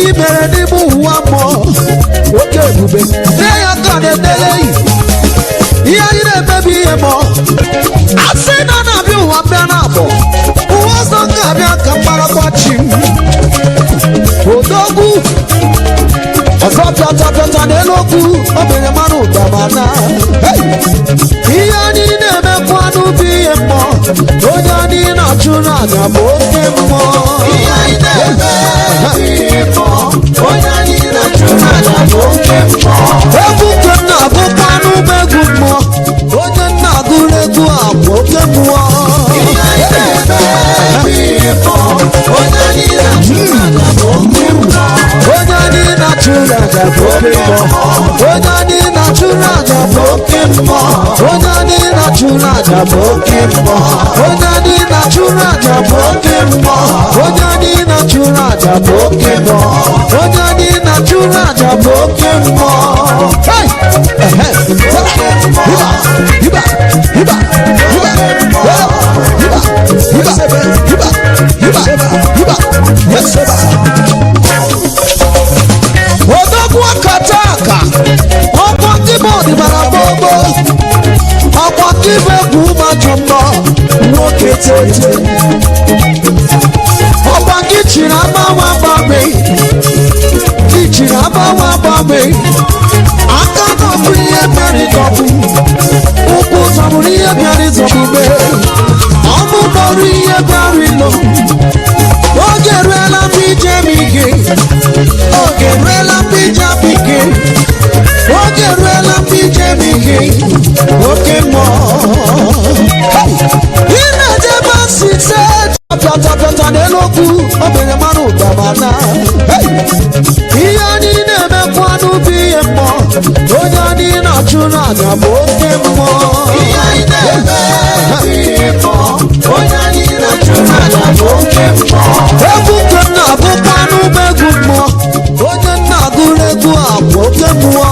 iyi mere n'ime ụwa mmụọ oke ebube nne ya ka na-edele ihe anyị na-emebi ihe mmụọ asị na na-abịa ụwa bịa na-abọ ụwa ọzọ ga-abịa ka mmarakwa chi odogwu ọzọ pịata n'elu okwu o mere mmanụ ụdamana ihe anyị na-emekwa n'ubi ihe mmụọ onye anyị na-achụ n'aja bụ oke mmụọ ihe anyị na-eme ihe mmụọ onye anyị na-achụ n'aja bụ oke mmụọ egwu nke m na-agụkwa n'ụgbọ egwu mmụọ onye nna agụrụ egwu a bụ oke mmụọ ihe anyị na-eme ihe mmụọ onye anyị na-achụ n'aja bụ oke mmụọ onye anyị na-achụ n'aja bụ oke mmụọ onye anyị na-achụ n'aja bụ oke mmụọ onye anyị na-achụ n'aja bụ oke mmụọ onye anyị na-achụ n'aja bụ oke mmụọ onye anyị na-achụ n'aja bụ oke mmụọ onye anyị na-achụ n'aja bụ oke mmụọ odogwu akata aka ọkwa ndị bụ ọdịbara gbogbo ọkwa ndị bụ egwu ụmụajọ mbọ nwoke tete ọkwa gị chiri agbanwe agbanwe gị chiri agbanwe agbanwe aka nọbụ ihe bịara ịzọgbu ụkwụ zọbụrụ ihe bịara ịzọgbube ọmụ nọrụ ihe bịara ilo oge eruela mgbe ije m ike oge eruela mgbe ije m ike oge eruela mgbe ije m ike oke mmụọ ị na-eje ebe site pịata n'elu okwu o mere mmanụ ụdamana ihe anyị na-emekwa n'ubi ihe mmụọ onye anyị na-achụ n'aja bụ oke mmụọ ihe anyị na-eme ihe mmụọ onye anyị na-achụ n'aja bụ oke mmụọ egwu nke m na-agụkwa n'ụgbọ egwu mmụọ onye nna agụrụ egwu a bụ oke mmụọ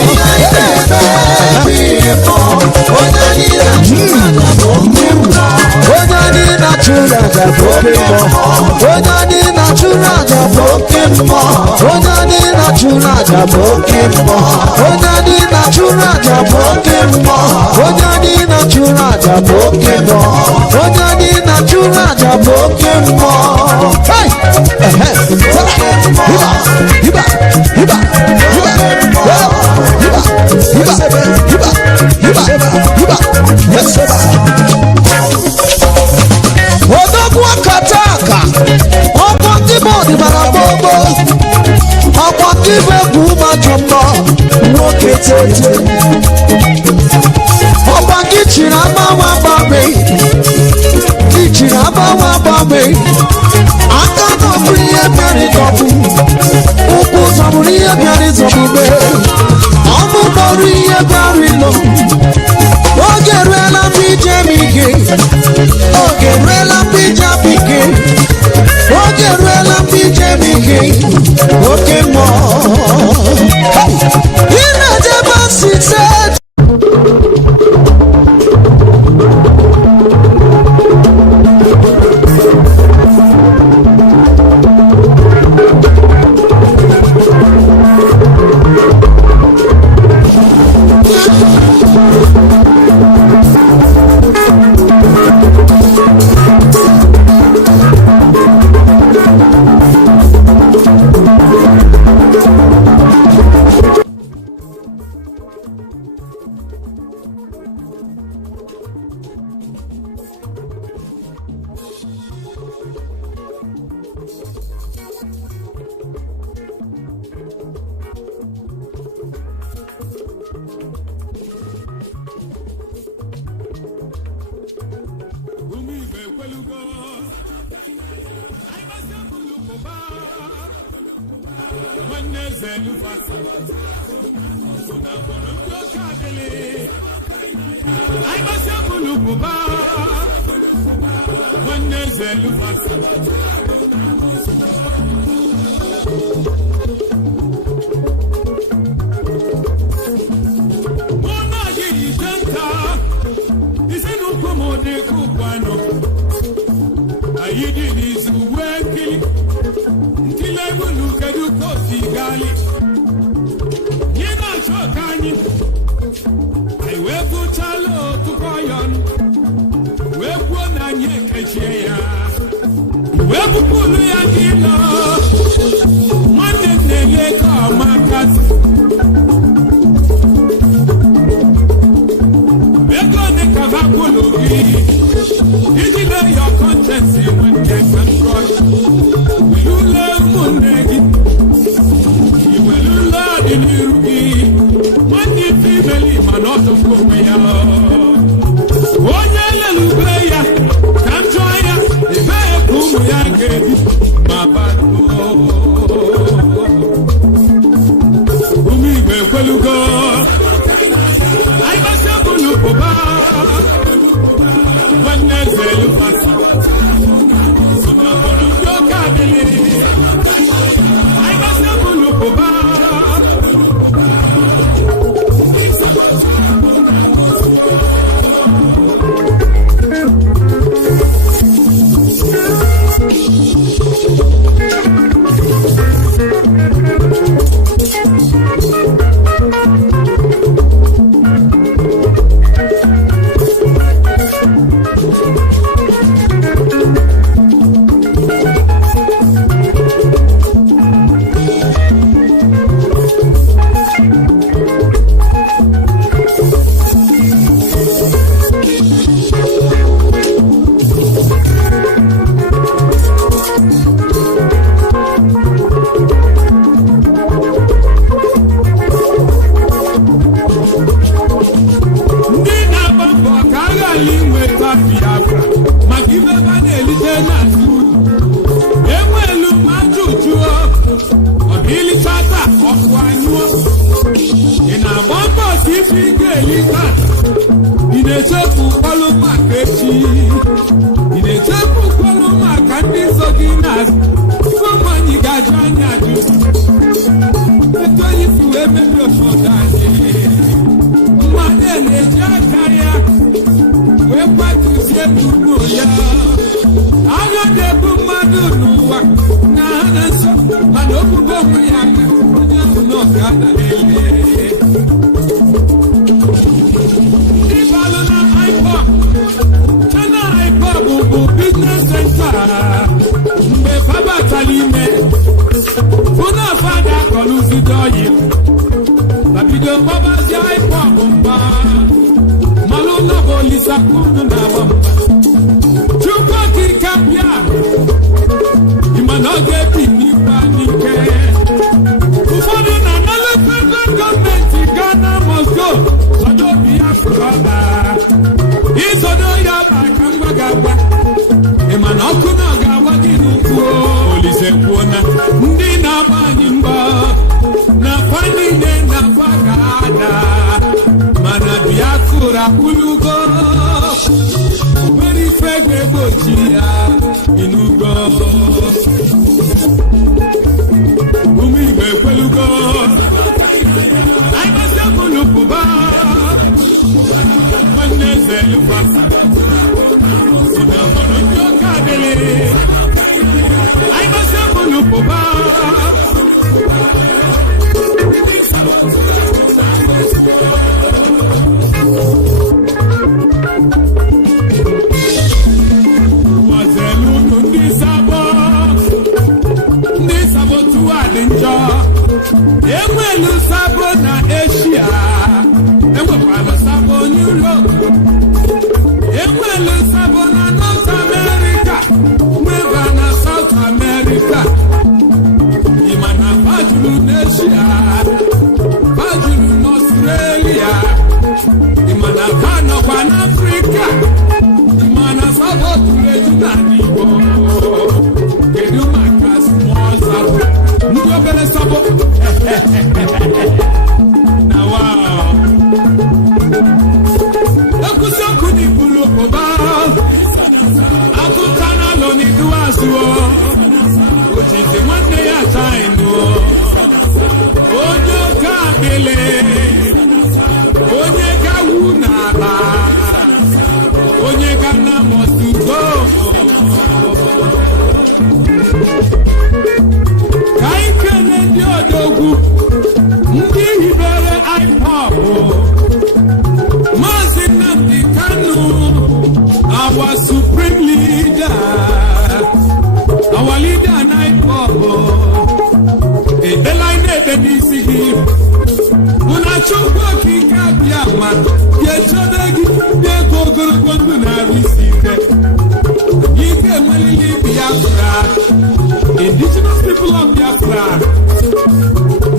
ihe anyị na-eme ihe mmụọ onye anyị na-achụ n'aja bụ oke mmụọ onye anyị na-achụ n'aja bụ oke mmụọ onye anyị na-achụ n'aja bụ oke mmụọ onye anyị na-achụ n'aja bụ oke mmụọ onye anyị na-achụ n'aja bụ oke mmụọ onye anyị na-achụ n'aja bụ oke mmụọ onye anyị na-achụ n'aja bụ oke mmụọ odogwu akata aka ọkwa ndị bụ ọdịbara gbogbo ọkwa ndị bụ egwu ụmụajọ mbọ nwoke tete ọkwa gị chiri agbanwe agbanwe gị chiri agbanwe agbanwe aka nọbụ ihe bịara ịzọgbu ụkwụ zọbụrụ ihe bịara ịzọgbube ọmụ nọrụ ihe bịara ilo oge eruela mgbe ije m ike oge eruela mgbe ije m ike oge eruela mgbe ije m ike oke mmụọ ị na-eje ebe site kedu kosi gali yina shokani ai webu chalo tukoyon webu na nyekechie ya webu kulu ya dilo mane nele kama kasi bego ne kava kulu did you know your conscience when there's some crush? Will you learn Monegi? You will learn in Yurugi. When you female, man, out of Korea. One Lubeya, come join us. The bear Kumuya gave my bad. Umi, where will you go? I must have a look about. When there's a look at I must have a look about. sigi. Una chukwu kika biama. Ye chodegi. Ye gogoro na risite. Ike mwelili Biafra. Indigenous people of Biafra.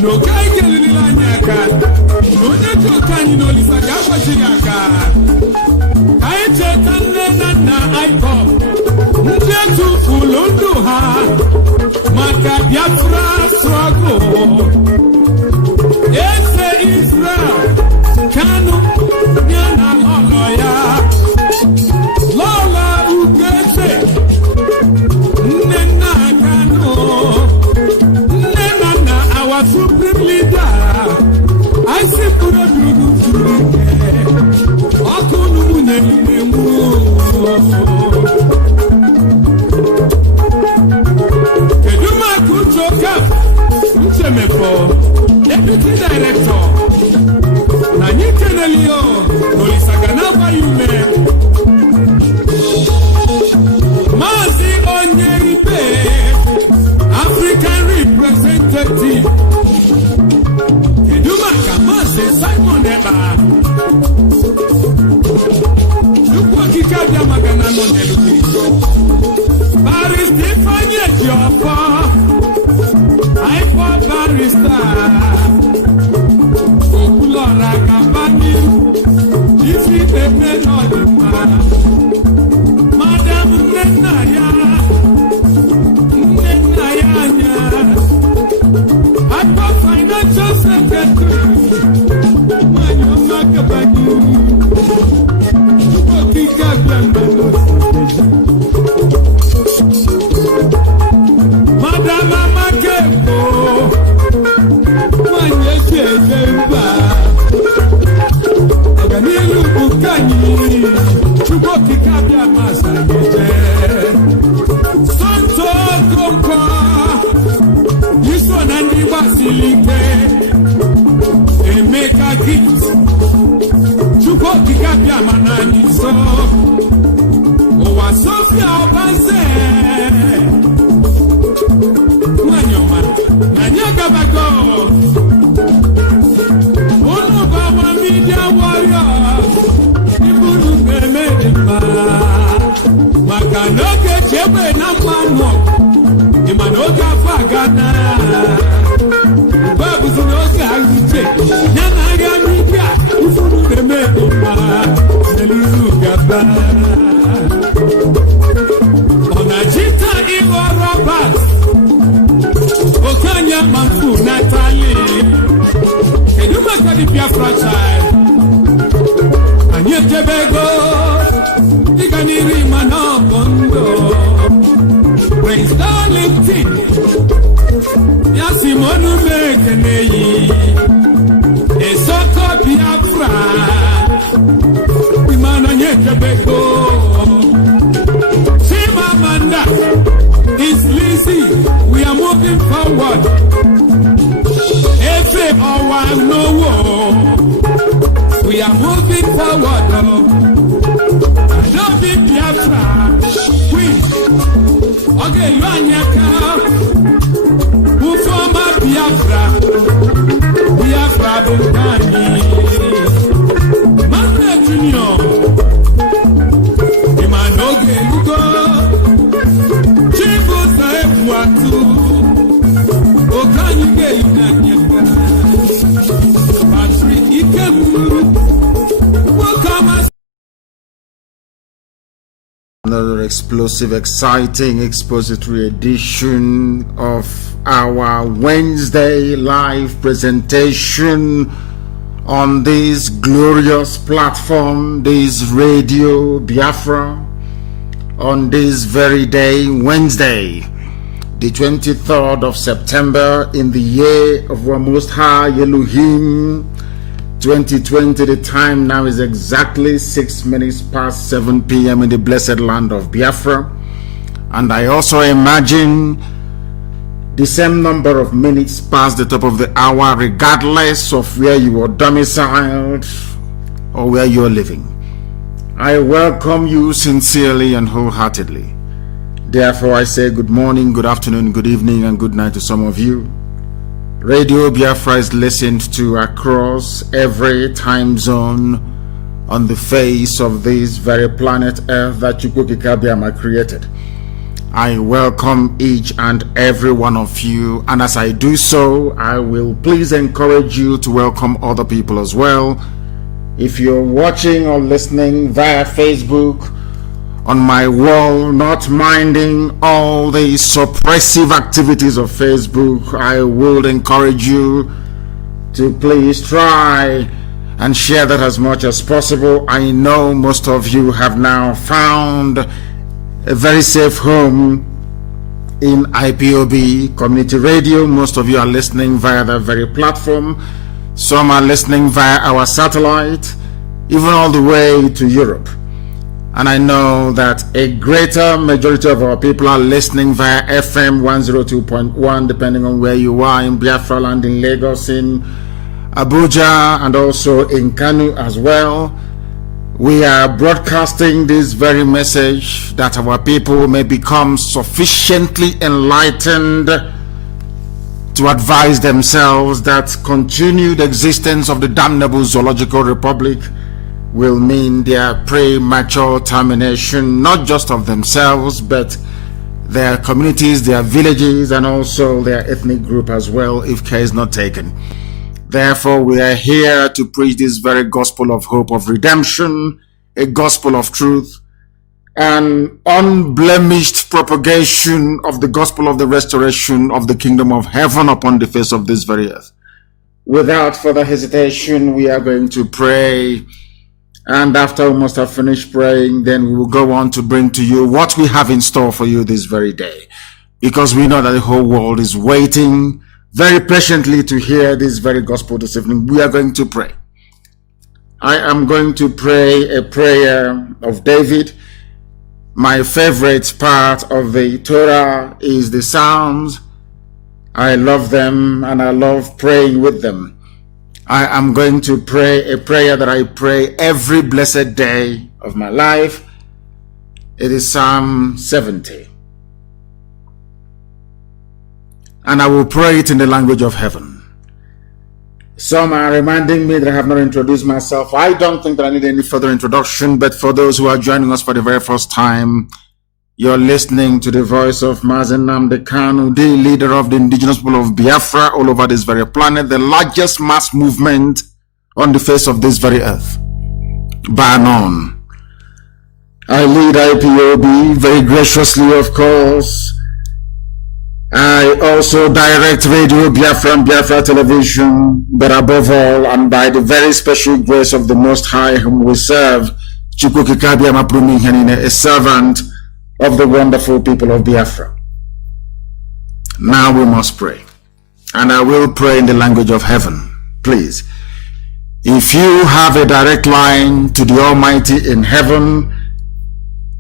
No kai gelili la nyaka. No neto kani no lisa gawa chigaka. Kai chetane na Ipob. Njetu fulundu ha. Maka Biafra struggle. Ese Israel. Kanu. Nyana loya. Lola ugese. Nena Kanu. Nena na our supreme leader. I see pura dugu furuke. Akunu munye mu. Keduma kuchoka. Msemefo. Deputy Director. Na nyitenelio. Nolisagana yume. Mazi African representative. Keduma Kamase Simon Eba. Chukwu kikabia magana no neluki. Barrister Fanye Jofa. Ipob barrister. Okulora Kambani. Isi Pepe Nodima. Madam Nenaya. Ipob Financial Secretary. Manyo Makabaki. Chukwu kikabia magana. Madam Amakebo. Manye Chezemba. Aganilu Bukani. Chukwu kikabia masangije. Santo Konko. Yiso nandi wasilike. Emeka Gift. Chukwu kikabia manani so. Owa Sofia Obanse. Mwanyoma. Nanyaga bago. Unu bawa media warrior. Ibunu memedima. Makanoke chebe na mano. Imanoke afagana. Babu zinoke agite. Nyana ya media. Ibunu memedima. Nelizu gaba. Onajita Iwo Robert. Okanya Manfu Natalie. Keduma Kadi Biafra child. Anye Jebego. Iganiri Mano Bondo. Praise Darling Tin. Yasimonu Mekeneyi. Esoko Biafra. Imana Nye Jebego. Amanda is Lizzy. We are moving forward. Every hour no war. We are moving forward. Don't be Biafra. Queen. Okay, you are Nyaka. Who from Biafra? Biafra Bundani. Manda Junior. Imanoge Lugo. Another explosive, exciting, expository edition of our Wednesday live presentation on this glorious platform, this Radio Biafra, on this very day, Wednesday, the 23rd of September, in the year of our Most High Elohim, 2020. The time now is exactly 6 minutes past 7 p.m. in the blessed land of Biafra. And I also imagine the same number of minutes past the top of the hour, regardless of where you are domiciled or where you are living. I welcome you sincerely and wholeheartedly. Therefore, I say good morning, good afternoon, good evening, and good night to some of you, Radio Biafra is listened to across every time zone on the face of this very planet Earth that Chukwukikabiama created. I welcome each and every one of you, and as I do so, I will please encourage you to welcome other people as well. If you're watching or listening via Facebook, on my wall, not minding all the suppressive activities of Facebook, I would encourage you to please try and share that as much as possible. I know most of you have now found a very safe home in Ipob community radio. Most of you are listening via that very platform. Some are listening via our satellite, even all the way to Europe. And I know that a greater majority of our people are listening via FM 102.1, depending on where you are, in Biafra land, in Lagos, in Abuja, and also in Kanu as well. We are broadcasting this very message that our people may become sufficiently enlightened to advise themselves that continued existence of the damnable zoological republic will mean their premature termination, not just of themselves, but their communities, their villages, and also their ethnic group as well, if care is not taken. Therefore, we are here to preach this very gospel of hope, of redemption, a gospel of truth, an unblemished propagation of the gospel of the restoration of the kingdom of heaven upon the face of this very earth. Without further hesitation, we are going to pray. And after we must have finished praying, then we will go on to bring to you what we have in store for you this very day. Because we know that the whole world is waiting very patiently to hear this very gospel this evening. We are going to pray. I am going to pray a prayer of David. My favorite part of the Torah is the Psalms. I love them and I love praying with them. I am going to pray a prayer that I pray every blessed day of my life. It is Psalm 70. And I will pray it in the language of heaven. Some are reminding me that I have not introduced myself. I don't think that I need any further introduction, but for those who are joining us for the very first time, you're listening to the voice of Mazi Nnamdi Kanu, the leader of the indigenous people of Biafra all over this very planet, the largest mass movement on the face of this very earth, bar none. I lead Ipob very graciously, of course. I also direct Radio Biafra and Biafra Television, but above all, and by the very special grace of the Most High whom we serve, a servant of the wonderful people of Biafra. Now we must pray. And I will pray in the language of heaven. Please, if you have a direct line to the Almighty in heaven,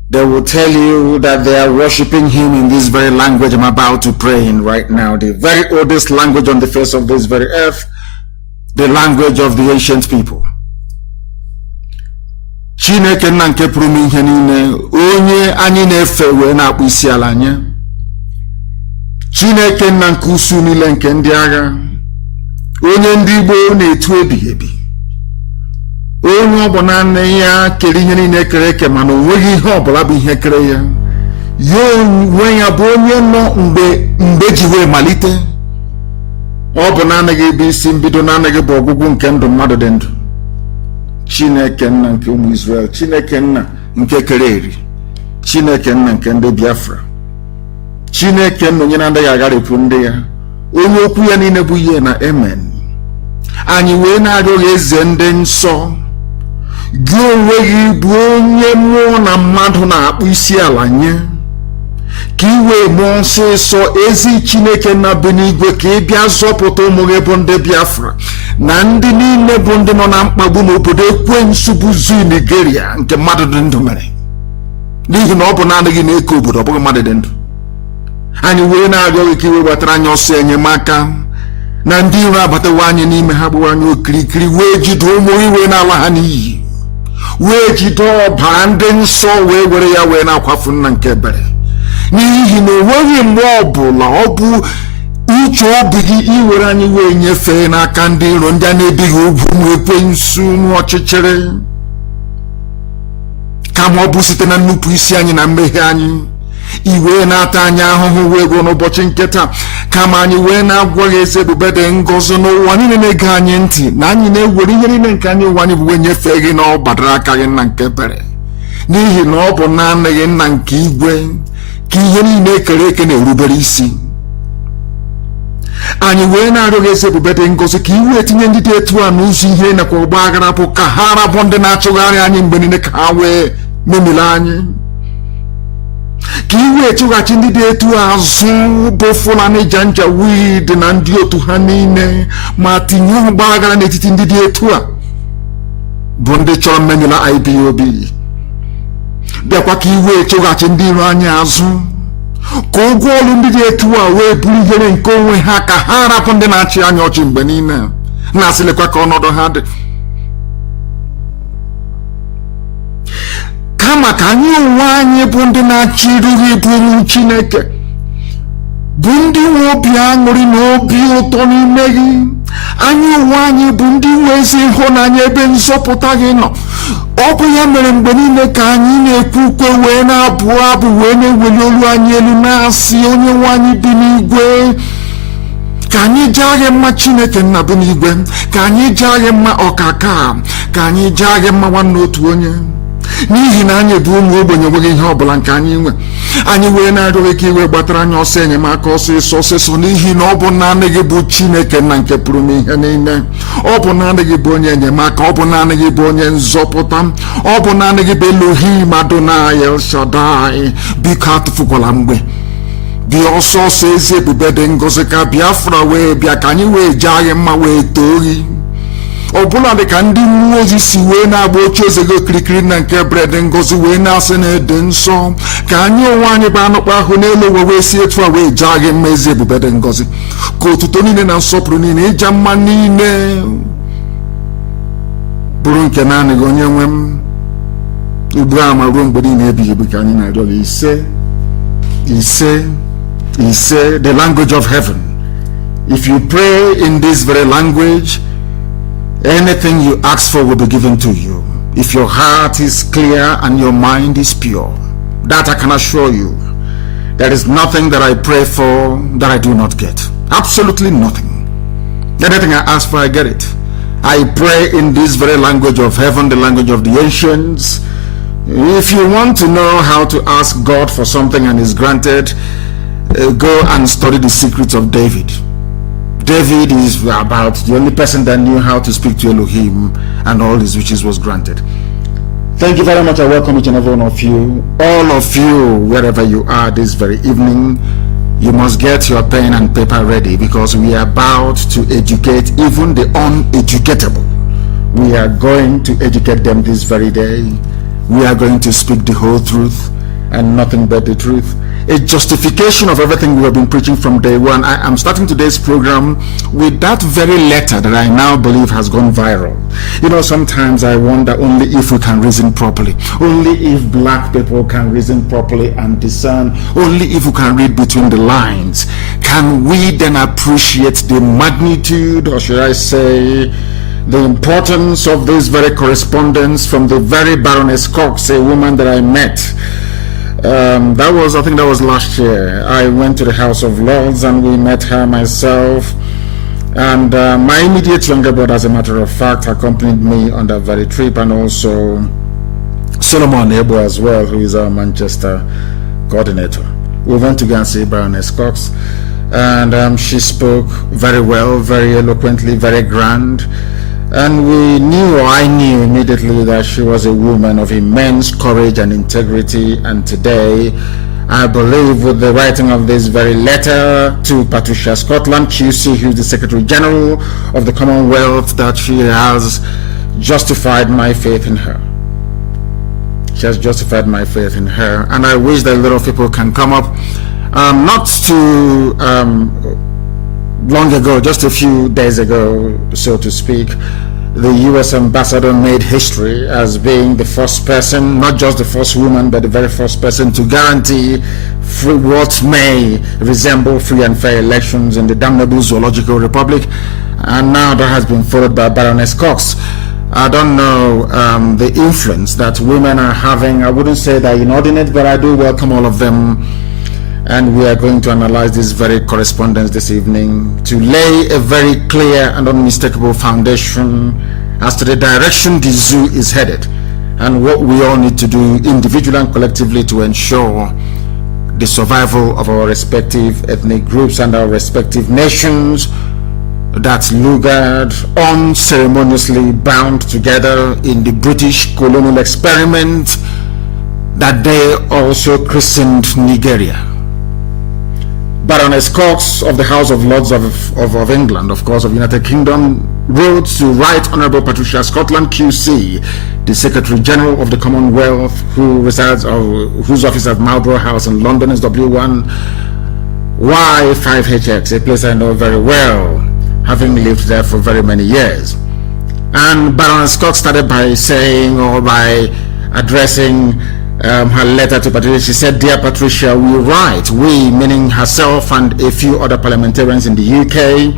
they will tell you that they are worshiping Him in this very language I'm about to pray in right now. The very oldest language on the face of this very earth, the language of the ancient people. Chineke nna nke pụrụ m ihe niile, onye anyị na-efe wee na-akpụ isi ala nye. Chineke nna nke usu niile nke ndị agha, onye ndị Igbo na-etu ebighị ebi. Onye ọbụla nne ya kere ihe niile kere eke mana onweghị ihe ọbụla bụ ihe kere ya. Ya onwe ya bụ onye nọ mgbe ji wee malite. Ọ bụ naanị bụ isi mbido, naanị bụ ọgwụgwụ nke ndụ mmadụ dị ndụ. Chineke nna nke ụmụ Israel, Chineke nna nke kere eri, Chineke nna nke ndị Biafra, Chineke nna onye na-adịghị agharịpụ ndị ya, onye okwu ya niile bụ ihe na amen. Anyị wee na-arịọ eze ndị nsọ, gị onwe gị bụ onye mmụọ na mmadụ na-akpụ isi ala nye, ka i wee mụọ nsọ ezi Chineke na bi n'igwe, ka ị bịa zọpụta ụmụ gị bụ ndị Biafra na ndị niile bụ ndị nọ na mkpagbu n'obodo ekwensu bụ Nigeria nke mmadụ dị ndụ mere, n'ihi na ọ bụ naanị gị na-eke obodo, ọ bụghị mmadụ dị ndụ. Anyị wee na-arịọ gị ka iwe gbatara anyị ọsọ enyemaka na ndị iro abatawa anyị n'ime ha, gbawa anyị okirikiri, wee jide ụmụ iwe n'ala ha n'iyi, wee jide ọbara ndị nsọ, wee were ya wee na-akwafu nna nke ebere. N'ihi na onweghị mgbe ọbụla ọ bụ uche obi gị iwere anyị wee nyefee n'aka ndị iro ndị a na-ebighị ugwu ma ekwensu n'ọchịchịrị, kama ọ bụ site na nnupụ isi anyị na mmehie anyị iwe na-ata anyị ahụhụ wee ruo n'ụbọchị nke taa, kama anyị wee na-agwa gị ezi ebube dị ngọzi n'ụwa niile na-ege anyị ntị, na anyị na-ewere ihe niile nke anyị ụwa anyị bụ wee nyefee gị na ọ gbadara aka gị nna nke bere, n'ihi na ọ bụ naanị gị nna nke igwe ka ihe niile ekere eke na-erubere isi. Anyị wee na-arịọ gị ezi ebube dị ngọzi ka iwe etinye ndị dị etu a n'ụzọ ihe nakwa ọgba aghara, bụ ka ha rabụ ndị na-achụgharị anyị mgbe niile, ka ha wee memile anyị, ka iwe echụghachi ndị dị etu azụ bụ Fulani Janjaweed na ndị otu ha niile, ma tinye ọgba aghara n'etiti ndị dị etu a bụ ndị chọrọ mmemila IPOB. Bịakwa ka iwe echụghachi ndị iro anyị azụ, ka ụgwọ ọrụ ndị dị etu a wee bụrụ ihere nke onwe ha, ka ha rapụ ndị na-achị anya ọchị mgbe niile, na-asịlekwa ka ọnọdụ ha dị, kama ka anyị onwe anyị bụ ndị na-achịrịghị bụrụ Chineke, bụ ndị nwe obi aṅụrị na obi ụtọ n'ime gị. Anyị onwe anyị bụ ndị nwe ezi ịhụnanya ebe nzọpụta gị nọ. Ọ bụ ya mere mgbe niile ka anyị na-ekwu ukwe wee na-abụ abụ wee na-eweli olu anyị elu na-asị onye nwe anyị bi n'igwe, ka anyị jaa gị mma Chineke nna bụ n'igwe, ka anyị jaa gị mma ọkaka, ka anyị jaa gị mma nwanne otu onye, n'ihi na anyị bụ ụmụ ogbenye nweghị ihe ọbụla nke anyị nwe. Anyị wee na-arịọ ka iwe gbatara anyị ọsọ enyemaka ọsịsọ, n'ihi na ọ bụ naanị gị bụ Chineke na nke pụrụ m ihe niile. Ọ bụ naanị gị bụ onye enyemaka, ọ bụ naanị gị bụ onye nzọpụta, ọ bụ naanị gị bụ Elohim Adonai El Shaddai. Biko atụfukwala mgbe, bịa ọsọ ọsọ ezi ebube dị ngọzi, ka Biafra wee bịa, ka anyị wee jaa gị mma wee too gị. Ọbụla dị ka ndị mmụọ ozi si wee na-agba oche eze gị okirikiri na nke bred ngọzi wee na-asị na ede nsọ, ka anyị onwe anyị bụ anụkpa ahụ n'elu ụwa wee si etu a wee jaa gị mma ezi ebube dị ngọzi, ka otuto niile na nsọpụrụ niile, ịja mma niile bụrụ nke naanị gị onye nwe m, ugbu a ma ruo mgbe niile ebighị ebi, ka anyị na-arịọ gị. Ise, the language of heaven. If you pray in this very language, anything you ask for will be given to you. If your heart is clear and your mind is pure, that I can assure you. There is nothing that I pray for that I do not get. Absolutely nothing. Anything I ask for, I get it. I pray in this very language of heaven, the language of the ancients. If you want to know how to ask God for something and is granted, go and study the secrets of David. David is about the only person that knew how to speak to Elohim, and all his wishes was granted. Thank you very much. I welcome each and every one of you. All of you, wherever you are this very evening, you must get your pen and paper ready, because we are about to educate even the uneducatable. We are going to educate them this very day. We are going to speak the whole truth and nothing but the truth. A justification of everything we have been preaching from day one. I am starting today's program with that very letter that I now believe has gone viral. You know, sometimes I wonder only if we can reason properly, only if black people can reason properly and discern, only if we can read between the lines, can we then appreciate the magnitude, or should I say the importance of this very correspondence from the very Baroness Cox, a woman that I met. I think that was last year. I went to the House of Lords and we met her, myself, and my immediate younger brother, as a matter of fact, accompanied me on that very trip, and also Solomon Ebo as well, who is our Manchester coordinator. We went to go and see Baroness Cox, and she spoke very well, very eloquently, very grand. And we knew, or I knew immediately, that she was a woman of immense courage and integrity. And today, I believe, with the writing of this very letter to Patricia Scotland, QC, who is the Secretary General of the Commonwealth, that she has justified my faith in her. She has justified my faith in her. And I wish that a lot of people can come up, not too long ago, just a few days ago, so to speak, the U.S. ambassador made history as being the first person, not just the first woman, but the very first person to guarantee what may resemble free and fair elections in the damnable zoological republic. And now that has been followed by Baroness Cox. I don't know the influence that women are having. I wouldn't say they're inordinate, but I do welcome all of them. And we are going to analyze this very correspondence this evening to lay a very clear and unmistakable foundation as to the direction the zoo is headed and what we all need to do individually and collectively to ensure the survival of our respective ethnic groups and our respective nations that lured unceremoniously bound together in the British colonial experiment that they also christened Nigeria. Baroness Cox of the House of Lords of England, of course, of United Kingdom, wrote to Right Honourable Patricia Scotland QC, the Secretary General of the Commonwealth, who resides, or whose office at Marlborough House in London is W1 Y5HX, a place I know very well, having lived there for very many years. And Baroness Cox started by saying, or by addressing her letter to Patricia. She said, "Dear Patricia, we write, we meaning herself and a few other parliamentarians in the UK,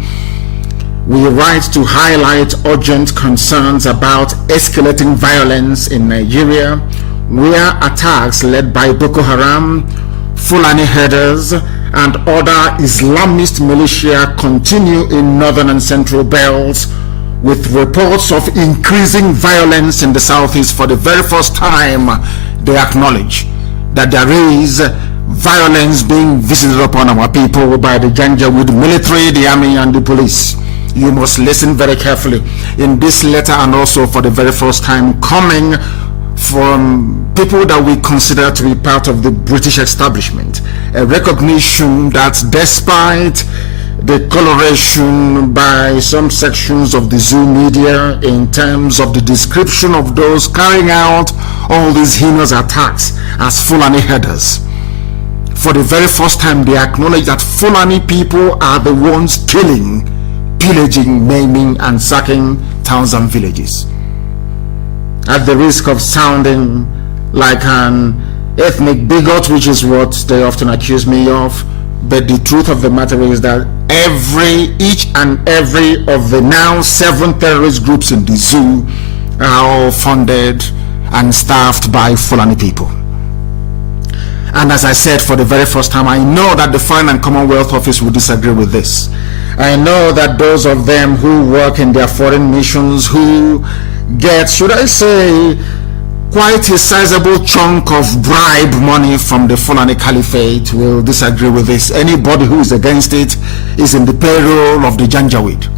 we write to highlight urgent concerns about escalating violence in Nigeria, where attacks led by Boko Haram, Fulani herders, and other Islamist militia continue in northern and central belts, with reports of increasing violence in the southeast. For the very first time, they acknowledge that there is violence being visited upon our people by the Janjaweed military, the army, and the police." You must listen very carefully in this letter, and also for the very first time coming from people that we consider to be part of the British establishment, a recognition that despite the coloration by some sections of the zoo media in terms of the description of those carrying out all these heinous attacks as Fulani herders, for the very first time they acknowledge that Fulani people are the ones killing, pillaging, maiming, and sacking towns and villages. At the risk of sounding like an ethnic bigot, which is what they often accuse me of, but the truth of the matter is that each and every of the now 7 terrorist groups in the zoo are all funded and staffed by Fulani people. And as I said, for the very first time, I know that the Foreign and Commonwealth Office will disagree with this. I know that those of them who work in their foreign missions, who get, should I say, quite a sizable chunk of bribe money from the Fulani Caliphate, will disagree with this. Anybody who is against it is in the payroll of the Janjaweed.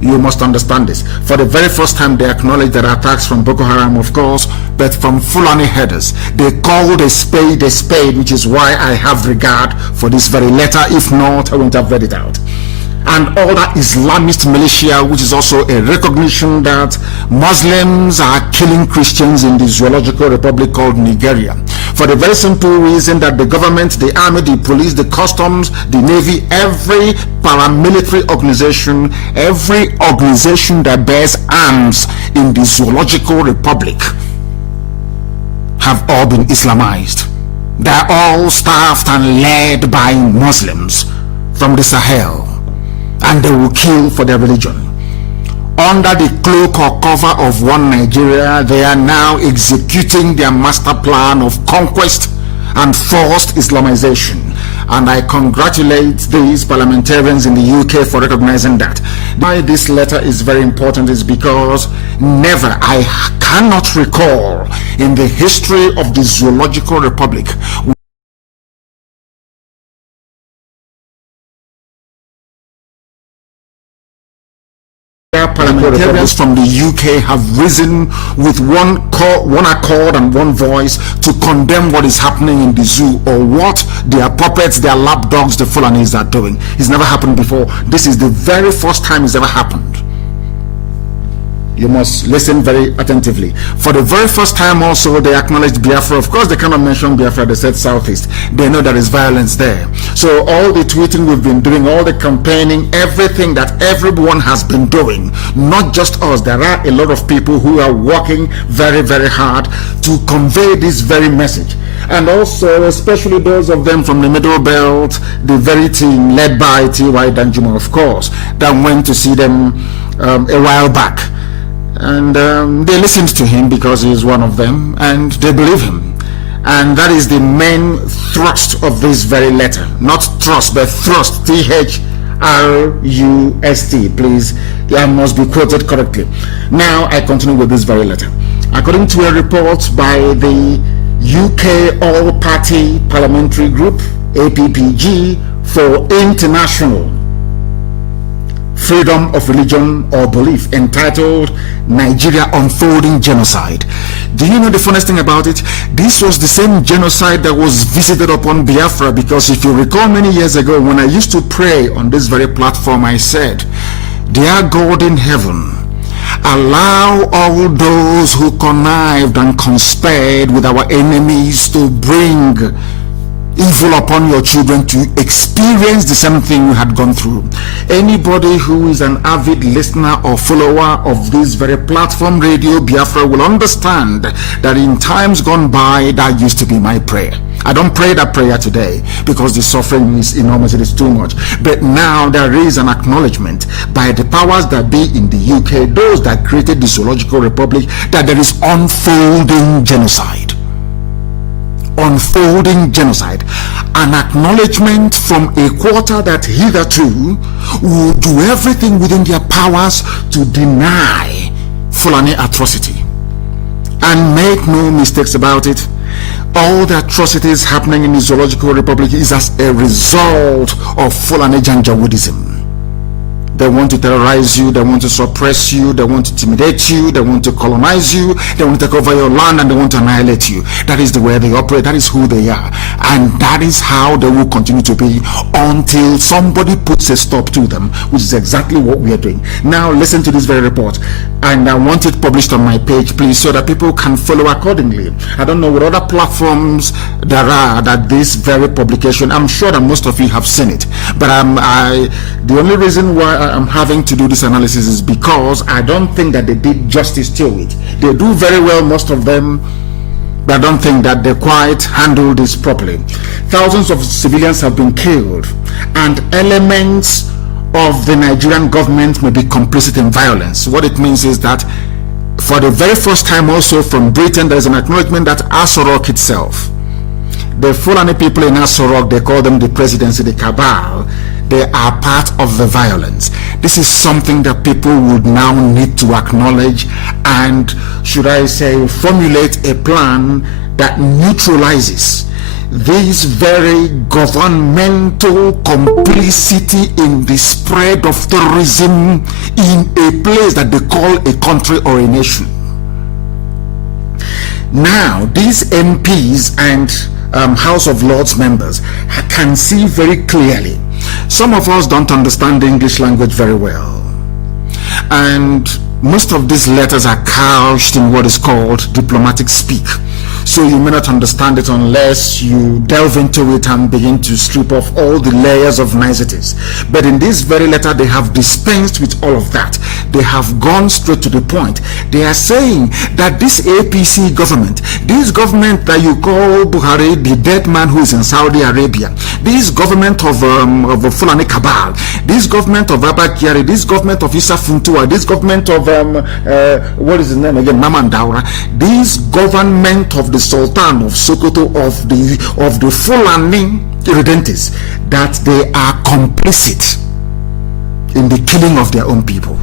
You must understand this. For the very first time, they acknowledge that attacks from Boko Haram, of course, but from Fulani herders. They called a spade, which is why I have regard for this very letter. If not, I wouldn't have read it out. And other Islamist militia, which is also a recognition that Muslims are killing Christians in the zoological republic called Nigeria, for the very simple reason that the government, the army, the police, the customs, the navy, every paramilitary organization, every organization that bears arms in the zoological republic have all been Islamized. They're all staffed and led by Muslims from the Sahel, and they will kill for their religion. Under the cloak or cover of one Nigeria, they are now executing their master plan of conquest and forced Islamization. And I congratulate these parliamentarians in the UK for recognizing that. Why this letter is very important is because never, I cannot recall in the history of the Zoological Republic parliamentarians from the UK have risen with one accord and one voice to condemn what is happening in the zoo, or what their puppets, their lapdogs, the Fulanis are doing. It's never happened before. This is the very first time it's ever happened. You must listen very attentively. For the very first time also, they acknowledged Biafra. Of course, they cannot mention Biafra. They said Southeast. They know there is violence there. So all the tweeting we've been doing, all the campaigning, everything that everyone has been doing, not just us. There are a lot of people who are working very, very hard to convey this very message. And also, especially those of them from the Middle Belt, the very team led by T.Y. Danjuma, of course, that went to see them a while back. And they listened to him because he is one of them, and they believe him. And that is the main thrust of this very letter. Not trust, but thrust. T-H-R-U-S-T. Please, I must be quoted correctly. Now I continue with this very letter. According to a report by the UK All-Party Parliamentary Group, APPG, for International Freedom of Religion or Belief, entitled Nigeria Unfolding Genocide. Do you know the funniest thing about it? This was the same genocide that was visited upon Biafra, because if you recall many years ago when I used to pray on this very platform, I said, "Dear God in heaven, allow all those who connived and conspired with our enemies to bring evil upon your children to experience the same thing you had gone through." Anybody who is an avid listener or follower of this very platform, Radio Biafra, will understand that in times gone by, that used to be my prayer. I don't pray that prayer today because the suffering is enormous, it is too much. But now there is an acknowledgement by the powers that be in the UK, those that created the Zoological Republic, that there is unfolding genocide. Unfolding genocide. An acknowledgement from a quarter that hitherto will do everything within their powers to deny Fulani atrocity. And make no mistakes about it, all the atrocities happening in the Zoological Republic is as a result of Fulani Janjaweedism. They want to terrorize you, they want to suppress you, they want to intimidate you, they want to colonize you, they want to take over your land, and they want to annihilate you. That is the way they operate, that is who they are. And that is how they will continue to be until somebody puts a stop to them, which is exactly what we are doing. Now listen to this very report, and I want it published on my page, please, so that people can follow accordingly. I don't know what other platforms there are that this very publication, I'm sure that most of you have seen it, but the only reason why I'm having to do this analysis is because I don't think that they did justice to it. They do very well, most of them, but I don't think that they quite handle this properly. Thousands of civilians have been killed, and elements of the Nigerian government may be complicit in violence. What it means is that for the very first time also from Britain, there is an acknowledgement that Asorok itself, the Fulani people in Asorok, they call them the presidency, the cabal, they are part of the violence. This is something that people would now need to acknowledge and, should I say, formulate a plan that neutralizes this very governmental complicity in the spread of terrorism in a place that they call a country or a nation. Now, these MPs and House of Lords members can see very clearly. Some of us don't understand the English language very well, and most of these letters are couched in what is called diplomatic speak. So you may not understand it unless you delve into it and begin to strip off all the layers of niceties. But in this very letter, they have dispensed with all of that. They have gone straight to the point. They are saying that this APC government, this government that you call Buhari, the dead man who is in Saudi Arabia, this government of Fulani Cabal, this government of Abba Kyari, this government of Issa Funtua, this government of what is his name again, Mamandaura, this government of the Sultan of Sokoto, of the Fulani Irredentes, that they are complicit in the killing of their own people,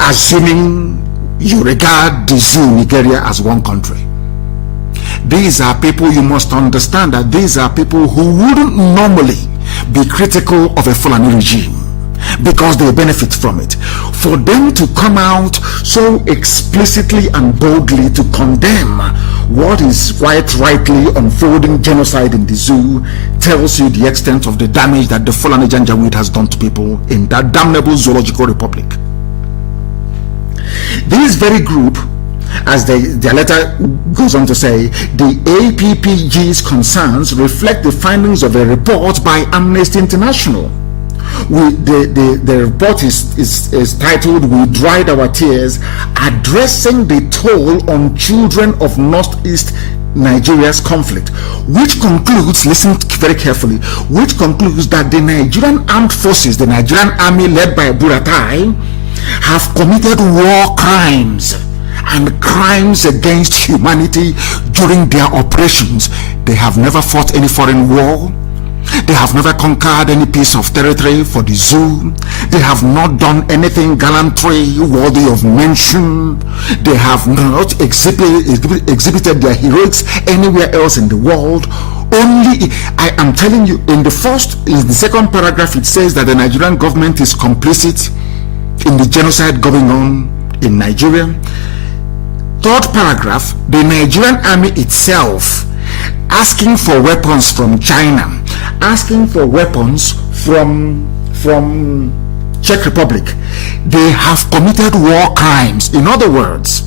assuming you regard the zoo Nigeria as one country. These are people, you must understand that these are people who wouldn't normally be critical of a Fulani regime because they benefit from it. For them to come out so explicitly and boldly to condemn what is quite rightly unfolding genocide in the zoo tells you the extent of the damage that the Fulani Janjaweed has done to people in that damnable Zoological Republic. This very group, as their letter goes on to say, the APPG's concerns reflect the findings of a report by Amnesty International. The report is titled "We Dried Our Tears, Addressing the Toll on Children of Northeast Nigeria's Conflict," which concludes, listen very carefully, which concludes that the Nigerian armed forces, the Nigerian army led by Buratai, have committed war crimes and crimes against humanity during their operations. They have never fought any foreign war. They have never conquered any piece of territory for the zoo. They have not done anything gallantry worthy of mention. They have not exhibited their heroics anywhere else in the world. Only, I am telling you, in the second paragraph, it says that the Nigerian government is complicit in the genocide going on in Nigeria. Third paragraph, the Nigerian army itself asking for weapons from China, asking for weapons from Czech Republic. They have committed war crimes. In other words,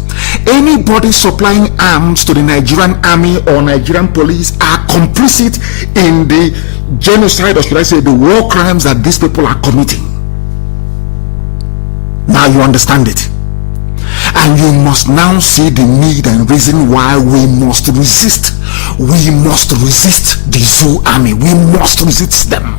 anybody supplying arms to the Nigerian army or Nigerian police are complicit in the genocide, or should I say the war crimes that these people are committing. Now you understand it. And you must now see the need and reason why we must resist. We must resist the zoo army. We must resist them.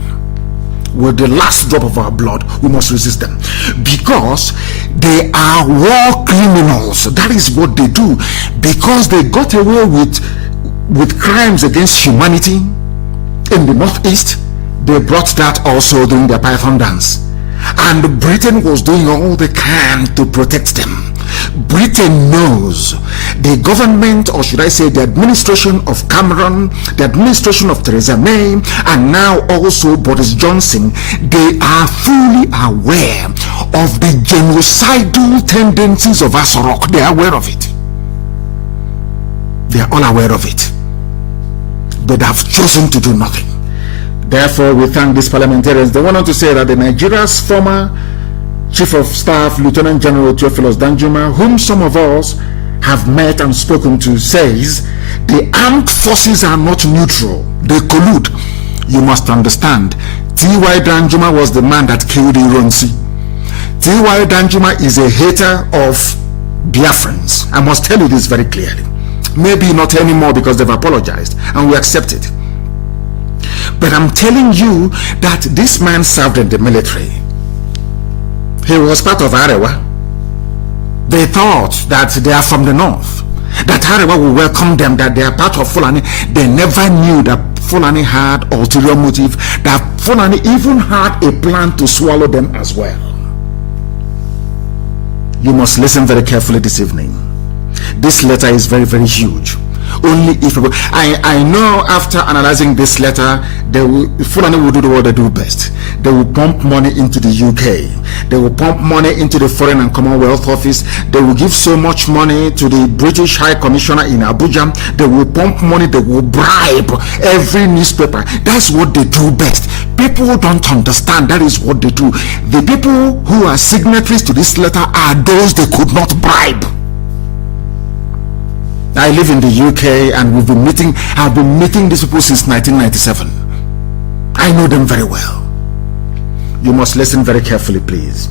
With the last drop of our blood, we must resist them. Because they are war criminals. That is what they do. Because they got away with crimes against humanity in the Northeast, they brought that also during their Python dance. And Britain was doing all they can to protect them. Britain knows the government, or should I say the administration of Cameron, the administration of Theresa May, and now also Boris Johnson, they are fully aware of the genocidal tendencies of Asorok. They are aware of it. They are all aware of it. But they have chosen to do nothing. Therefore, we thank these parliamentarians. They went on to say that Nigeria's former Chief of Staff, Lieutenant General Theophilus Danjuma, whom some of us have met and spoken to, says the armed forces are not neutral. They collude. You must understand, T.Y. Danjuma was the man that killed Ironsi. T.Y. Danjuma is a hater of Biafrans. I must tell you this very clearly. Maybe not anymore because they've apologized and we accept it. But I'm telling you that this man served in the military. He was part of Arewa. They thought that they are from the north, that Arewa will welcome them, that they are part of Fulani. They never knew that Fulani had ulterior motive, that Fulani even had a plan to swallow them as well. You must listen very carefully this evening. This letter is very, very huge. Only if I know after analyzing this letter, Fulani will do what they do best. They will pump money into the UK. They will pump money into the Foreign and Commonwealth Office. They will give so much money to the British High Commissioner in Abuja. They will pump money. They will bribe every newspaper. That's what they do best. People don't understand. That is what they do. The people who are signatories to this letter are those they could not bribe. I live in the UK and I've been meeting these people since 1997. I know them very well. You must listen very carefully, please.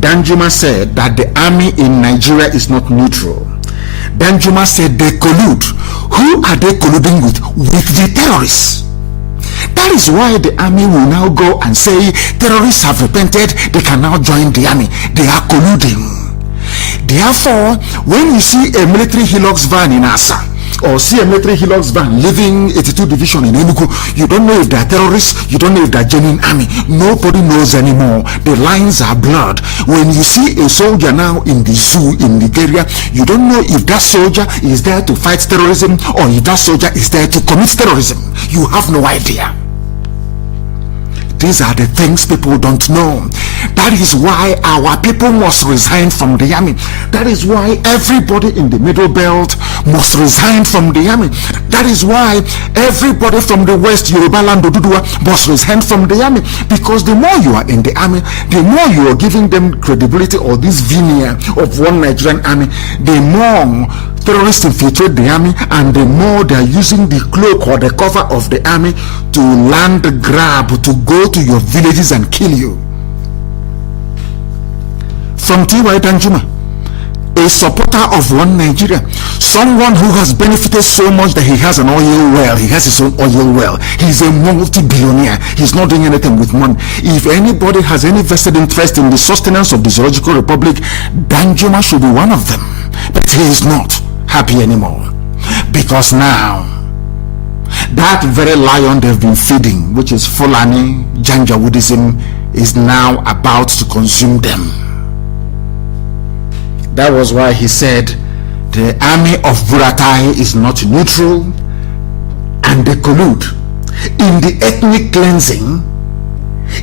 Danjuma said that the army in Nigeria is not neutral. Danjuma said they collude. Who are they colluding with? With the terrorists. That is why the army will now go and say terrorists have repented, they can now join the army. They are colluding. Therefore, when you see a military Hilux van in Asa, or see a military Hilux van leaving 82 Division in Enugu, you don't know if they're terrorists, you don't know if they're genuine army. Nobody knows anymore. The lines are blurred. When you see a soldier now in the zoo in Nigeria, you don't know if that soldier is there to fight terrorism or if that soldier is there to commit terrorism. You have no idea. These are the things people don't know. That is why our people must resign from the army. That is why everybody in the Middle Belt must resign from the army. That is why everybody from the West, Yoruba land, Oduduwa, must resign from the army. Because the more you are in the army, the more you are giving them credibility or this veneer of one Nigerian army, the more terrorists infiltrate the army, and the more they are using the cloak or the cover of the army to land grab, to go to your villages and kill you. From T.Y. Danjuma, a supporter of one Nigeria, someone who has benefited so much that he has an oil well, he has his own oil well, he's a multi-billionaire, he's not doing anything with money. If anybody has any vested interest in the sustenance of the Zoological Republic, Danjuma should be one of them. But he is not happy anymore, because now that very lion they've been feeding, which is Fulani Janjaweedism, is now about to consume them. That was why he said the army of Buratai is not neutral and they collude in the ethnic cleansing.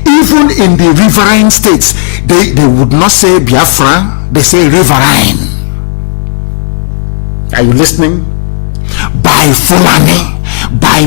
Even in the riverine states, they would not say Biafra, they say riverine. Are you listening? By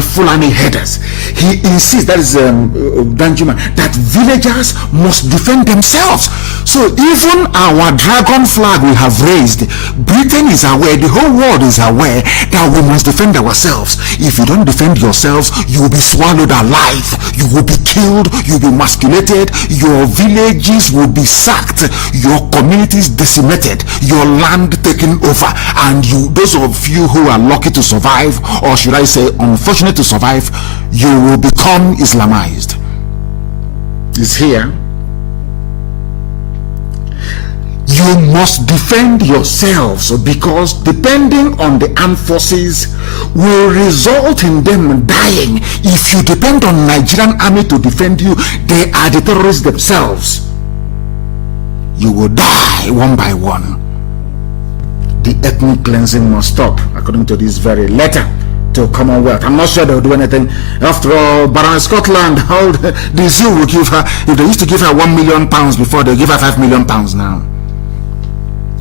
Fulani headers. He insists, that is Danjuma, that villagers must defend themselves. So even our dragon flag we have raised, Britain is aware, the whole world is aware that we must defend ourselves. If you don't defend yourselves, you will be swallowed alive, you will be killed, you will be emasculated, your villages will be sacked, your communities decimated, your land taken over, and you, those of you who are lucky to survive, or should I say unfortunate to survive, you will become Islamized. It's here. You must defend yourselves, because depending on the armed forces will result in them dying. If you depend on Nigerian army to defend you, they are the terrorists themselves. You will die one by one. The ethnic cleansing must stop, according to this very letter to Commonwealth. I'm not sure they'll do anything. After all, Baroness Scotland, all the zoo will give her, if they used to give her £1 million before, they'll give her £5 million now.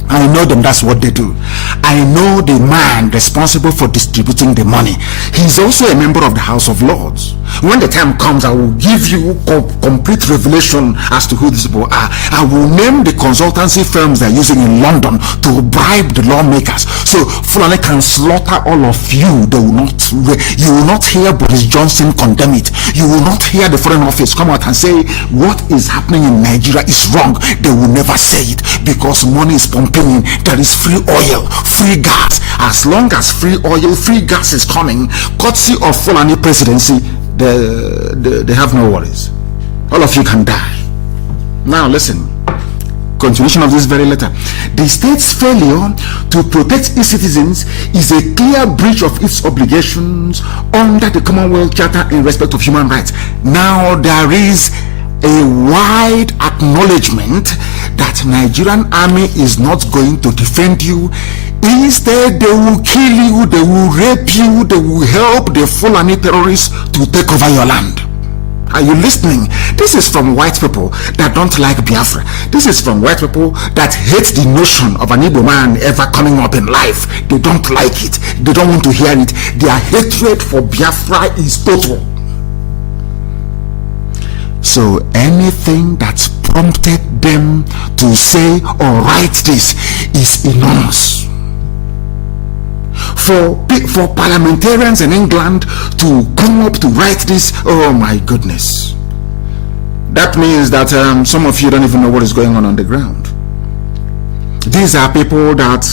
I know them, that's what they do. I know the man responsible for distributing the money. He's also a member of the House of Lords. When the time comes, I will give you complete revelation as to who these people are. I will name the consultancy firms they're using in London to bribe the lawmakers. So Fulani can slaughter all of you. They will not. You will not hear Boris Johnson condemn it. You will not hear the Foreign Office come out and say what is happening in Nigeria is wrong. They will never say it, because money is pumping. There is free oil, free gas. As long as free oil, free gas is coming, courtesy of Fulani presidency, they have no worries. All of you can die. Now listen, continuation of this very letter. The state's failure to protect its citizens is a clear breach of its obligations under the Commonwealth Charter in respect of human rights. Now there is a wide acknowledgement that Nigerian army is not going to defend you. Instead, they will kill you, they will rape you, they will help the Fulani terrorists to take over your land. Are you listening? This is from white people that don't like Biafra. This is from white people that hate the notion of an Igbo man ever coming up in life. They don't like it. They don't want to hear it. Their hatred for Biafra is total. So anything that's prompted them to say or write this is enormous. For parliamentarians in England to come up to write this, oh my goodness. That means that some of you don't even know what is going on the ground. These are people that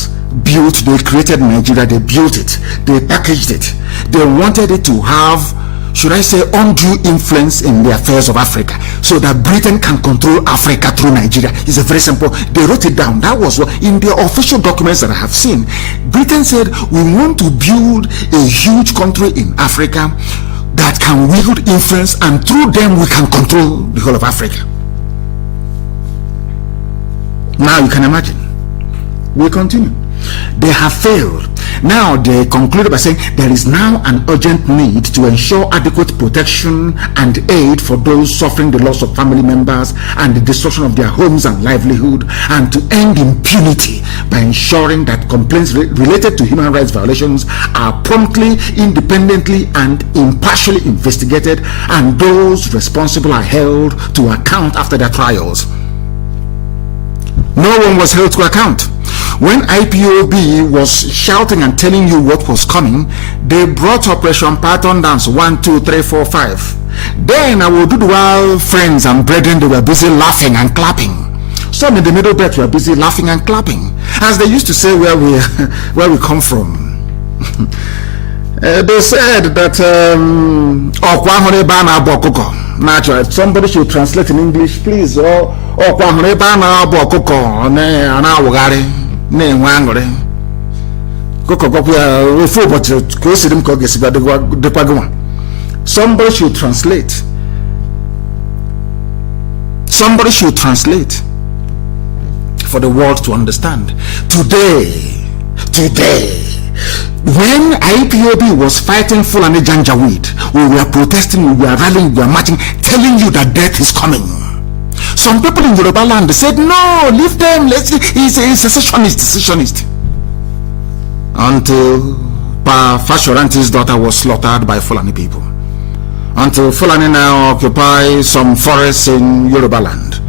they created Nigeria, they built it, they packaged it, they wanted it to have, should I say, undue influence in the affairs of Africa, so that Britain can control Africa through Nigeria. It's a very simple. They wrote it down. That was what, in the official documents that I have seen, Britain said, we want to build a huge country in Africa that can wield influence, and through them we can control the whole of Africa. Now you can imagine. We continue. They have failed. Now they concluded by saying there is now an urgent need to ensure adequate protection and aid for those suffering the loss of family members and the destruction of their homes and livelihood, and to end impunity by ensuring that complaints related to human rights violations are promptly, independently, and impartially investigated, and those responsible are held to account after their trials. No one was held to account. When IPOB was shouting and telling you what was coming, they brought Operation Python Dance 1, 2, 3, 4, 5. Then our Dudual friends and brethren, they were busy laughing and clapping. Some in the middle belt were busy laughing and clapping, as they used to say where we come from. They said that naturally, somebody should translate in English, please. Somebody should translate. Somebody should translate for the world to understand. Today, when IPOB was fighting Fulani Janjaweed, we were protesting, we were rallying, we were marching, telling you that death is coming. Some people in Yoruba land, they said, no, leave them, he's a secessionist. Until Pa Fashoranti's daughter was slaughtered by Fulani people. Until Fulani now occupy some forests in Yoruba land.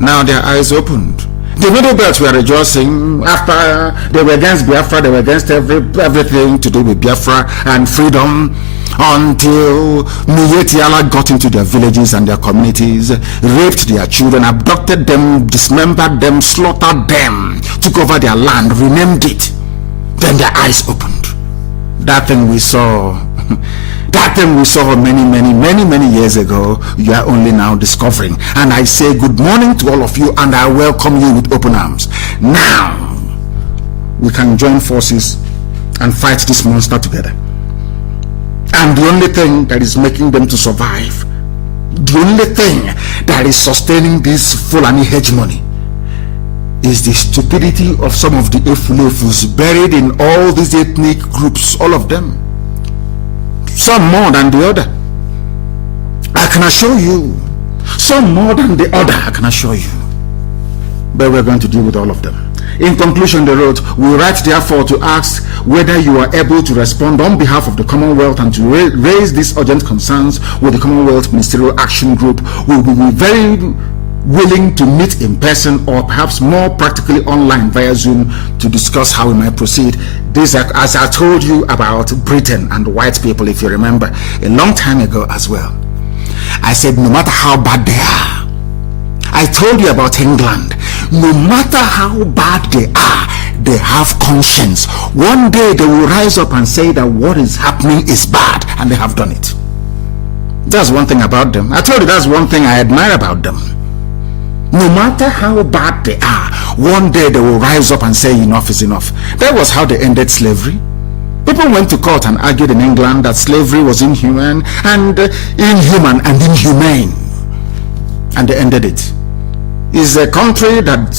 Now their eyes opened. The Middle Belt were rejoicing after they were against Biafra, they were against everything to do with Biafra and freedom, until Miyetiala got into their villages and their communities, raped their children, abducted them, dismembered them, slaughtered them, took over their land, renamed it. Then their eyes opened. That thing we saw many years ago, you are only now discovering. And I say good morning to all of you, and I welcome you with open arms. Now we can join forces and fight this monster together. And the only thing that is making them to survive, the only thing that is sustaining this Fulani hegemony, is the stupidity of some of the Efulefus buried in all these ethnic groups, all of them. Some more than the other, I can assure you. Some more than the other, I can assure you. But we're going to deal with all of them. In conclusion, they wrote, we write therefore to ask whether you are able to respond on behalf of the Commonwealth and to raise these urgent concerns with the Commonwealth Ministerial Action Group. We will be very willing to meet in person, or perhaps more practically online via Zoom, to discuss how we might proceed. This, as I told you about Britain and white people, if you remember, a long time ago as well. I said, no matter how bad they are, I told you about England. No matter how bad they are, they have conscience. One day they will rise up and say that what is happening is bad, and they have done it. That's one thing about them. I told you that's one thing I admire about them. No matter how bad they are, one day they will rise up and say enough is enough. That was how they ended slavery. People went to court and argued in England that slavery was inhuman and inhumane, and they ended it. It's a country that,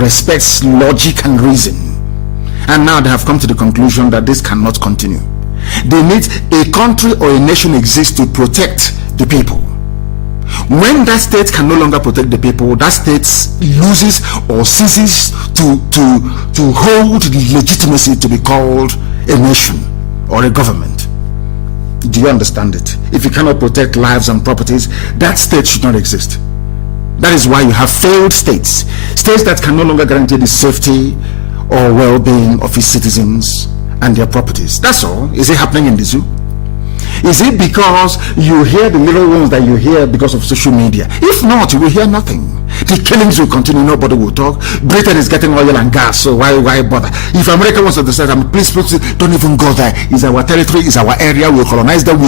respects logic and reason, and now they have come to the conclusion that this cannot continue. They need a country or a nation exists to protect the people. When that state can no longer protect the people, that state loses or ceases to hold legitimacy to be called a nation or a government. Do you understand it? If you cannot protect lives and properties, that state should not exist. That is why you have failed states that can no longer guarantee the safety or well-being of its citizens and their properties. That's all. Is it happening in the zoo? Is it because you hear the little ones that you hear because of social media? If not, you will hear nothing. The killings will continue, nobody will talk. Britain is getting oil and gas, so why bother? If America wants to decide, please don't even go there. It's our territory, it's our area, we'll colonize them.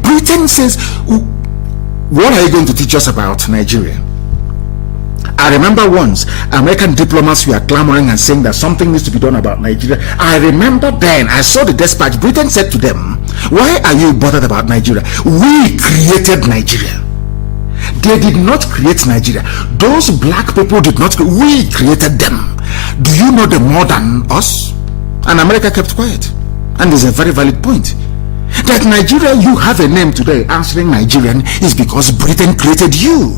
Britain says, what are you going to teach us about Nigeria? I remember once American diplomats were clamoring and saying that something needs to be done about Nigeria. I remember then I saw the dispatch. Britain said to them, why are you bothered about Nigeria? We created Nigeria. They did not create Nigeria. Those black people did not. We created them. Do you know them more than us? And America kept quiet. And there's a very valid point. That Nigeria, you have a name today answering Nigerian is because Britain created you.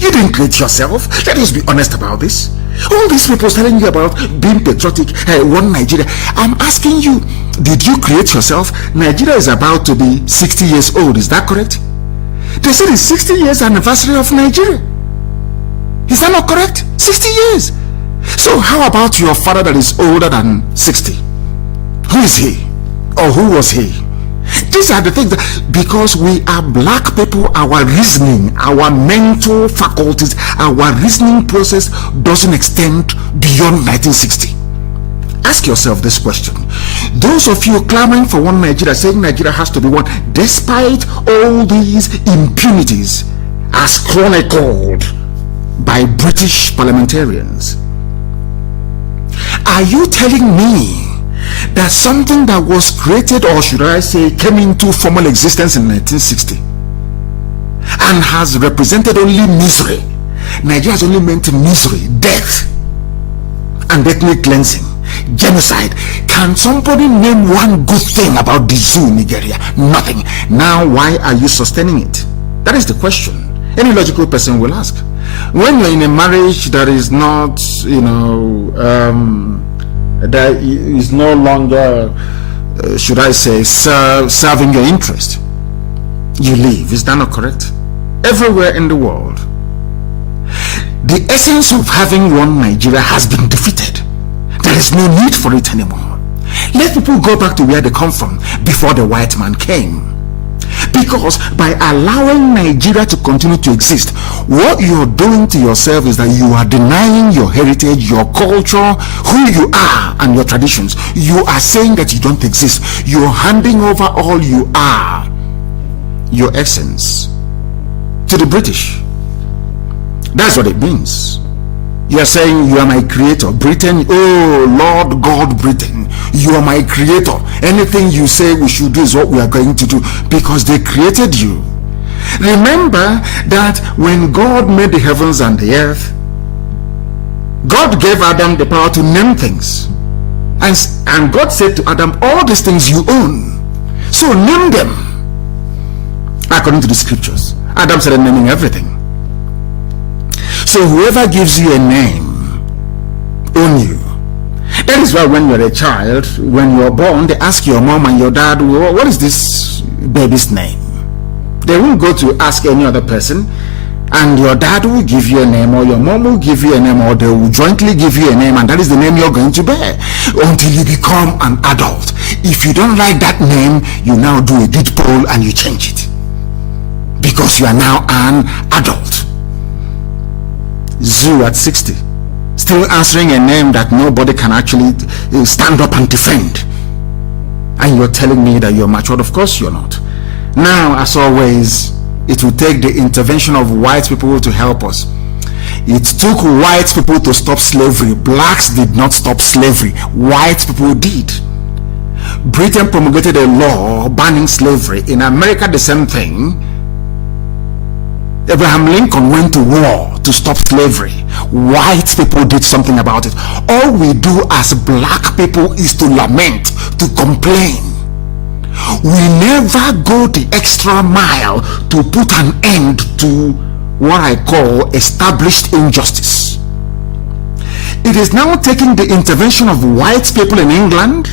You didn't create yourself. Let us be honest about this. All these people telling you about being patriotic, one Nigeria. I'm asking you, did you create yourself? Nigeria is about to be 60 years old. Is that correct? They said it's 60 years anniversary of Nigeria. Is that not correct? 60 years. So how about your father that is older than 60? Who is he? Or who was he? These are the things that, because we are black people, our reasoning, our mental faculties, our reasoning process doesn't extend beyond 1960. Ask yourself this question. Those of you clamoring for one Nigeria, saying Nigeria has to be one, despite all these impunities as chronicled by British parliamentarians, are you telling me that something that was created, or should I say came into formal existence in 1960 and has represented only misery? Nigeria has only meant misery, death and ethnic cleansing, genocide. Can somebody name one good thing about the zoo in Nigeria? Nothing. Now why are you sustaining it? That is the question any logical person will ask. When you're in a marriage that is not, that is no longer, should I say, serving your interest, you leave. Is that not correct? Everywhere in the world, the essence of having one Nigeria has been defeated. There is no need for it anymore. Let people go back to where they come from before the white man came. Because by allowing Nigeria to continue to exist, what you're doing to yourself is that you are denying your heritage, your culture, who you are, and your traditions. You are saying that you don't exist. You're handing over all you are, your essence, to the British. That's what it means. You are saying, you are my creator, Britain. Oh Lord God, Britain, you are my creator. Anything you say we should do is what we are going to do, because they created you. Remember that when God made the heavens and the earth, God gave Adam the power to name things, and God said to Adam, all these things you own, so name them according to the scriptures. Adam started naming everything. So whoever gives you a name own you. That is why when you're a child, when you're born, they ask your mom and your dad, what is this baby's name? They won't go to ask any other person, and your dad will give you a name, or your mom will give you a name, or they will jointly give you a name, and that is the name you're going to bear until you become an adult. If you don't like that name, you now do a deed poll and you change it, because you are now an adult. Zoo at 60, still answering a name that nobody can actually stand up and defend, and you're telling me that you're matured? Of course you're not. Now, as always, it will take the intervention of white people to help us. It took white people to stop slavery. Blacks did not stop slavery. White people did. Britain promulgated a law banning slavery. In America, the same thing. Abraham Lincoln went to war to stop slavery. White people did something about it. All we do as black people is to lament, to complain. We never go the extra mile to put an end to what I call established injustice. It is now taking the intervention of white people in England,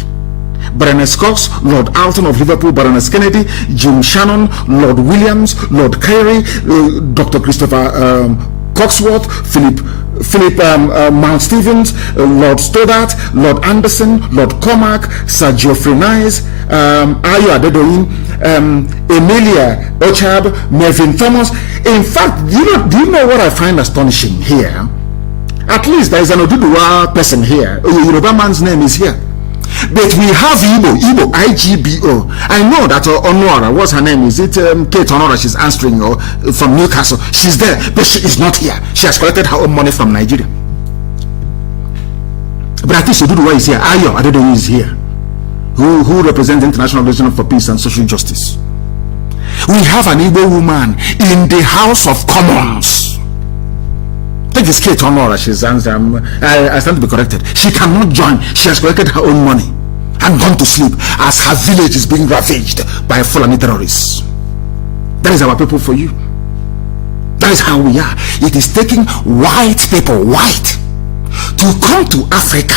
Baroness Cox, Lord Alton of Liverpool, Baroness Kennedy, Jim Shannon, Lord Williams, Lord Carey, Dr. Christopher Coxworth, Philip Mount Stevens, Lord Stoddart, Lord Anderson, Lord Cormac, Sir Geoffrey Nice, Ayo Adedoyin, Emilia Ochab, Melvin Thomas. In fact, do you know what I find astonishing here? At least there is an Oduduwa person here. A Yoruba man's name is here. But we have Igbo, IGBO. I know that Honora, what's her name? Is it Kate Honora? She's answering from Newcastle. She's there, but she is not here. She has collected her own money from Nigeria. But at least Oduduwa is here. Ayo Adedoyin is here, who represents the International Organization for Peace and Social Justice. We have an Igbo woman in the House of Commons Take his Kate Honora. She's I stand to be corrected. She cannot join. She has collected her own money and gone to sleep as her village is being ravaged by Fulani terrorists. That is our people for you. That is how we are. It is taking white people, to come to Africa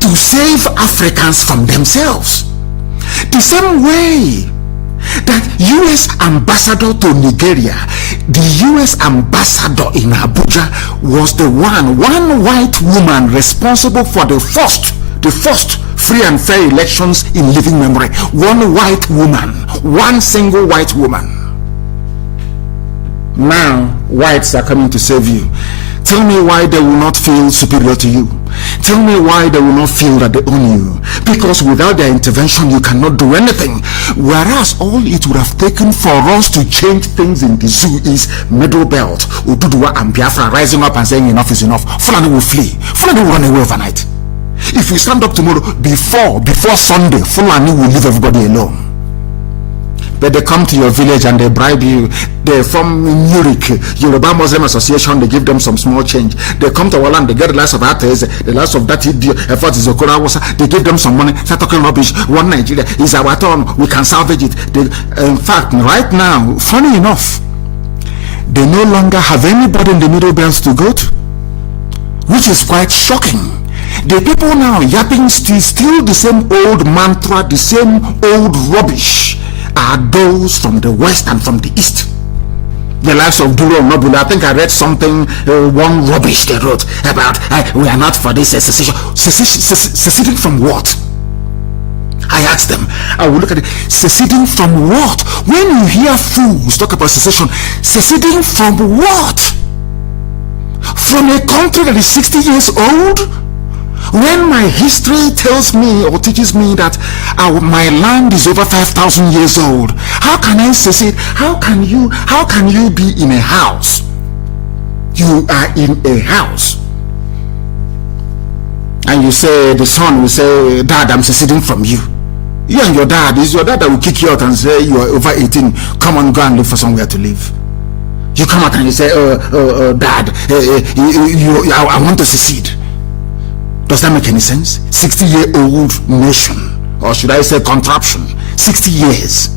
to save Africans from themselves. The same way that U.S. ambassador to Nigeria, the U.S. ambassador in Abuja was the one white woman responsible for the first free and fair elections in living memory. One white woman, one single white woman. Now whites are coming to save you. Tell me why they will not feel superior to you. Tell me why they will not feel that they own you. Because without their intervention, you cannot do anything. Whereas all it would have taken for us to change things in the zoo is Middle Belt, Ududuwa and Biafra rising up and saying enough is enough. Fulani will flee. Fulani will run away overnight. If we stand up tomorrow, before Sunday, Fulani will leave everybody alone. But they come to your village and they bribe you. They from Zurich, Yoruba Muslim Association, they give them some small change. They come to our land, they get the last of Ates, the last of that effort is Okora Wasa. They give them some money, start talking rubbish. One Nigeria is our turn, we can salvage it. In fact, right now, funny enough, they no longer have anybody in the Middle Belt to go to, which is quite shocking. The people now yapping still the same old mantra, the same old rubbish are those from the west and from the east. The likes of Duro Nobula. I think I read something, one rubbish they wrote about we are not for this secession. Seceding from what? I asked them. I will look at it. Seceding from what? When you hear fools talk about secession, seceding from what? From a country that is 60 years old? When my history tells me or teaches me that my land is over 5,000 years old, how can I secede? How can you be in a house? You are in a house and you say, the son will say, Dad, I'm seceding from you. You and your dad, is your dad that will kick you out and say you are over 18, come on, go and look for somewhere to live. You come out and you say, Dad, I want to secede. Does that make any sense? 60-year-old nation, or should I say contraption? 60 years.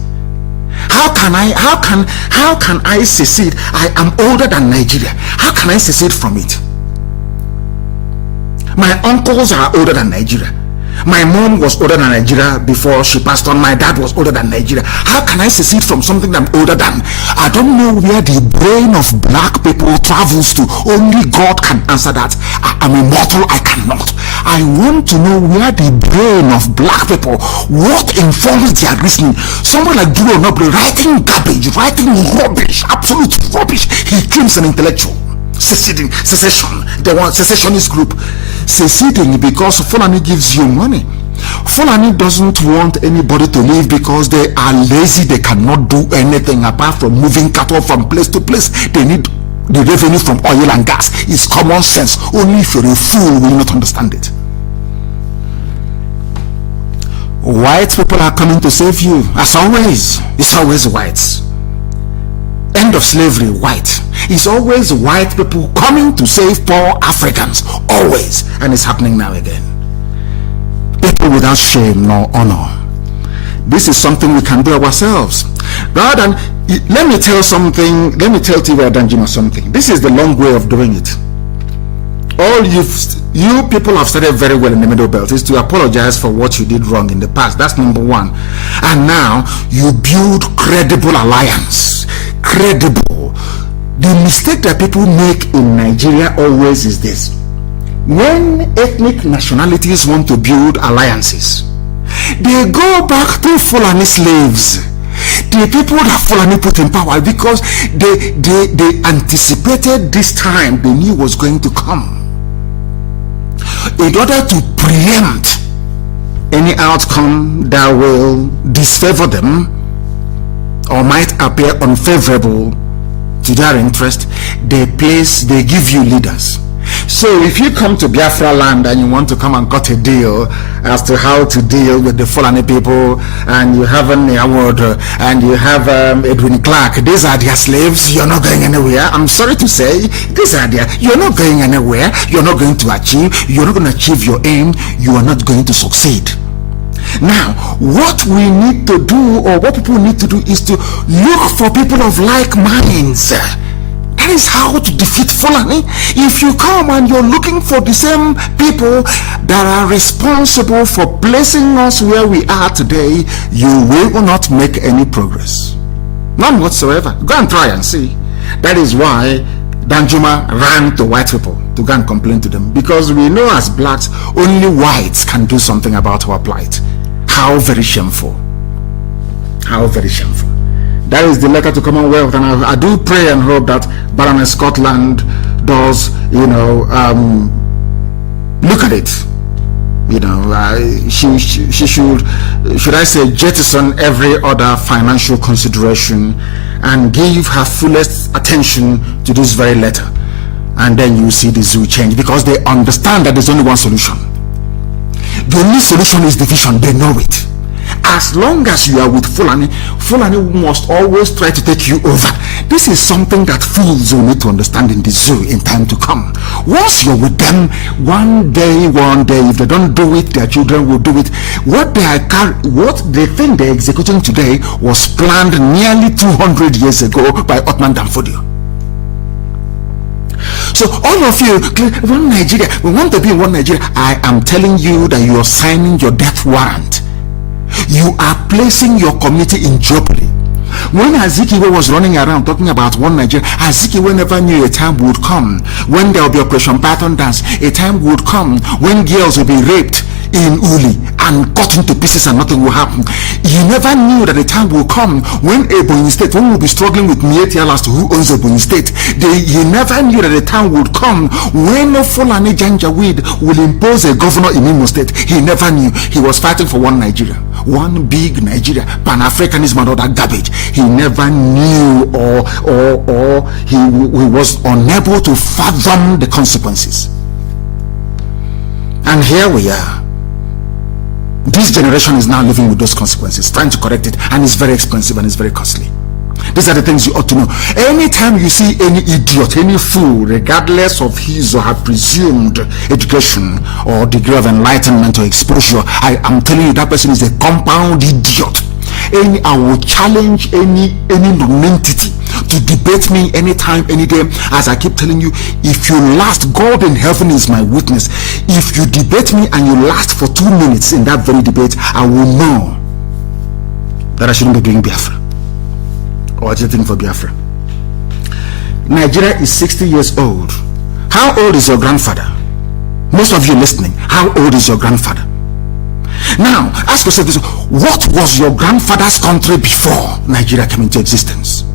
How can I secede? I am older than Nigeria. How can I secede from it? My uncles are older than Nigeria. My mom was older than Nigeria before she passed on. My dad was older than Nigeria. How can I secede from something that I'm older than? I don't know where the brain of black people travels to. Only God can answer that. I'm immortal, I cannot. I want to know where the brain of black people, what informs their reasoning. Someone like Duro Noble writing garbage, writing rubbish, absolute rubbish. He claims an intellectual. Secession, the one secessionist group, seceding because Fulani gives you money. Fulani doesn't want anybody to leave because they are lazy. They cannot do anything apart from moving cattle from place to place. They need the revenue from oil and gas. It's common sense. Only if you're a fool will not understand it. White people are coming to save you. As always, it's always whites. End of slavery, white. It's always white people coming to save poor Africans. Always. And it's happening now again. People without shame nor honor. This is something we can do ourselves. Rather than, let me tell Tiwa Danjima something. This is the long way of doing it. All you people have started very well in the Middle Belt is to apologize for what you did wrong in the past. That's number one. And now you build credible alliance. Credible. The mistake that people make in Nigeria always is this: when ethnic nationalities want to build alliances, they go back to Fulani slaves, the people that Fulani put in power, because they anticipated this time they knew was going to come. In order to preempt any outcome that will disfavor them or might appear unfavorable to their interest, they give you leaders. So if you come to Biafra land and you want to come and cut a deal as to how to deal with the Fulani people, and you have an award and you have Edwin Clark, these are their slaves, you're not going anywhere. I'm sorry to say, you're not going anywhere. You're not going to achieve your aim. You are not going to succeed. Now, what we need to do, or what people need to do, is to look for people of like minds. That is how to defeat Fulani. If you come and you're looking for the same people that are responsible for placing us where we are today, you will not make any progress. None whatsoever. Go and try and see. That is why Danjuma ran to white people to go and complain to them. Because we know as blacks, only whites can do something about our plight. How very shameful. How very shameful. That is the letter to Commonwealth, and I do pray and hope that Baroness Scotland does, look at it. She should I say, jettison every other financial consideration and give her fullest attention to this very letter. And then you see the zoo change, because they understand that there's only one solution. The only solution is division. They know it. As long as you are with Fulani must always try to take you over. This is something that fools will need to understand in the zoo in time to come. Once you're with them, one day, if they don't do it, their children will do it. What they think they're executing today was planned nearly 200 years ago by Ottoman Danfodio. So all of you, one Nigeria, we want to be in one Nigeria. I am telling you that you are signing your death warrant. You are placing your community in jeopardy. When Azikiwe was running around talking about one Nigeria, Azikiwe never knew a time would come when there will be Operation Python Dance. A time would come when girls will be raped in Uli and cut into pieces and nothing will happen. He never knew that the time will come when Ebonyi State, when we'll be struggling with Mietial as to who owns Ebonyi State. He never knew that the time would come when Fulani Janjaweed will impose a governor in Imo State. He never knew. He was fighting for one Nigeria, one big Nigeria, Pan-Africanism and all that garbage. He never knew, or he was unable to fathom the consequences. And here we are. This generation is now living with those consequences, trying to correct it, and it's very expensive and it's very costly. These are the things you ought to know. Anytime you see any idiot, any fool, regardless of his or her presumed education or degree of enlightenment or exposure, I am telling you that person is a compound idiot. I will challenge any non-entity to debate me anytime, any day. As I keep telling you, if you last, God in heaven is my witness, if you debate me and you last for 2 minutes in that very debate, I will know that I shouldn't be doing Biafra or agitating for Biafra. Nigeria is 60 years old. How old is your grandfather? Most of you listening, how old is your grandfather? Now, ask yourself this: what was your grandfather's country before Nigeria came into existence?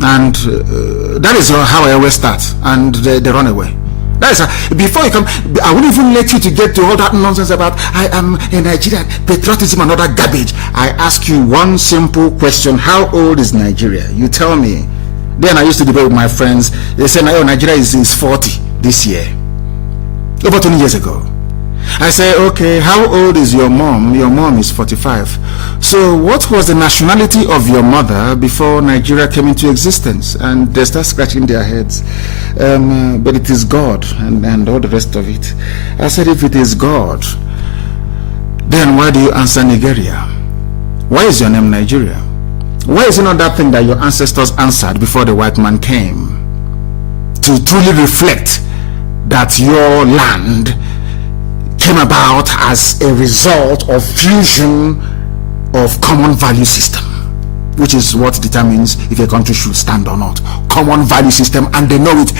And that is how I always start, and they run away. That is before you come, I won't even let you to get to all that nonsense about I am a Nigerian, patriotism and all that garbage. I ask you one simple question: how old is Nigeria? You tell me. Then I used to debate with my friends. They say, "No, Nigeria is 40 this year." Over 20 years ago. I say, okay, how old is your mom? Your mom is 45. So what was the nationality of your mother before Nigeria came into existence? And they start scratching their heads. But it is God and all the rest of it. I said, if it is God, then why do you answer Nigeria? Why is your name Nigeria? Why is it not that thing that your ancestors answered before the white man came? To truly reflect that your land came about as a result of fusion of common value system, which is what determines if a country should stand or not. Common value system, and they know it.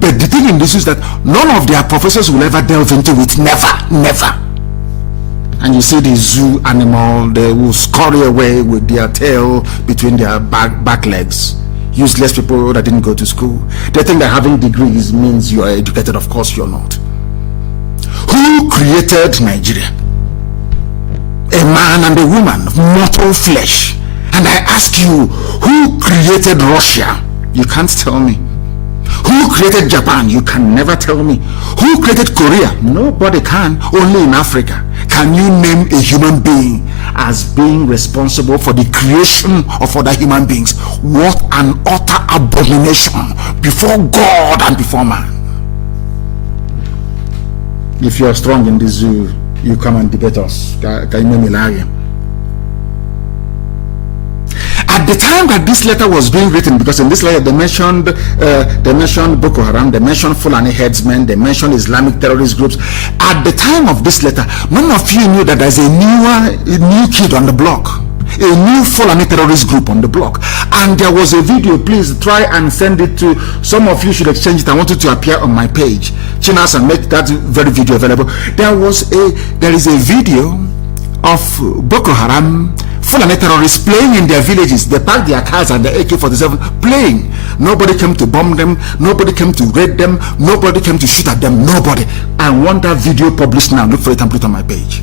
But the thing in this is that none of their professors will ever delve into it. Never. And you see the zoo animal, they will scurry away with their tail between their back legs. Useless people that didn't go to school. They think that having degrees means you are educated. Of course you're not. Who created Nigeria? A man and a woman, mortal flesh. And I ask you, who created Russia? You can't tell me. Who created Japan? You can never tell me. Who created Korea? Nobody can. Only in Africa can you name a human being as being responsible for the creation of other human beings. What an utter abomination before God and before man. If you are strong in this zoo, you come and debate us. At the time that this letter was being written, because in this letter they mentioned Boko Haram, they mentioned Fulani headsmen, they mentioned Islamic terrorist groups. At the time of this letter, none of you knew that there's a new kid on the block, a new Fulani terrorist group on the block. And there was a video. Please try and send it to some of you. Should exchange it. I want it to appear on my page, Chinas, and make that very video available. There is a video of Boko Haram Fulani terrorists playing in their villages. They parked their cars and the AK-47 playing. Nobody came to bomb them. Nobody came to raid them. Nobody came to shoot at them. Nobody. I want that video published now. Look for it and put it on my page.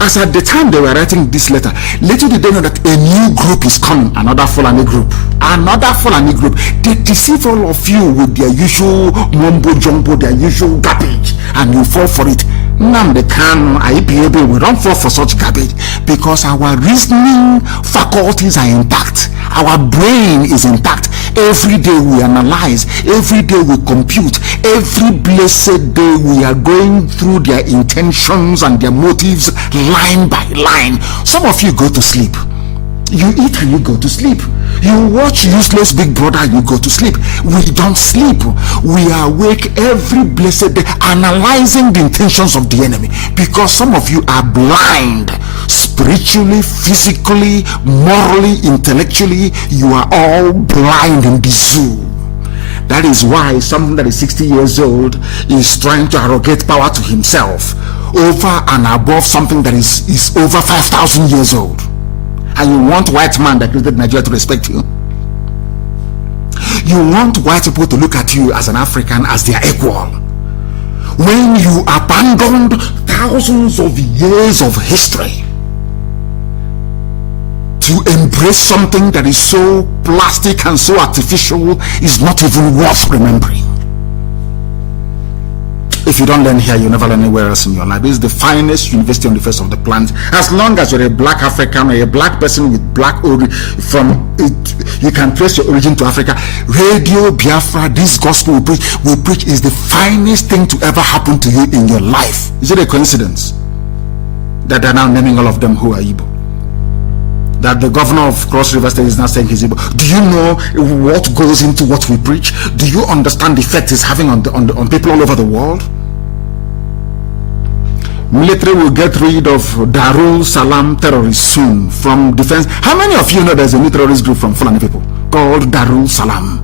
As at the time they were writing this letter, little did they know that a new group is coming. Another Fulani group. Another Fulani group. They deceive all of you with their usual mumbo jumbo, their usual garbage, and you fall for it. Nnamdi Kanu, Ipob, we don't fall for such garbage because our reasoning faculties are intact. Our brain is intact. Every day we analyze, every day we compute, every blessed day we are going through their intentions and their motives line by line. Some of you go to sleep. You eat and you go to sleep. You watch useless Big Brother and you go to sleep. We don't sleep. We are awake every blessed day analyzing the intentions of the enemy, because some of you are blind spiritually, physically, morally, intellectually. You are all blind in the zoo. That is why something that is 60 years old is trying to arrogate power to himself over and above something that is over 5,000 years old. And you want white man that created Nigeria to respect you. You want white people to look at you as an African as their equal. When you abandoned thousands of years of history to embrace something that is so plastic and so artificial is not even worth remembering. If you don't learn here, you never learn anywhere else in your life. This is the finest university on the face of the planet. As long as you're a black African or a black person with black origin, you can trace your origin to Africa. Radio Biafra, this gospel we preach is the finest thing to ever happen to you in your life. Is it a coincidence that they're now naming all of them who are Igbo? That the governor of Cross River State is now saying he's Igbo. Do you know what goes into what we preach? Do you understand the effect it's having on people all over the world? Military will get rid of Darul Salam terrorists soon from defense. How many of you know there's a new terrorist group from Fulani people called Darul Salam?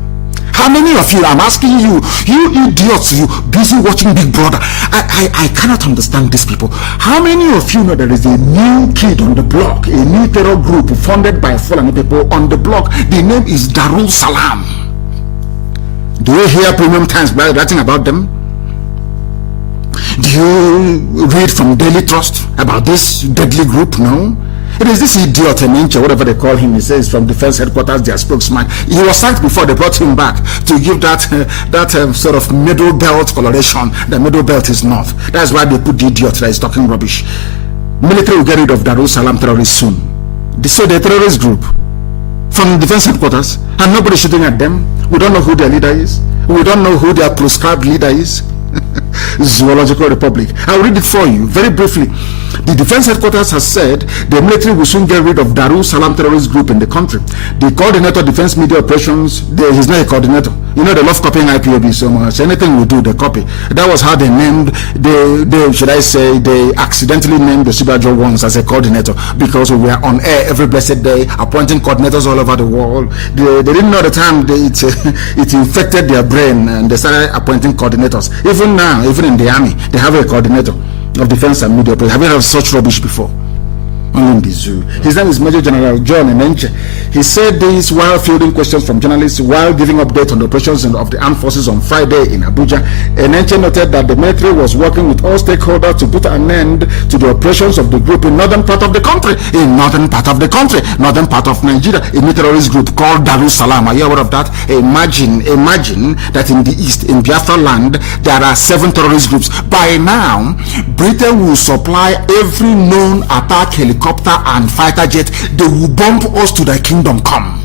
How many of you, I'm asking you, you idiots, you busy watching Big Brother. I cannot understand these people. How many of you know there is a new kid on the block, a new terror group funded by Fulani people on the block? The name is Darul Salam. Do you hear Premium Times writing about them? Do you read from Daily Trust about this deadly group? No. It is this idiot, Emenche, whatever they call him. He says from Defense Headquarters, their spokesman. He was sacked before they brought him back to give that sort of middle belt coloration. The middle belt is north. That's why they put the idiot that is talking rubbish. Military will get rid of Darul Salam terrorists soon. So the terrorist group from Defense Headquarters, and nobody's shooting at them. We don't know who their leader is. We don't know who their proscribed leader is. Zoological Republic. I'll read it for you very briefly. The Defense Headquarters has said the military will soon get rid of Darul Salam terrorist group in the country. The coordinator of defense media operations, he's not a coordinator. You know, they love copying Ipob so much. Anything we do, they copy. That was how they named, they accidentally named the Sibajo ones as a coordinator, because we were on air every blessed day appointing coordinators all over the world. They didn't know the time it infected their brain, and they started appointing coordinators. Even now, even in the army, they have a coordinator of defense and media. Have you heard of such rubbish before? only in the zoo. His name is Major General John Enenche. He said this while fielding questions from journalists while giving updates on the operations of the armed forces on Friday in Abuja. Enenche noted that the military was working with all stakeholders to put an end to the operations of the group in northern part of the country. Northern part of Nigeria, a new terrorist group called Darussalam. Are you aware of that? Imagine that in the east, in Biafra land, there are 7 terrorist groups. By now, Britain will supply every known attack helicopter and fighter jet. They will bomb us to the kingdom come.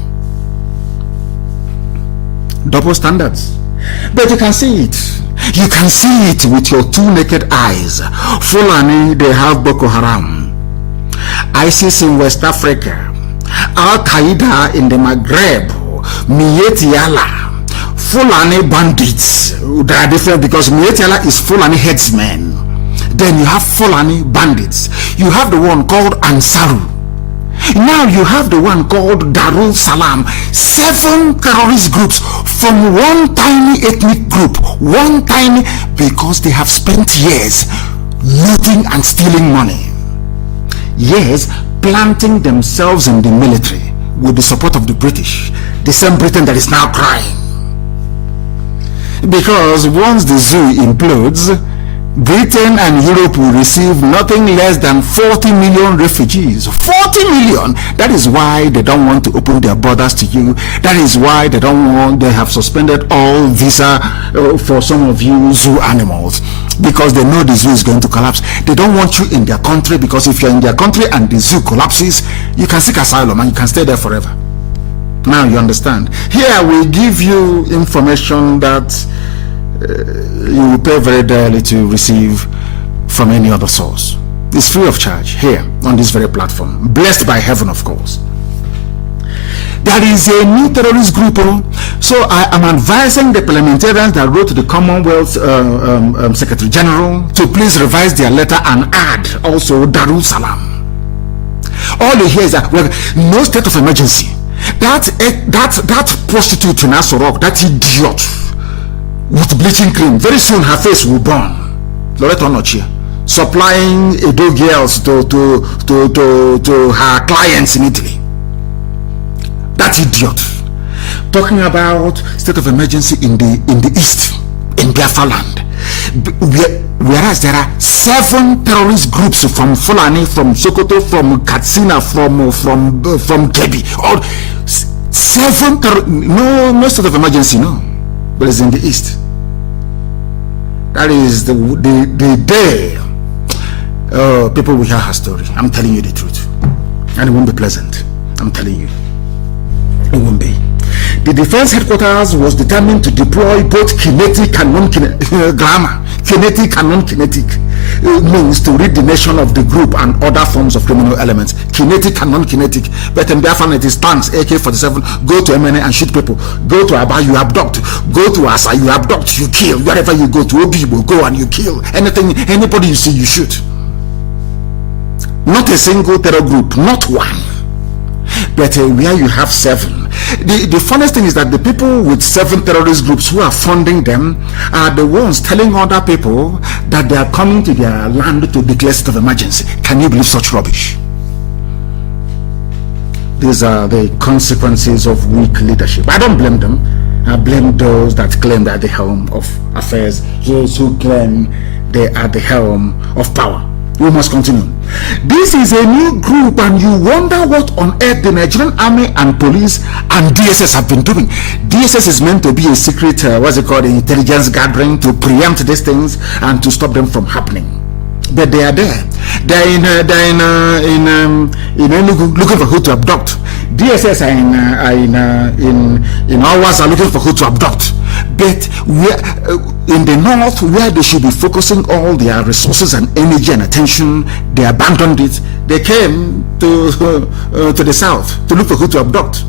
Double standards. But you can see it. You can see it with your 2 naked eyes. Fulani, they have Boko Haram. ISIS in West Africa. Al-Qaeda in the Maghreb. Mieti Allah. Fulani bandits. They are different because Mieti Allah is Fulani headsmen. Then you have Fulani bandits. You have the one called Ansaru. Now you have the one called Darul Salam. 7 terrorist groups from one tiny ethnic group. One tiny, because they have spent years looting and stealing money. Years planting themselves in the military with the support of the British. The same Britain that is now crying. Because once the zoo implodes, Britain and Europe will receive nothing less than 40 million refugees. 40 million! That is why they don't want to open their borders to you. That is why they have suspended all visa for some of you zoo animals. Because they know the zoo is going to collapse. They don't want you in their country, because if you're in their country and the zoo collapses, you can seek asylum and you can stay there forever. Now you understand. Here we give you information that you will pay very dearly to receive from any other source. It's free of charge here on this very platform, blessed by heaven, of course. There is a new terrorist group, so I am advising the parliamentarians that wrote to the Commonwealth Secretary General to please revise their letter and add also Darul Salam. All you hear is that no state of emergency. That prostitute in Asorok, that idiot with bleaching cream, very soon her face will burn. Loretta Onochie, supplying Edo girls to her clients in Italy. That idiot talking about state of emergency in the east, in Biafra land, whereas there are 7 terrorist groups from Fulani, from Sokoto, from Katsina, from Kebbi, or 7 no state of emergency, no, but it's in the east. That is the day people will hear her story. I'm telling you the truth, and it won't be pleasant. I'm telling you, it won't be. The defense headquarters was determined to deploy both kinetic and non-kinetic grammar. Kinetic and non-kinetic means to rid the nation of the group and other forms of criminal elements. Kinetic and non-kinetic. But in Biafra it is tanks, AK-47. Go to MNA and shoot people. Go to Aba, you abduct. Go to Asa, you abduct, you kill. Wherever you go to Obibo, go and you kill. Anybody you see, you shoot. Not a single terror group, not one. But where you have 7. The funniest thing is that the people with 7 terrorist groups who are funding them are the ones telling other people that they are coming to their land to declare state of emergency. Can you believe such rubbish? These are the consequences of weak leadership. I don't blame them. I blame those that claim they are the helm of affairs, those who claim they are the helm of power. We must continue. This is a new group, and you wonder what on earth the Nigerian army and police and DSS have been doing. DSS is meant to be a secret, intelligence gathering to preempt these things and to stop them from happening. But they are there. They're in Enugu looking for who to abduct. DSS are in ours are looking for who to abduct. But in the north, where they should be focusing all their resources and energy and attention, they abandoned it. They came to the south to look for who to abduct.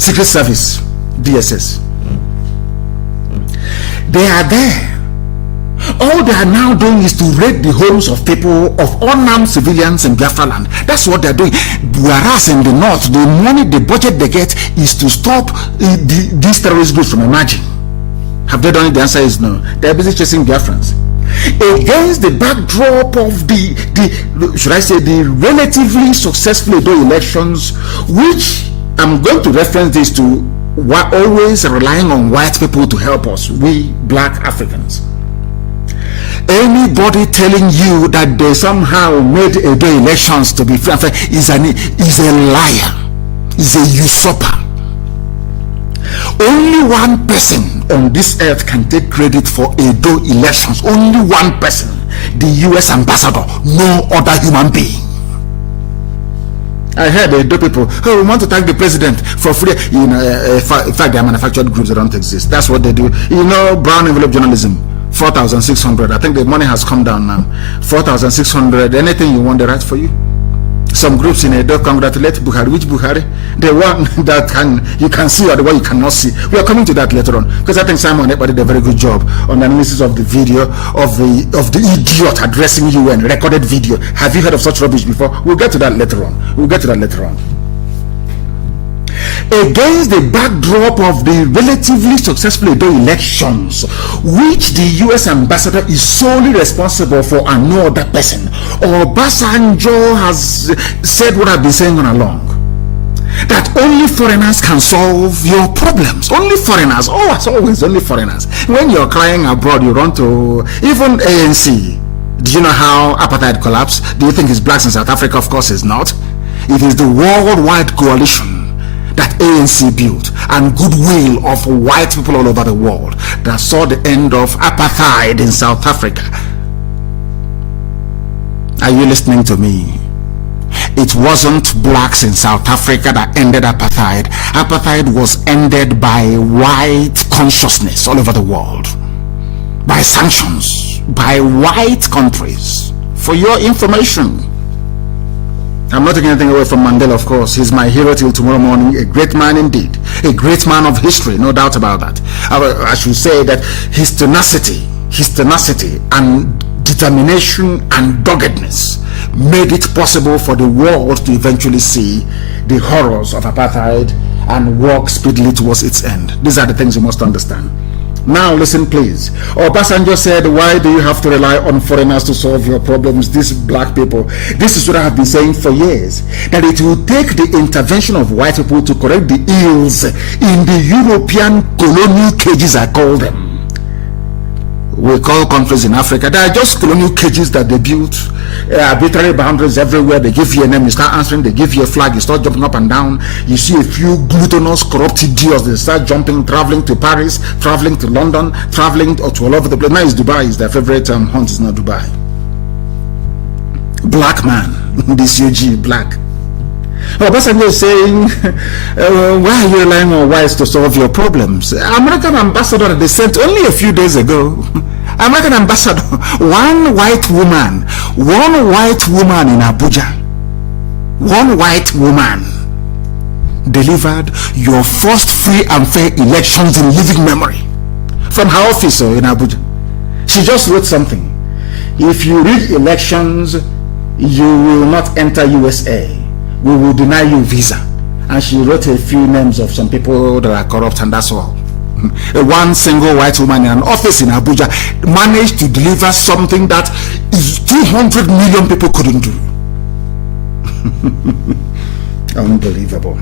Secret Service, DSS. They are there. All they are now doing is to raid the homes of people, of unarmed civilians in Biafra land. That's what they're doing. Whereas in the north, the money, the budget they get is to stop these terrorist groups from emerging. Have they done it? The answer is no. They're busy chasing Biafrans. against the backdrop of the should I say the relatively successful Edo elections, which I'm going to reference this to, we're always relying on white people to help us, we black Africans. Anybody telling you that they somehow made Edo elections to be free and fair is a liar, is a usurper. Only one person on this earth can take credit for Edo elections. Only one person, the US ambassador, no other human being. I heard Edo people, oh, we want to thank the president for free. You know, in fact, they are manufactured groups that don't exist. That's what they do. You know, brown envelope journalism, 4,600. I think the money has come down now. 4,600. Anything you want, they write for you. Some groups in Edo congratulate Buhari. Which Buhari? The one that you can see or the one you cannot see. We are coming to that later on, because I think Simon Ekpa did a very good job on the analysis of the video of the idiot addressing UN, recorded video. Have you heard of such rubbish before? We'll get to that later on. Against the backdrop of the relatively successful Edo elections, which the US ambassador is solely responsible for and no other person, Obasanjo has said what I've been saying all along, that only foreigners can solve your problems. Only foreigners. Oh, as always, only foreigners. When you're crying abroad, you run to even ANC. Do you know how apartheid collapsed? Do you think it's blacks in South Africa? Of course it's not. It is the worldwide coalition that ANC built and goodwill of white people all over the world that saw the end of apartheid in South Africa. Are you listening to me? It wasn't blacks in South Africa that ended apartheid. Apartheid was ended by white consciousness all over the world, by sanctions, by white countries. For your information, I'm not taking anything away from Mandela, of course. He's my hero till tomorrow morning. A great man indeed. A great man of history, no doubt about that. I should say that his tenacity and determination and doggedness made it possible for the world to eventually see the horrors of apartheid and work speedily towards its end. These are the things you must understand. Now listen, please. Obasanjo said, why do you have to rely on foreigners to solve your problems, these black people? This is what I have been saying for years, that it will take the intervention of white people to correct the ills in the European colonial cages, I call them. We call countries in Africa, they are just colonial cages that they built, arbitrary boundaries everywhere. They give you a name, you start answering. They give you a flag, you start jumping up and down. You see a few gluttonous, corrupt idiots, they start jumping, traveling to Paris, traveling to London, traveling to all over the place. Now it's Dubai, is their favorite hunt, is not Dubai. Black man, this UG, black. Obasanjo is saying, why are you relying on whites to solve your problems? American ambassador that they sent only a few days ago, American ambassador, one white woman in Abuja, one white woman delivered your first free and fair elections in living memory from her office in Abuja. She just wrote something. If you read elections, you will not enter USA. We will deny you visa. And she wrote a few names of some people that are corrupt, and that's all. One single white woman in an office in Abuja managed to deliver something that is 200 million people couldn't do. Unbelievable.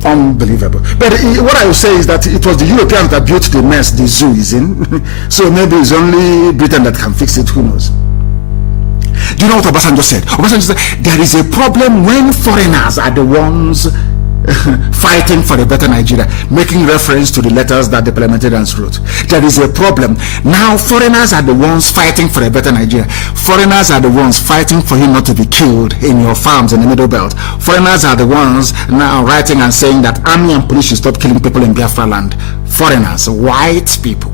But what I would say is that it was the Europeans that built the mess the zoo is in. So maybe it's only Britain that can fix it. Who knows? Do you know what Obasanjo said? Obasanjo said there is a problem when foreigners are the ones fighting for a better Nigeria, making reference to the letters that the parliamentarians wrote. There is a problem. Now foreigners are the ones fighting for a better Nigeria. Foreigners are the ones fighting for him not to be killed in your farms in the Middle Belt. Foreigners are the ones now writing and saying that army and police should stop killing people in Biafra land. Foreigners, white people.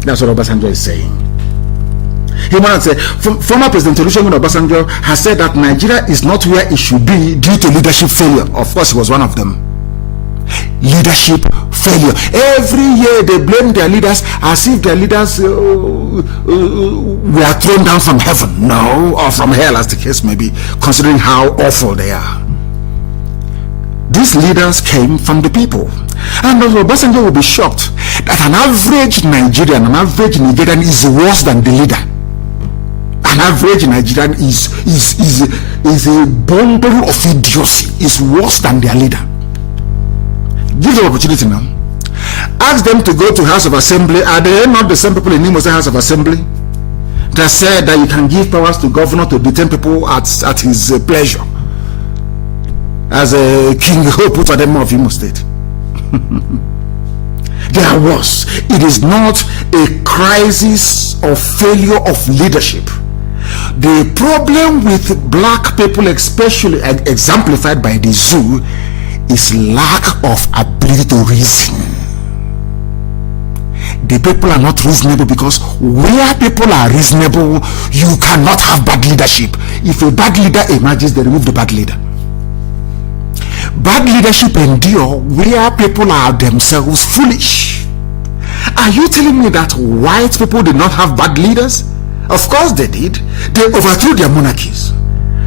That's what Obasanjo is saying. He might say, former President Olusegun Obasanjo has said that Nigeria is not where it should be due to leadership failure. Of course, he was one of them. Leadership failure. Every year they blame their leaders as if their leaders were thrown down from heaven. No, or from hell, as the case may be, considering how awful they are. These leaders came from the people. And also, Obasanjo will be shocked that an average Nigerian, an average Nigerian is worse than the leader. An average Nigerian is a bundle of idiocy, is worse than their leader. Give them opportunity now. Ask them to go to House of Assembly. Are they not the same people in Imo State House of Assembly that said that you can give powers to governor to detain people at his pleasure, as a king who put on them of Imo State? They are worse. It is not a crisis of failure of leadership. The problem with black people, especially exemplified by the zoo, is lack of ability to reason. The people are not reasonable, because where people are reasonable, you cannot have bad leadership. If a bad leader emerges, they remove the bad leader. Bad leadership endure where people are themselves foolish. Are you telling me that white people did not have bad leaders? Of course they did. They overthrew their monarchies.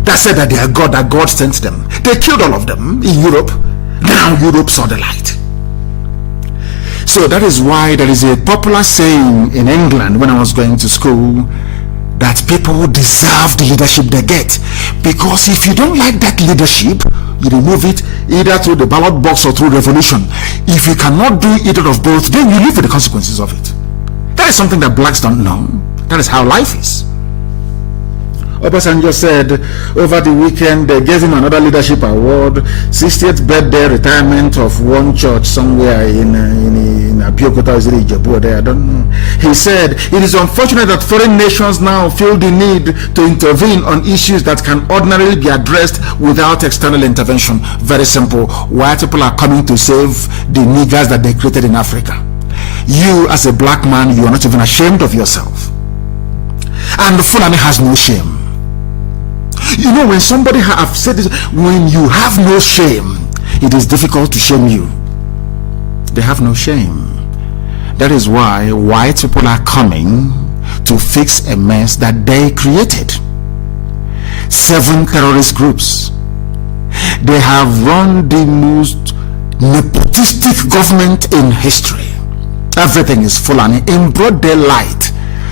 That said that they are God, that God sent them. They killed all of them in Europe. Now Europe saw the light. So that is why there is a popular saying in England when I was going to school, that people deserve the leadership they get. Because if you don't like that leadership, you remove it either through the ballot box or through revolution. If you cannot do either of both, then you live with the consequences of it. That is something that blacks don't know. That is how life is. Obasanjo said over the weekend they gave him another leadership award, 60th birthday retirement of one church somewhere in Abiokota, is it Ijebu there? I don't know. He said it is unfortunate that foreign nations now feel the need to intervene on issues that can ordinarily be addressed without external intervention. Very simple. White people are coming to save the niggers that they created in Africa. You as a black man, you are not even ashamed of yourself. And the Fulani has no shame. You know, when somebody have said this, when you have no shame, it is difficult to shame you. They have no shame. That is why white people are coming to fix a mess that they created. 7 terrorist groups. They have run the most nepotistic government in history. Everything is Fulani in broad daylight.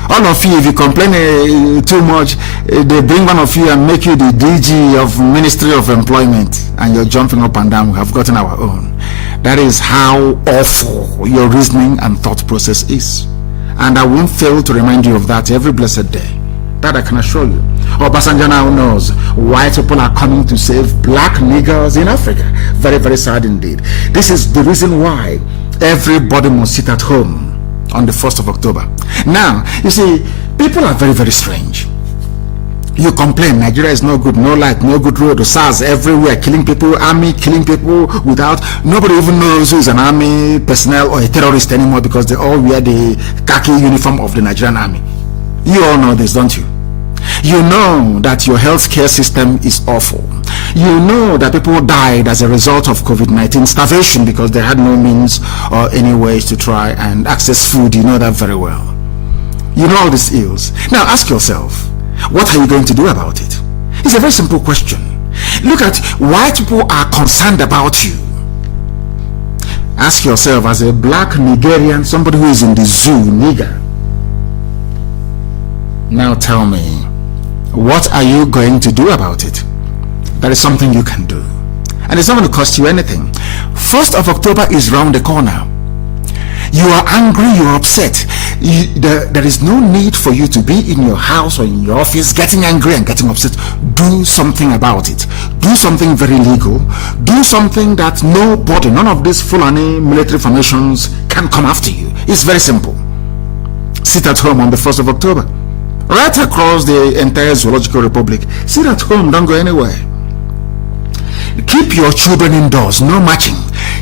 All of you, if you complain too much, they bring one of you and make you the DG of Ministry of Employment, and you're jumping up and down. We have gotten our own. That is how awful your reasoning and thought process is. And I won't fail to remind you of that every blessed day. That I can assure you. Obasanjo now knows white people are coming to save black niggers in Africa. Very, very sad indeed. This is the reason why everybody must sit at home on the 1st of October. Now, you see, people are very, very strange. You complain, Nigeria is no good, no light, no good road, SARS everywhere, killing people, army killing people without, nobody even knows who is an army personnel or a terrorist anymore, because they all wear the khaki uniform of the Nigerian army. You all know this, don't you? You know that your healthcare system is awful. You know that people died as a result of COVID-19 starvation because they had no means or any ways to try and access food. You know that very well. You know all these ills. Now ask yourself, what are you going to do about it? It's a very simple question. Look at why people are concerned about you. Ask yourself, as a black Nigerian, somebody who is in the zoo, nigger. Now tell me, what are you going to do about it? That is something you can do, and it's not going to cost you anything. 1st of October is round the corner. You are angry, you're upset. There is no need for you to be in your house or in your office getting angry and getting upset. Do something about it. Do something very legal. Do something that nobody, none of these Fulani military formations can come after you. It's very simple. Sit at home on the 1st of October. Right across the entire Zoological Republic. Sit at home, don't go anywhere. Keep your children indoors, no marching.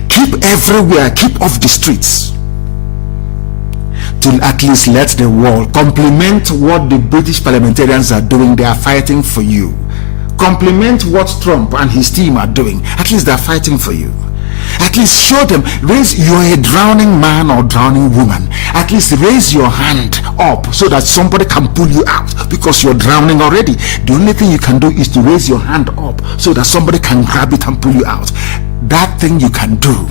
Keep everywhere, keep off the streets. To at least let the world compliment what the British parliamentarians are doing. They are fighting for you. Compliment what Trump and his team are doing. At least they are fighting for you. At least show them, you're a drowning man or drowning woman. At least raise your hand up so that somebody can pull you out, because you're drowning already. The only thing you can do is to raise your hand up so that somebody can grab it and pull you out. That thing you can do.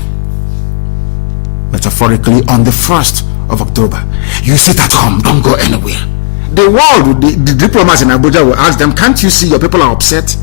metaphorically, on the 1st of October. You sit at home, don't go anywhere. The world, the diplomats in Abuja will ask them, can't you see your people are upset?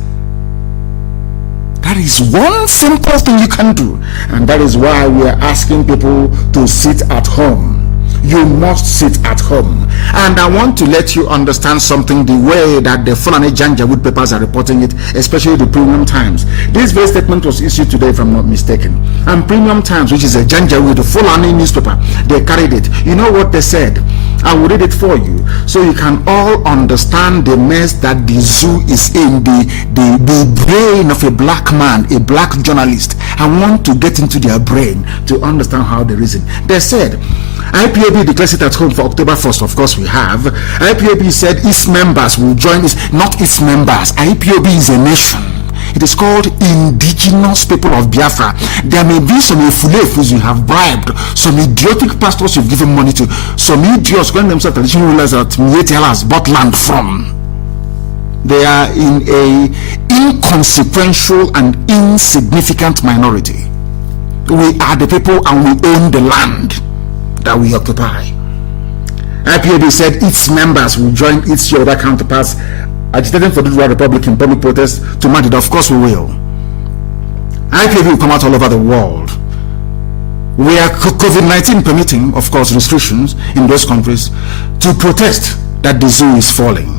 That is one simple thing you can do, and that is why we are asking people to sit at home. You must sit at home. And I want to let you understand something, the way that the Fulani Janjaweed papers are reporting it, especially the Premium Times. This very statement was issued today, if I'm not mistaken. And Premium Times, which is a Janjaweed, the Fulani newspaper, they carried it. You know what they said? I will read it for you, so you can all understand the mess that the zoo is in, the brain of a black man, a black journalist. I want to get into their brain to understand how they reason. They said, IPOB declares it at home for October 1st. Of course we have. IPOB said its members will join its, not its members. IPOB is a nation. It is called Indigenous People of Biafra. There may be some Efulefus you have bribed, some idiotic pastors you've given money to, some idiots calling themselves traditional rulers that Mietiala has bought land from. They are in a inconsequential and insignificant minority. We are the people and we own the land that we occupy. IPOB said its members will join its Yoruba counterparts agitating for the Republic in public protest to match it. Of course we will. IPOB will come out all over the world. We are COVID-19 permitting, of course, restrictions in those countries to protest that the zoo is falling.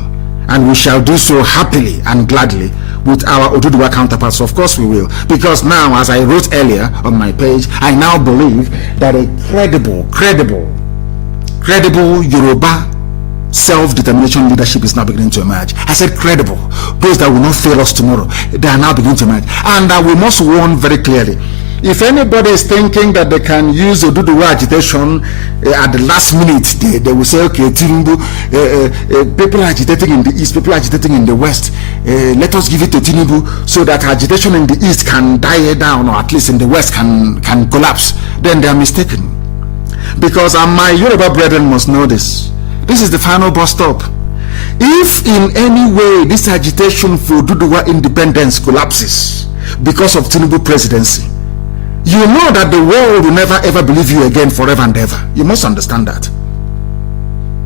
And we shall do so happily and gladly with our Oduduwa counterparts. Of course we will, because now, as I wrote earlier on my page, I now believe that a credible Yoruba self-determination leadership is now beginning to emerge. I said credible. Those that will not fail us tomorrow, they are now beginning to emerge. And we must warn very clearly, if anybody is thinking that they can use Oduduwa agitation at the last minute, they will say, okay, Tinubu, people are agitating in the east, people are agitating in the west, let us give it to Tinubu so that agitation in the east can die down, or at least in the west can collapse. Then they are mistaken. Because my Yoruba brethren must know this. This is the final bus stop. If in any way this agitation for Oduduwa independence collapses because of Tinubu presidency, you know that the world will never ever believe you again forever and ever. You must understand that.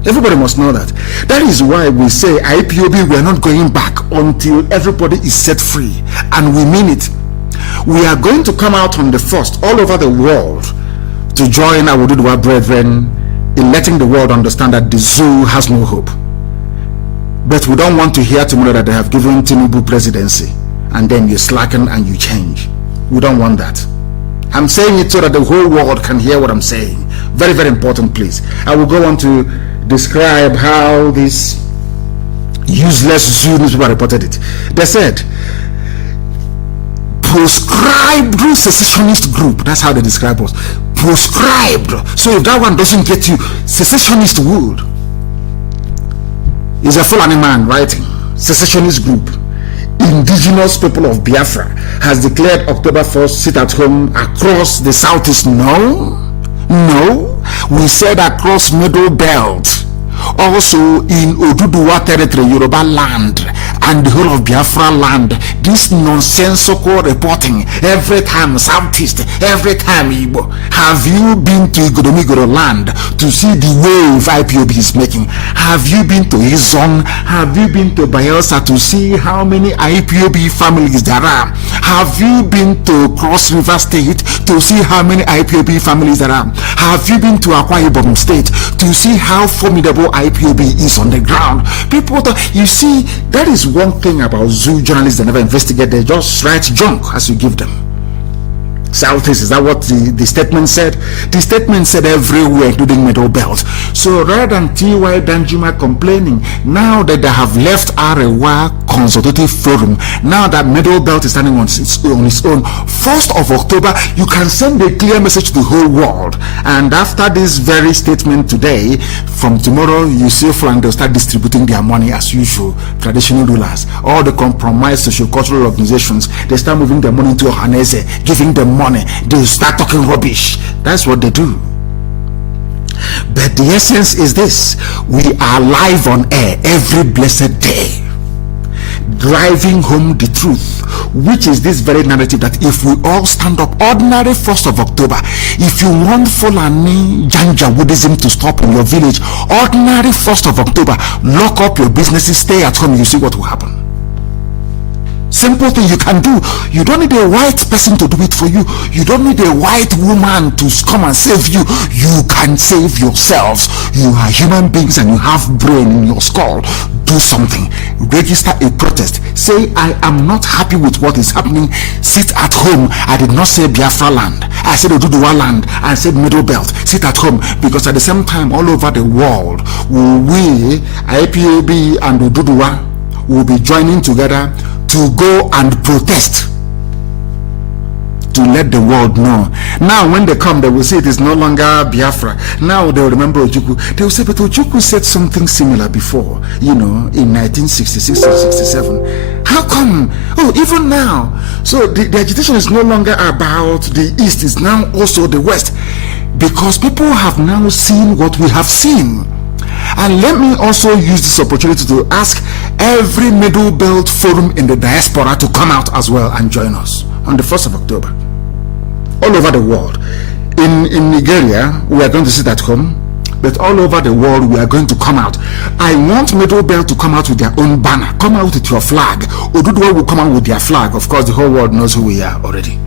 Everybody must know that. That is why we say IPOB, we are not going back until everybody is set free. And we mean it. We are going to come out on the 1st all over the world to join our Oduduwa brethren in letting the world understand that the zoo has no hope. But we don't want to hear tomorrow that they have given Tinubu presidency and then you slacken and you change. We don't want that. I'm saying it so that the whole world can hear what I'm saying. Very, very important, please. I will go on to describe how this useless zoo newspaper reported it. They said, proscribed secessionist group. That's how they describe us. Proscribed. So if that one doesn't get you, secessionist would. Is a Fulani man writing. Secessionist group. Indigenous People of Biafra has declared October 1st sit at home across the southeast. No, we said across Middle Belt, also in Oduduwa territory, Yoruba land, and the whole of Biafra land. This nonsensical reporting every time southeast, every time Igbo. Have you been to Igodomigoro land to see the wave IPOB is making? Have you been to Izon? Have you been to Bayelsa to see how many IPOB families there are? Have you been to Cross River State to see how many IPOB families there are? Have you been to Akwa Ibom State to see how formidable IPOB is on the ground? People, you see, that is one thing about zoo journalists. They never investigate. They just write junk as you give them. Southeast, is that what the statement said? The statement said everywhere, including Middle Belt. So rather than T.Y. Danjuma complaining, now that they have left Arewa Consultative Forum, now that Middle Belt is standing on its own, 1st of October, you can send a clear message to the whole world. And after this very statement today, from tomorrow, you see Fulani, they'll start distributing their money as usual. Traditional rulers, all the compromised socio-cultural organizations, they start moving their money to Ohanese, giving them money. They start talking rubbish. That's what they do. But the essence is this: we are live on air every blessed day, driving home the truth which is this very narrative that if we all stand up, ordinary 1st of October, if you want Fulani Janjawoodism to stop in your village, ordinary 1st of October, lock up your businesses, stay at home, you see what will happen. Simple thing you can do. You don't need a white person to do it for you. You don't need a white woman to come and save you. You can save yourselves. You are human beings and you have brain in your skull. Do something. Register a protest. Say, I am not happy with what is happening. Sit at home. I did not say Biafra land. I said Oduduwa land. I said Middle Belt. Sit at home. Because at the same time, all over the world, we, Ipob and Oduduwa, will be joining together to go and protest, to let the world know. Now when they come, they will say it is no longer Biafra. Now they will remember Ojukwu. They will say, but Ojukwu said something similar before, in 1966 or 67. How come? Oh, even now. So the agitation is no longer about the East, it's now also the West, because people have now seen what we have seen. And let me also use this opportunity to ask every Middle Belt forum in the diaspora to come out as well and join us on the 1st of October. All over the world. In Nigeria, we are going to sit at home, but all over the world, we are going to come out. I want Middle Belt to come out with their own banner. Come out with your flag. Oduduwa will come out with their flag. Of course, the whole world knows who we are already.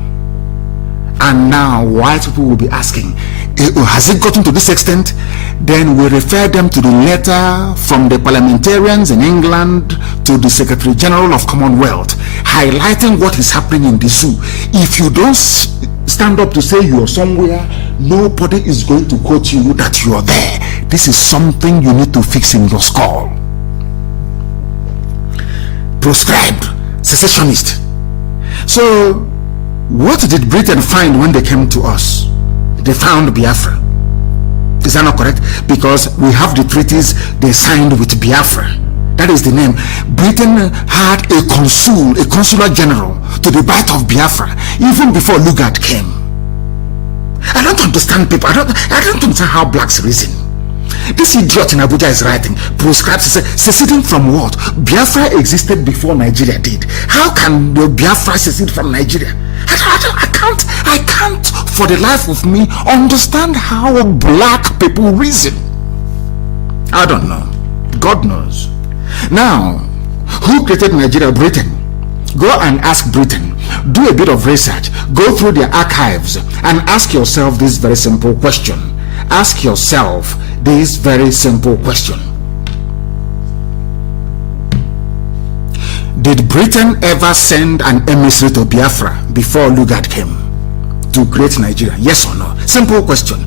And now white people will be asking, has it gotten to this extent? Then we refer them to the letter from the parliamentarians in England to the Secretary General of Commonwealth, highlighting what is happening in the zoo. If you don't stand up to say you're somewhere, nobody is going to quote you that you're there. This is something you need to fix in your skull. Proscribed, secessionist. So what did Britain find when they came to us? They found Biafra. Is that not correct? Because we have the treaties they signed with Biafra. That is the name. Britain had a consular general to the right of Biafra even before Lugard came. I don't understand people. I don't understand how blacks reason. This idiot in Abuja is writing, proscribed, seceding from what? Biafra existed before Nigeria did. How can the Biafra secede from Nigeria? I can't for the life of me understand how black people reason. I don't know. God knows. Now, who created Nigeria? Britain. Go and ask Britain. Do a bit of research. Go through their archives and ask yourself this very simple question. Ask yourself this very simple question. Did Britain ever send an emissary to Biafra before Lugard came to create Nigeria? Yes or no? Simple question.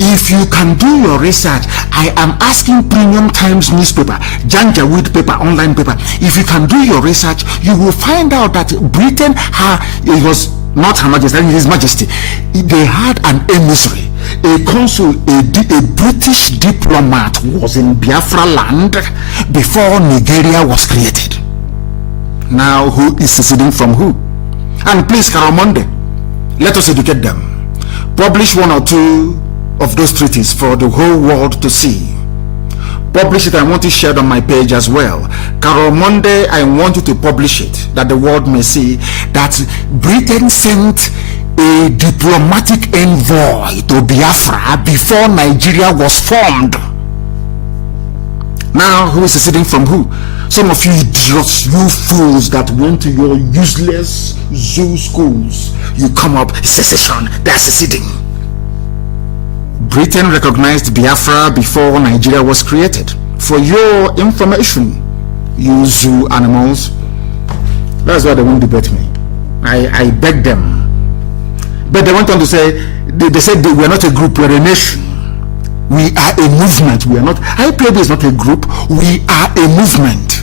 If you can do your research, I am asking Premium Times newspaper, Janjaweed paper, online paper. If you can do your research, you will find out that Britain it was not Her Majesty, His Majesty. They had an emissary, a consul, a British diplomat was in Biafra land before Nigeria was created. Now, who is seceding from who? And please, Karamonde, let us educate them. Publish one or two of those treaties for the whole world to see. Publish it. I want it shared on my page as well. Karamonde, I want you to publish it that the world may see that Britain sent a diplomatic envoy to Biafra before Nigeria was formed. Now, who is seceding from who? Some of you idiots, you fools that went to your useless zoo schools, you come up, secession, they're seceding. Britain recognized Biafra before Nigeria was created. For your information, you zoo animals. That's why they won't debate me. I beg them. But they went on to say, they said we are not a group, we are a nation. We are a movement. We are not, Ipob is not a group, we are a movement.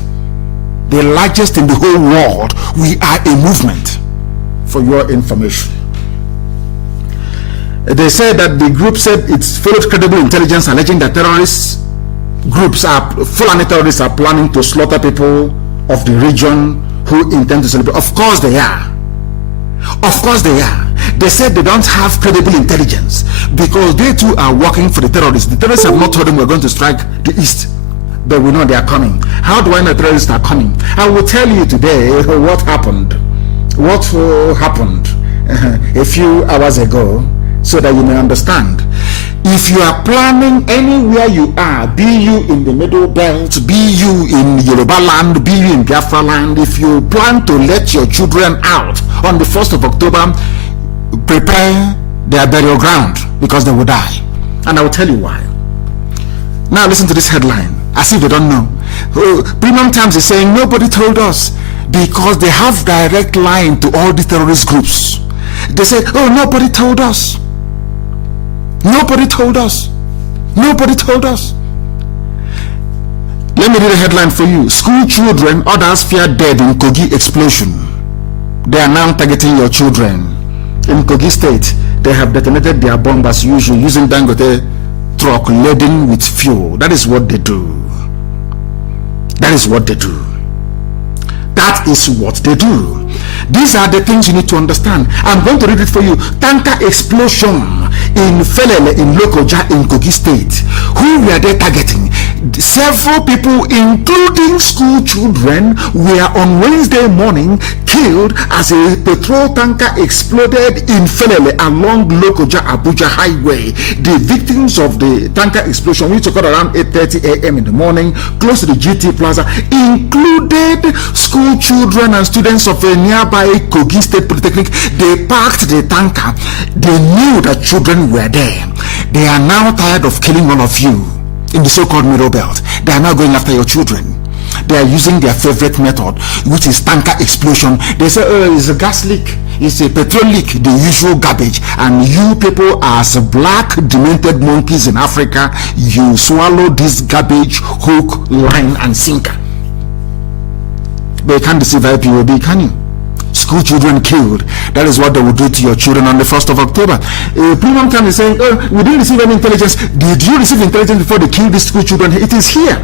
The largest in the whole world. We are a movement. For your information. They said that the group said it's followed credible intelligence alleging that terrorist groups Fulani terrorists are planning to slaughter people of the region who intend to celebrate. Of course they are. Of course they are. They said they don't have credible intelligence because they too are working for the terrorists. The terrorists have not told them we're going to strike the east, but we know they are coming. How do I know terrorists are coming? I will tell you today what happened what happened a few hours ago, so that you may understand. If you are planning anywhere you are, be you in the Middle Belt, be you in Yoruba land, be you in Biafra land, if you plan to let your children out on the 1st of October, prepare their burial ground, because they will die. And I will tell you why. Now listen to this headline, as if they don't know. Premium Times is saying nobody told us, because they have direct line to all the terrorist groups. They say, oh, nobody told us. Nobody told us. Nobody told us. Let me read a headline for you. School children, others fear dead in Kogi explosion. They are now targeting your children. In Kogi State, they have detonated their bomb as usual, using Dangote truck laden with fuel. That is what they do. That is what they do. That is what they do. These are the things you need to understand. I'm going to read it for you. Tanker explosion in Felele in Lokoja in Kogi State. Who were they targeting? Several people, including school children, were on Wednesday morning killed as a petrol tanker exploded in Felele along Lokoja Abuja Highway. The victims of the tanker explosion, which occurred around 8:30 a.m. in the morning, close to the GT Plaza, included school children and students of a nearby Kogi State Polytechnic. They parked the tanker. They knew that children were there. They are now tired of killing all of you in the so-called Middle Belt. They are now going after your children. They are using their favorite method, which is tanker explosion. They say, oh, it's a gas leak, it's a petrol leak, the usual garbage. And you people, as black demented monkeys in Africa, you swallow this garbage hook, line and sinker. But you can't deceive Ipob, can you? School children killed. That is what they will do to your children on the 1st of October. Premium Time is saying, oh, we didn't receive any intelligence. Did you receive intelligence before they killed these school children? It is here.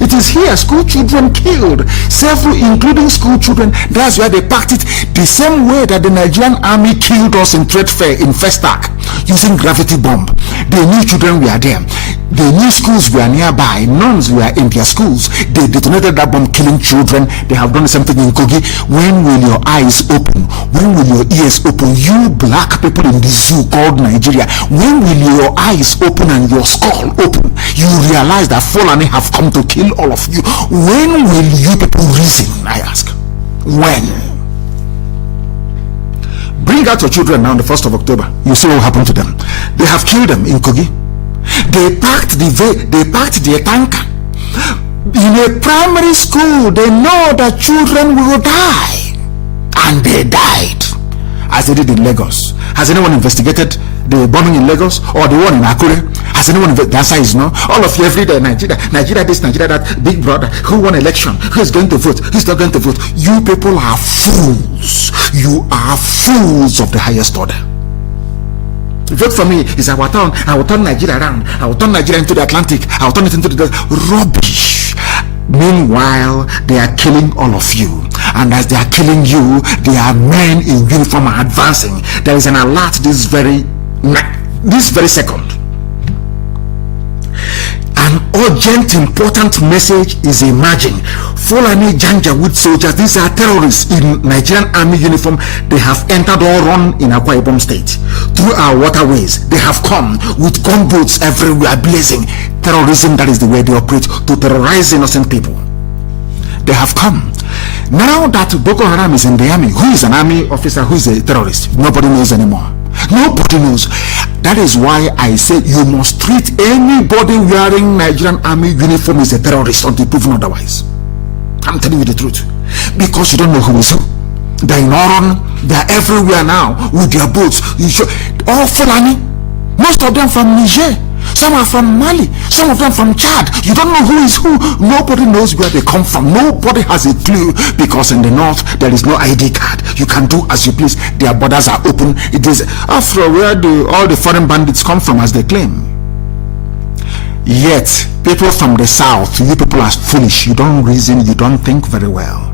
It is here. School children killed. Several, including school children. That's why they packed it the same way that the Nigerian army killed us in trade fair in Festac using gravity bomb. They knew children were there. They knew schools were nearby. Nuns were in their schools. They detonated that bomb, killing children. They have done the same thing in Kogi. When will your eyes open? When will your ears open? You black people in the zoo called Nigeria, when will your eyes open and your skull open? You realize that Fulani have come to kill all of you. When will you people reason, I ask? When? Bring out your children now on the 1st of October. You see what happened to them. They have killed them in Kogi. They packed the tanker in a primary school. They know that children will die, and they died, as they did in Lagos. Has anyone investigated the bombing in Lagos or the one in Akure? Has anyone? The answer is no. All of you every day, Nigeria this, Nigeria that. Big brother, who won election? Who is going to vote? Who's not going to vote? You people are fools. You are fools of the highest order. Vote for me is I will turn Nigeria around. I will turn Nigeria into the Atlantic. I will turn it into the rubbish. Meanwhile, they are killing all of you. And as they are killing you, there are men in uniform advancing. There is an alert this very second. An urgent, important message is emerging. Fulani Janjaweed soldiers, these are terrorists in Nigerian army uniform. They have entered or run in Akwa Ibom State. Through our waterways, they have come with gunboats everywhere blazing. Terrorism, that is the way they operate, to terrorize innocent people. They have come. Now that Boko Haram is in the army, who is an army officer, who is a terrorist? Nobody knows anymore. Nobody knows. That is why I say you must treat anybody wearing Nigerian army uniform as a terrorist until proven otherwise. I'm telling you the truth, because you don't know who is who. They're in Oron, they're everywhere now with their boats. All Fulani, most of them from Niger, some are from Mali, some of them from Chad. You don't know who is who. Nobody knows where they come from. Nobody has a clue, because in the north there is no ID card. You can do as you please. Their borders are open. It is after where do all the foreign bandits come from, as they claim. Yet people from the south, you people are foolish. You don't reason, you don't think very well.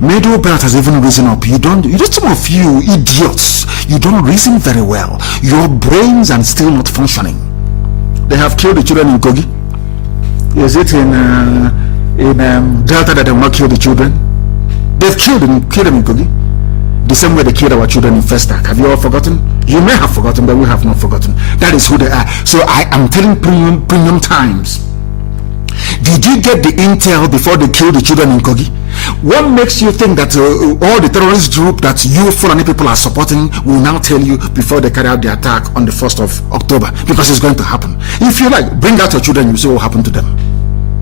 Middle Belt has even risen up. Some of you idiots, you don't reason very well. Your brains are still not functioning. They have killed the children in Kogi. Is it in Delta that they have not killed the children? They've killed them in Kogi. The same way they killed our children in Festac. Have you all forgotten? You may have forgotten, but we have not forgotten. That is who they are. So I am telling premium times. Did you get the intel before they killed the children in Kogi? What makes you think that all the terrorist group that you Fulani people are supporting will now tell you before they carry out the attack on the 1st of October? Because it's going to happen. If you like, bring out your children, you see what happened to them.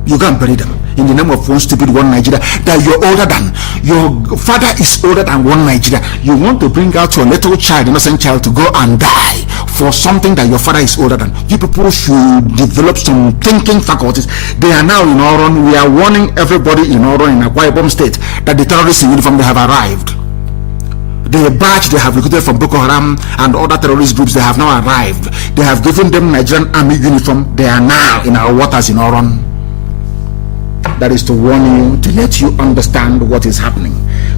You go and bury them in the name of one stupid one Nigeria that you're older than. Your father is older than one Nigeria. You want to bring out your little child, innocent child, to go and die for something that your father is older than. You people should develop some thinking faculties. They are now in Oron. We are warning everybody in Oron, in Akwa Ibom State, that the terrorists in uniform, they have arrived. The batch they have recruited from Boko Haram and other terrorist groups, they have now arrived. They have given them Nigerian army uniform. They are now in our waters in Oron. That is to warn you, to let you understand what is happening,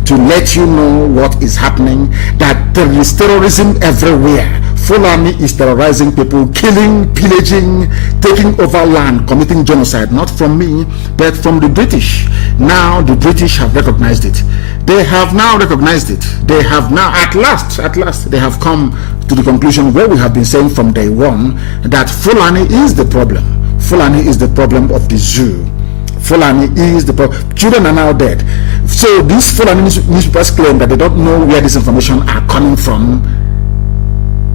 to let you know what is happening, that there is terrorism everywhere. Fulani is terrorizing people, killing, pillaging, taking over land, committing genocide, not from me, but from the British. Now the British have recognized it. They have now recognized it. They have now, at last, they have come to the conclusion where we have been saying from day one, that Fulani is the problem. Fulani is the problem of the zoo. Fulani is the problem. Children are now dead. So these Fulani newspapers claim that they don't know where this information are coming from.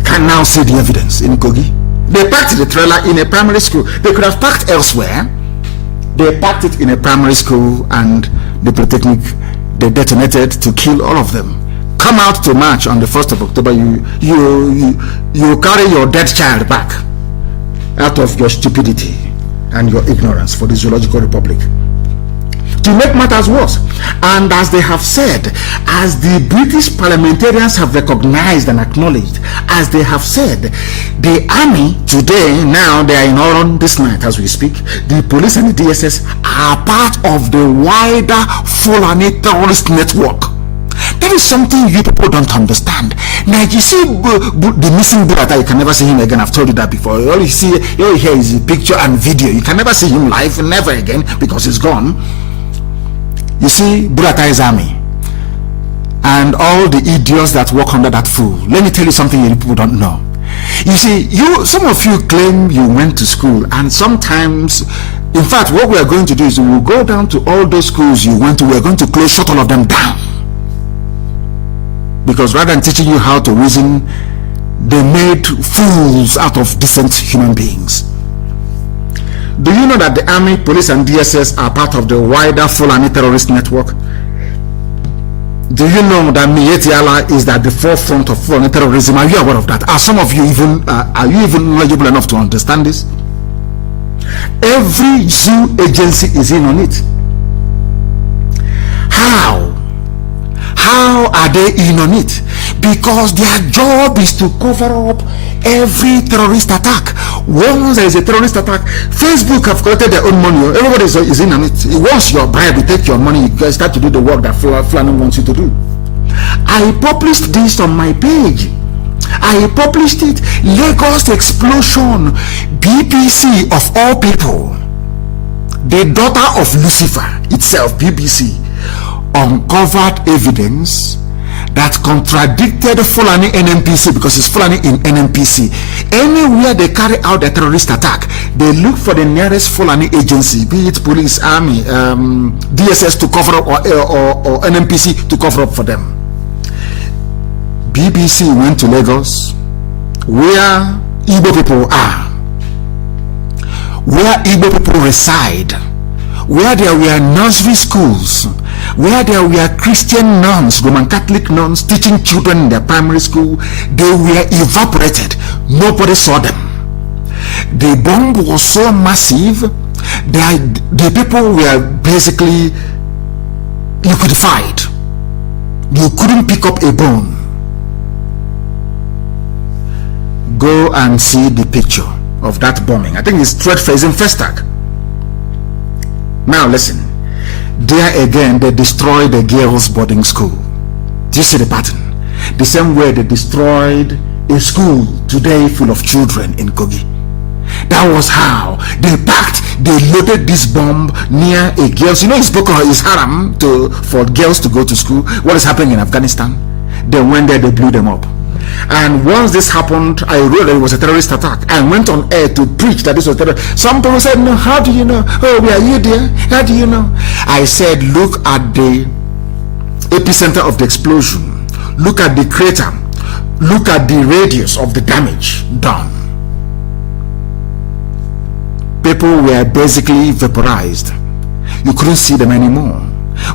Can now see the evidence in Kogi. They packed the trailer in a primary school. They could have packed elsewhere. They packed it in a primary school, and the Polytechnic, they detonated to kill all of them. Come out to march on the 1st of October. You carry your dead child back out of your stupidity and your ignorance for the Zoological Republic. To make matters worse, and as they have said, as the British parliamentarians have recognized and acknowledged, as they have said, the army today, now they are in Oron this night as we speak, the police and the DSS are part of the wider Fulani terrorist network. That is something you people don't understand. Now you see the missing brother, you can never see him again. I've told you that before. All you hear is a picture and video. You can never see him live, never again, because he's gone. You see Buratai's army and all the idiots that work under that fool. Let me tell you something you people don't know. You see, some of you claim you went to school, and sometimes, in fact, what we are going to do is we will go down to all those schools you went to. We are going to shut all of them down. Because rather than teaching you how to reason, they made fools out of decent human beings. Do you know that the army, police, and DSS are part of the wider Fulani terrorist network? Do you know that Miyetti Allah is at the forefront of Fulani terrorism? Are you aware of that? Are some of you even knowledgeable enough to understand this? Every zoo agency is in on it. How are they in on it? Because their job is to cover up every terrorist attack. Once there is a terrorist attack, Facebook have collected their own money. Everybody is in on it. Once you're bribed, you take your money, you guys start to do the work that Fulani wants you to do. I published this on my page. I published it. Lagos explosion. BBC of all people, the daughter of Lucifer itself, BBC, uncovered evidence that contradicted Fulani NNPC, because it's Fulani in NNPC. Anywhere they carry out a terrorist attack, they look for the nearest Fulani agency, be it police, army, DSS to cover up, or NNPC to cover up for them. BBC went to Lagos, where Igbo people are, where Igbo people reside, where there were nursery schools, where there were Christian nuns, Roman Catholic nuns teaching children in their primary school. They were evaporated. Nobody saw them. The bomb was so massive that the people were basically liquefied. You couldn't pick up a bone. Go and see the picture of that bombing. I think it's threat phase in Festac. Now listen. There again, they destroyed the girls' boarding school. Do you see the pattern? The same way they destroyed a school today full of children in Kogi. That was how they loaded this bomb near a girls. You know, it's haram for girls to go to school. What is happening in Afghanistan? They went there, they blew them up. And once this happened, I wrote that it was a terrorist attack. I went on air to preach that this was terrorist. Some people said, no, how do you know? Oh, were you there? How do you know? I said, look at the epicenter of the explosion. Look at the crater. Look at the radius of the damage done. People were basically vaporized. You couldn't see them anymore.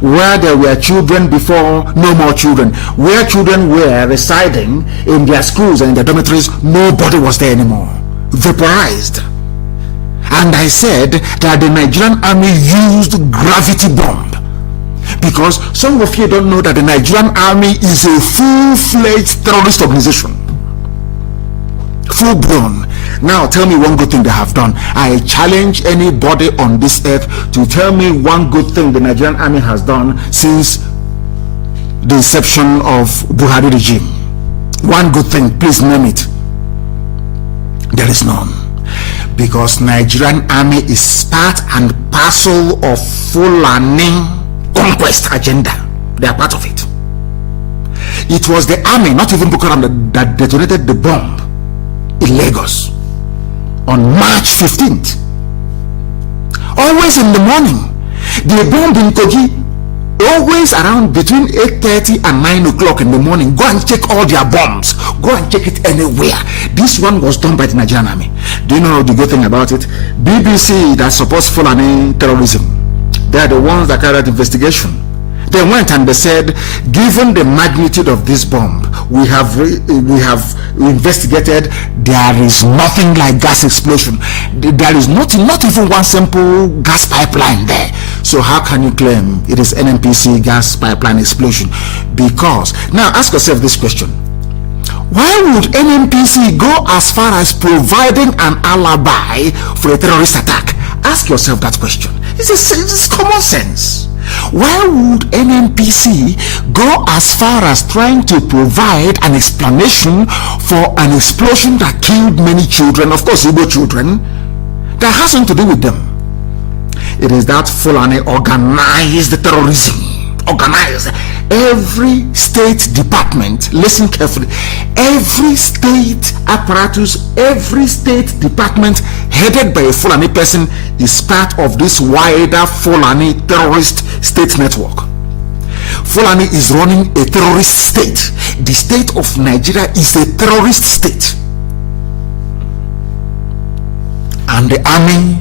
Where there were children before, no more children. Where children were residing in their schools and in their dormitories, nobody was there anymore. Vaporized. And I said that the Nigerian army used gravity bomb, because some of you don't know that the Nigerian army is a full-fledged terrorist organization, full-blown. Now tell me one good thing they have done. I challenge anybody on this earth to tell me one good thing the Nigerian army has done since the inception of Buhari regime. One good thing, please name it. There is none. Because Nigerian army is part and parcel of Fulani conquest agenda. They are part of it. It was the army, not even Boko Haram, that detonated the bomb in Lagos on March 15th. Always in the morning. The bomb in Kogi, always around between 8:30 and 9 o'clock in the morning. Go and check all their bombs. Go and check it anywhere. This one was done by the Nigerian army. Do you know the good thing about it? BBC that supports Fulani terrorism, they are the ones that carried out investigation. They went and they said, given the magnitude of this bomb, we have investigated. There is nothing like gas explosion. There is not even one simple gas pipeline there. So how can you claim it is NNPC gas pipeline explosion? Because now ask yourself this question: why would NNPC go as far as providing an alibi for a terrorist attack? Ask yourself that question. It's common sense. Why would NNPC go as far as trying to provide an explanation for an explosion that killed many children, of course Igbo children, that has nothing to do with them? It is that Fulani organized terrorism. Organized. Every state department, listen carefully, every state apparatus, every state department headed by a Fulani person is part of this wider Fulani terrorist state network. Fulani is running a terrorist state. The state of Nigeria is a terrorist state. And the army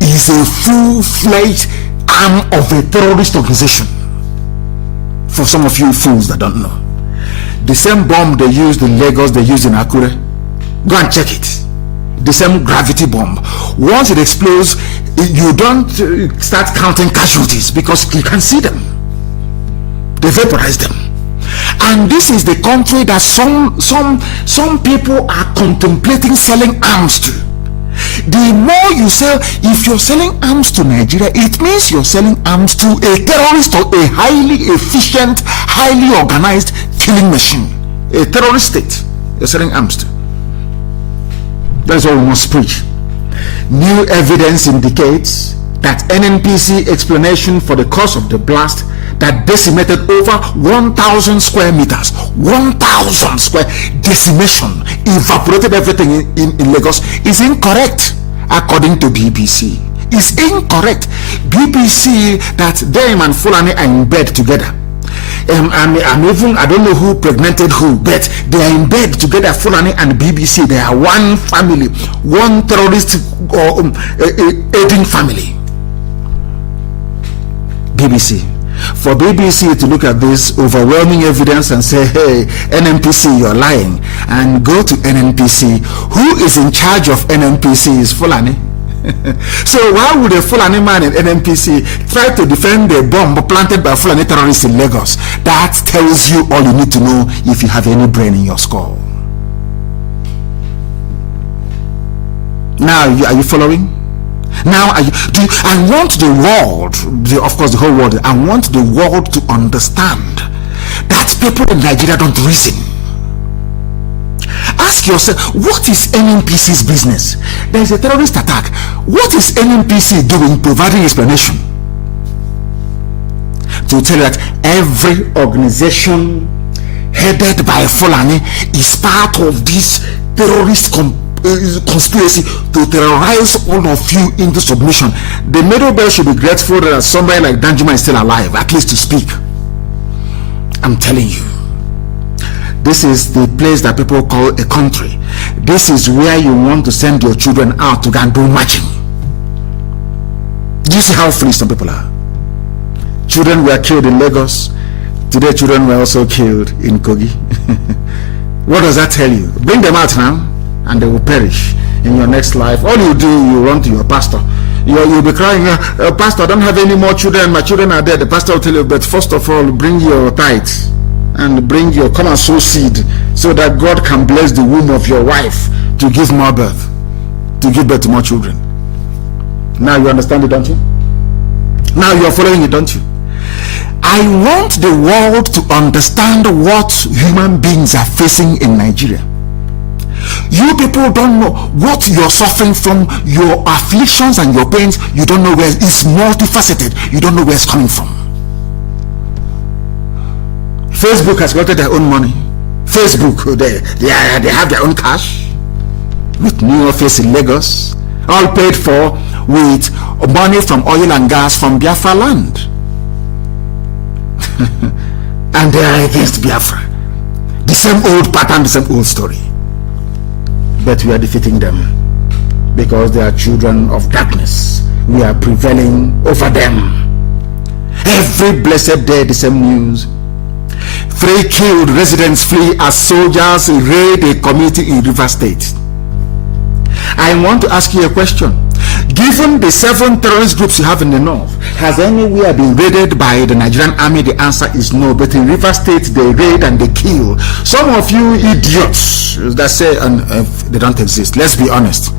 is a full-fledged arm of a terrorist organization. For some of you fools that don't know, the same bomb they used in Lagos, they used in Akure. Go and check it. The same gravity bomb. Once it explodes, you don't start counting casualties because you can see them. They vaporize them. And this is the country that some people are contemplating selling arms to. The more you sell, if you're selling arms to Nigeria, it means you're selling arms to a terrorist or a highly efficient, highly organized killing machine. A terrorist state you're selling arms to. That's what we must preach. New evidence indicates that NNPC explanation for the cause of the blast that decimated over 1,000 square meters, 1,000 square decimation, evaporated everything in Lagos, is incorrect according to BBC. It's incorrect. BBC that them and Fulani are in bed together. I don't know who pregnanted who, but they are in bed together. Fulani and BBC, they are one family, one terrorist aiding family. BBC. For BBC to look at this overwhelming evidence and say, hey, NNPC, you're lying, and go to NNPC. Who is in charge of NNPC is Fulani. So why would a Fulani man in NNPC try to defend a bomb planted by Fulani terrorists in Lagos? That tells you all you need to know if you have any brain in your skull. Now, are you following? Now, I want the world, of course the whole world, I want the world to understand that people in Nigeria don't reason. Ask yourself, what is NNPC's business? There is a terrorist attack. What is NNPC doing? Providing explanation. To tell you that every organization headed by Fulani is part of this terrorist conspiracy to terrorize all of you into submission. The Middle Belt should be grateful that somebody like Danjuma is still alive, at least to speak. I'm telling you, this is the place that people call a country. This is where you want to send your children out to go and do marching. Do you see how free some people are? Children were killed in Lagos. Today children were also killed in Kogi. What does that tell you? Bring them out now and they will perish in your next life. All you do, you run to your pastor. You'll be crying, Pastor, I don't have any more children. My children are dead. The pastor will tell you, but first of all, bring your tithe and come and sow seed so that God can bless the womb of your wife to give more birth, to give birth to more children. Now you understand it, don't you? Now you are following it, don't you? I want the world to understand what human beings are facing in Nigeria. You people don't know what you're suffering from. Your afflictions and your pains, you don't know where it's multifaceted. You don't know where it's coming from. Facebook has got their own money. Facebook, they have their own cash with new office in Lagos, all paid for with money from oil and gas from Biafra land. And they are against Biafra. The same old pattern, the same old story. But we are defeating them because they are children of darkness. We are prevailing over them. Every blessed day, the same news. 3 killed, residents flee as soldiers raid a community in River State. I want to ask you a question. Given the 7 terrorist groups you have in the north, has anywhere been raided by the Nigerian army? The answer is no. But in River State, they raid and they kill. Some of you idiots that say they don't exist. Let's be honest.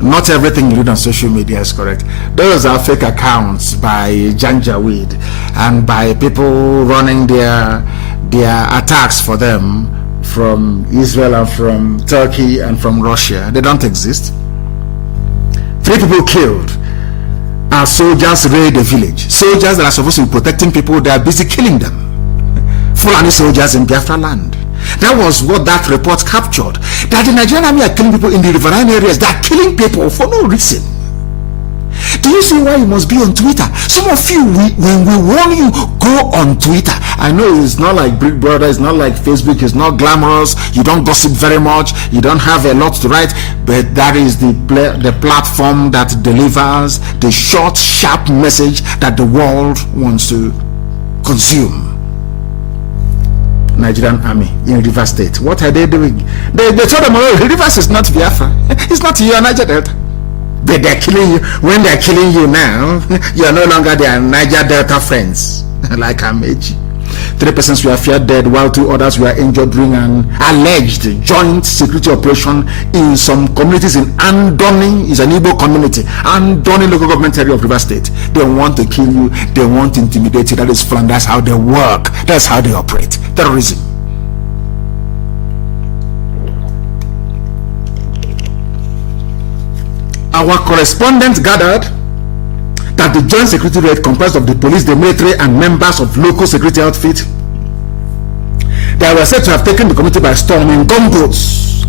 Not everything you read on social media is correct. Those are fake accounts by Janjaweed and by people running their attacks for them from Israel and from Turkey and from Russia. They don't exist. 3 people killed as soldiers raid a village. Soldiers that are supposed to be protecting people, they are busy killing them. Fulani soldiers in Biafra land. That was what that report captured. That the Nigerian army are killing people in the riverine areas. They are killing people for no reason. Do you see why you must be on Twitter? Some of you, when we warn you, go on Twitter. I know it's not like Big Brother, it's not like Facebook, it's not glamorous, you don't gossip very much, you don't have a lot to write, but that is the platform that delivers the short, sharp message that the world wants to consume. Nigerian army in River State, what are they doing? They told them, oh, Rivers is not Biafra, it's not your Niger Delta. But they're killing you. When they're killing you now, you are no longer their Niger Delta friends. Like Amechi. 3 persons were feared dead while 2 others were injured during an alleged joint security operation in some communities in Andoni. Is an Igbo community. Andoni local government area of River State. They want to kill you. They want to intimidate you. That is fun. That's how they work. That's how they operate. Terrorism. Our correspondent gathered that the joint security raid comprised of the police, the military, and members of local security outfit. They were said to have taken the community by storm in gunboats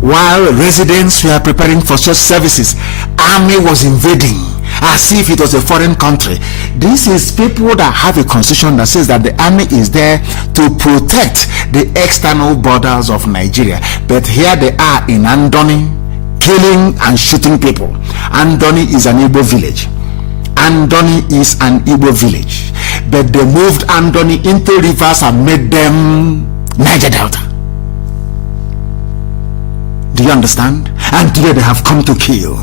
while residents were preparing for such services. Army was invading as if it was a foreign country. This is people that have a constitution that says that the army is there to protect the external borders of Nigeria. But here they are in Andoni, killing and shooting people. Andoni is an Igbo village. Andoni is an Igbo village. But they moved Andoni into rivers and made them Niger Delta. Do you understand? And today they have come to kill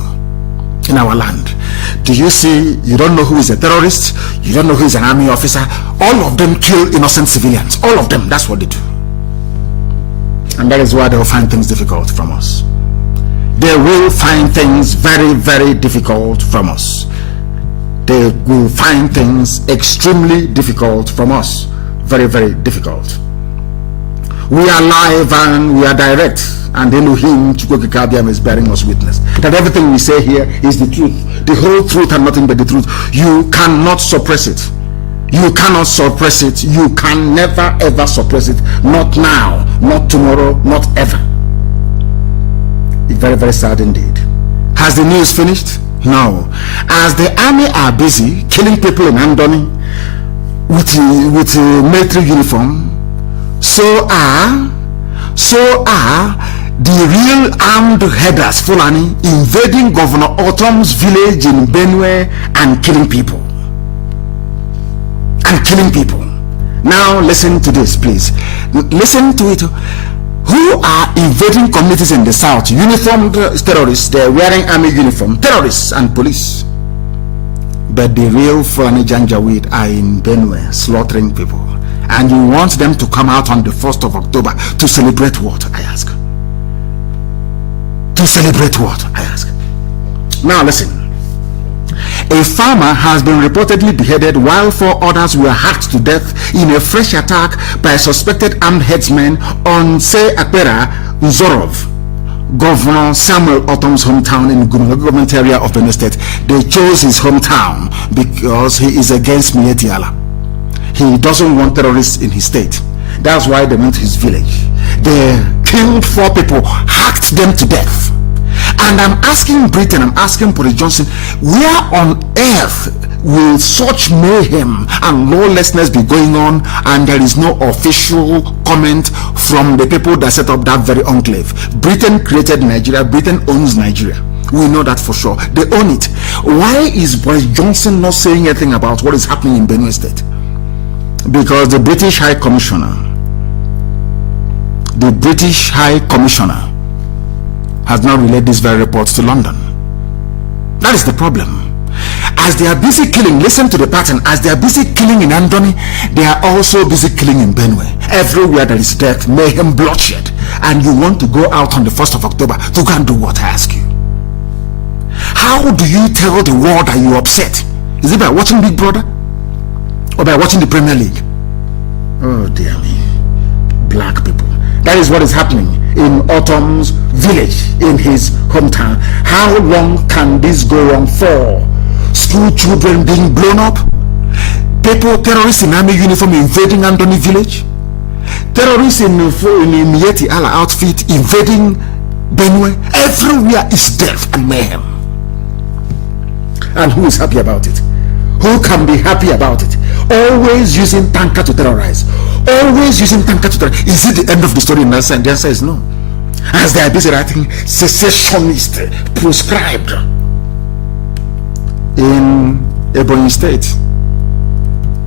in our land. Do you see? You don't know who is a terrorist. You don't know who is an army officer. All of them kill innocent civilians. All of them. That's what they do. And that is why they will find things difficult from us. They will find things very, very difficult from us. They will find things extremely difficult from us. Very, very difficult. We are live and we are direct. And Elohim Chukwukikabiam is bearing us witness that everything we say here is the truth. The whole truth and nothing but the truth. You cannot suppress it. You cannot suppress it. You can never ever suppress it. Not now, not tomorrow, not ever. It's very, very sad indeed. Has the news finished? No. As the army are busy killing people in Andoni with military uniform, so are the real armed headers Fulani invading Governor Autumn's village in Benue and killing people. Now listen to this, please. Listen to it. Who are invading communities in the south? Uniformed terrorists. They're wearing army uniform. Terrorists and police. But the real Fulani Janjaweed are in Benue slaughtering people. And you want them to come out on the 1st of October to celebrate what, I ask? To celebrate what, I ask? Now listen. A farmer has been reportedly beheaded while 4 others were hacked to death in a fresh attack by suspected armed headsmen on Se Akpera, Nzorov, Governor Samuel Otom's hometown in Gunuga government area of Benue State. They chose his hometown because he is against Miyetti Allah. He doesn't want terrorists in his state. That's why they went to his village. They killed 4 people, hacked them to death. And I'm asking Britain, I'm asking Boris Johnson, where on earth will such mayhem and lawlessness be going on, and there is no official comment from the people that set up that very enclave? Britain created Nigeria. Britain owns Nigeria. We know that for sure. They own it. Why is Boris Johnson not saying anything about what is happening in Benue State? Because the British High Commissioner has now relayed this very report to London. That is the problem. As they are busy killing, listen to the pattern. As they are busy killing in Andoni, they are also busy killing in Benue. Everywhere there is death, mayhem, bloodshed. And you want to go out on the 1st of October to go and do what, I ask you? How do you tell the world that you're upset? Is it by watching Big Brother? Or by watching the Premier League? Oh dear me. Black people. That is what is happening in Autumn's village, in his hometown. How long can this go on for? School children being blown up? People, terrorists in army uniform invading Andoni village? Terrorists in Miyetti Allah outfit invading Benue? Everywhere is death and mayhem. And who is happy about it? Who can be happy about it? Always using tanker to terrorize. Always using tanker to terrorize. Is it the end of the story in that sense? The answer is no. As they are busy writing secessionist proscribed in Ebonyi State.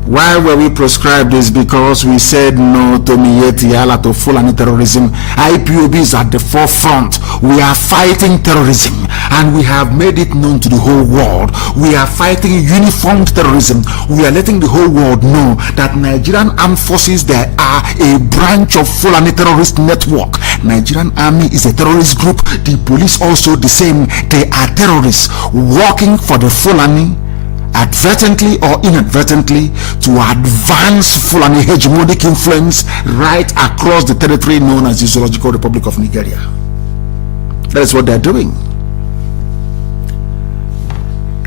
Why were we proscribed? Is because we said no to Miyetti Allah, to Fulani terrorism. IPOB is at the forefront. We are fighting terrorism, and we have made it known to the whole world. We are fighting uniformed terrorism. We are letting the whole world know that Nigerian armed forces, they are a branch of Fulani terrorist network. Nigerian army is a terrorist group. The police also the same. They are terrorists working for the Fulani, advertently or inadvertently, to advance Fulani hegemonic influence right across the territory known as the Zoological Republic of Nigeria. That is what they are doing.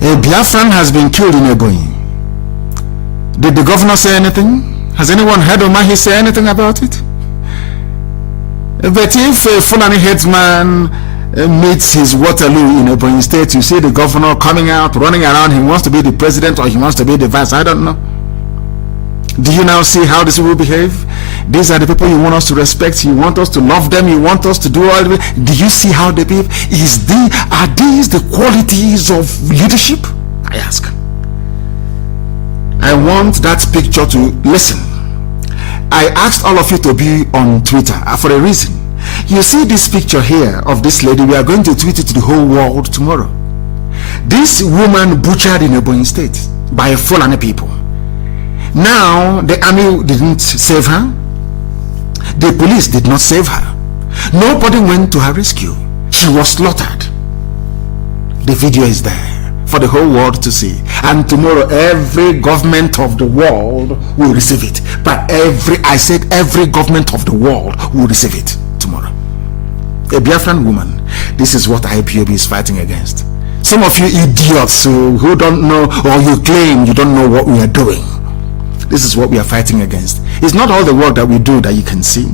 A Biafran has been killed in Ebonyi. Did the governor say anything? Has anyone heard Omahi say anything about it? But if a Fulani headsman meets his Waterloo in Ebonyi State, you see the governor coming out, running around. He wants to be the president or he wants to be the vice. I don't know. Do you now see how this will behave? These are the people you want us to respect. You want us to love them. You want us to do all of it. Do you see how they behave? Are these the qualities of leadership? I ask. I want that picture to listen. I asked all of you to be on Twitter for a reason. You see this picture here of this lady. We are going to tweet it to the whole world tomorrow. This woman butchered in Ebonyi State by Fulani people. Now the army didn't save her. The police did not save her. Nobody went to her rescue. She was slaughtered. The video is there for the whole world to see. And tomorrow every government of the world will receive it. But every government of the world will receive it tomorrow. A Biafran woman. This is what IPOB is fighting against. Some of you idiots who don't know, or you claim you don't know what we are doing. This is what we are fighting against. It's not all the work that we do that you can see.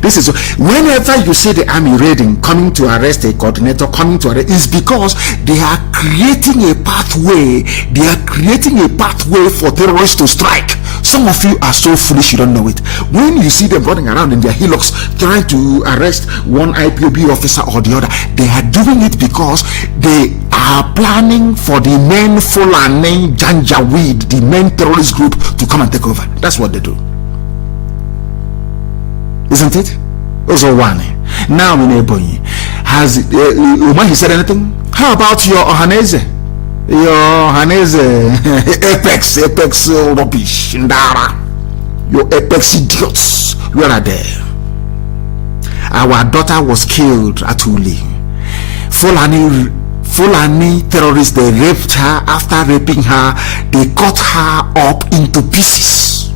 This is whenever you see the army raiding, coming to arrest a coordinator, coming to arrest, is because they are creating a pathway. They are creating a pathway for terrorists to strike. Some of you are so foolish you don't know it. When you see them running around in their hillocks trying to arrest one IPOB officer or the other, they are doing it because they are planning for the main Fulani Janjaweed, the main terrorist group, to come and take over. That's what they do, isn't it? Also one now in Ebonyi has Umahi said anything? How about your Ohaneze? Your Ohaneze apex rubbish, Ndara, your apex idiots, where are they? Our daughter was killed at Uli. Fulani terrorists, they raped her. After raping her, they cut her up into pieces.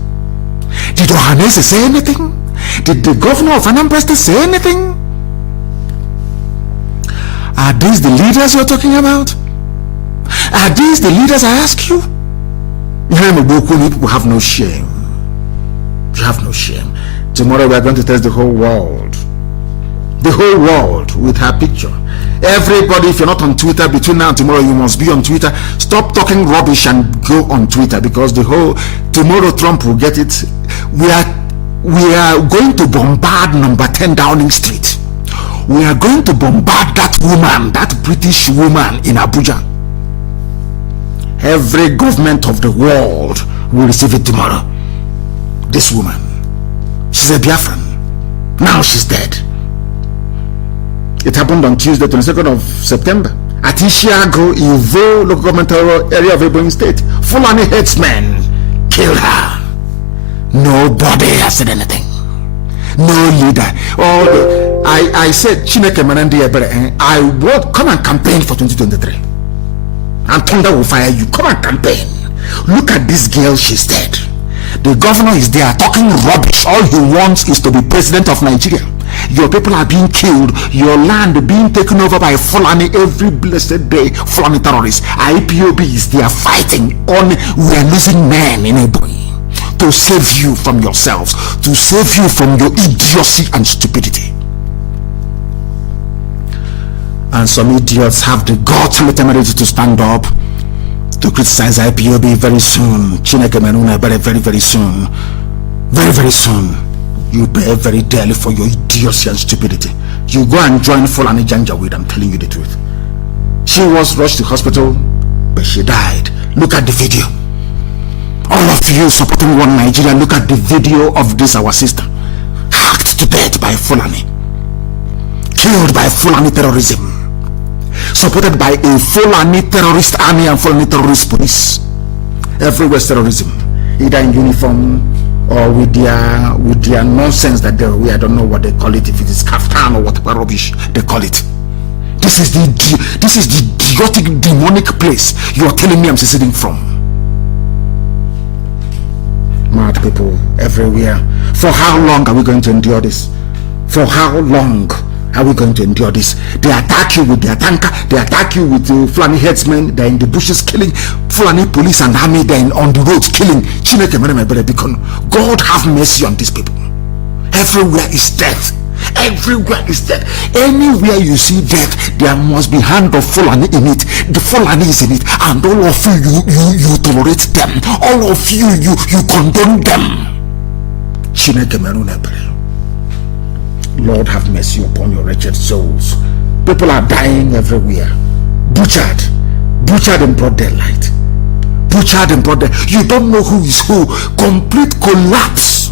Did Ohanese say anything? Did the governor of Anambra State say anything? Are these the leaders you're talking about? Are these the leaders, I ask you? People have no shame. You have no shame. Tomorrow we are going to test the whole world. The whole world with her picture. Everybody, if you're not on Twitter, between now and tomorrow you must be on Twitter. Stop talking rubbish and go on Twitter, because the whole tomorrow Trump will get it. We are going to bombard number 10 Downing Street. We are going to bombard that woman, that British woman in Abuja. Every government of the world will receive it tomorrow. This woman, she's a Biafran. Now she's dead. It happened on Tuesday, 22nd of September at Ishiago, Ivo local government area of Ebonyi State. Fulani headsmen killed her. Nobody has said anything. No leader. I said Chineke Manandi Ebere, I will come and campaign for 2023. And thunder will fire you. Come and campaign. Look at this girl, she's dead. The governor is there talking rubbish. All he wants is to be president of Nigeria. Your people are being killed, your land being taken over by Fulani every blessed day. Fulani terrorists, IPOBs, they are fighting on. We are losing men in Ebonyi to save you from yourselves, to save you from your idiocy and stupidity. And some idiots have the guts and the temerity to stand up to criticize IPOB very soon. Chineke Menuna, very, very soon. Very, very soon. You pay very dearly for your idiocy and stupidity. You go and join Fulani Janjaweed, I'm telling you the truth. She was rushed to hospital, but she died. Look at the video. All of you supporting one Nigeria, look at the video of this, our sister, hacked to death by Fulani, killed by Fulani terrorism, supported by a Fulani terrorist army and Fulani terrorist police. Everywhere terrorism, either in uniform or with their nonsense that they wear. I don't know what they call it, if it is kaftan or whatever rubbish they call it. This is the idiotic, demonic place you are telling me I'm seceding from. Mad people everywhere. For how long are we going to endure this? For how long are we going to endure this? They attack you with their tanker, they attack you with Fulani headsmen, they're in the bushes killing, Fulani police and army, they're on the roads killing. God have mercy on these people. Everywhere is death. Everywhere is death. Anywhere you see death, there must be hand of Fulani in it. The Fulani is in it, and all of you tolerate them. All of you condone them. Lord have mercy upon your wretched souls. People are dying everywhere. Butchered in broad daylight. Butchered in broad daylight. You don't know who is who. Complete collapse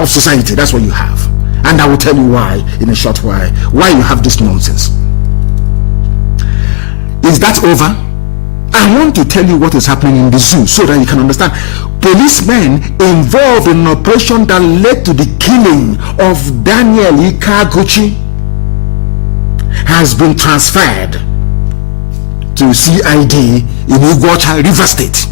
of society. That's what you have. And I will tell you why in a short while. Why you have this nonsense. Is that over? I want to tell you what is happening in the zoo so that you can understand. Policemen involved in an operation that led to the killing of Daniel Ikaguchi has been transferred to CID in Iguacha, River State.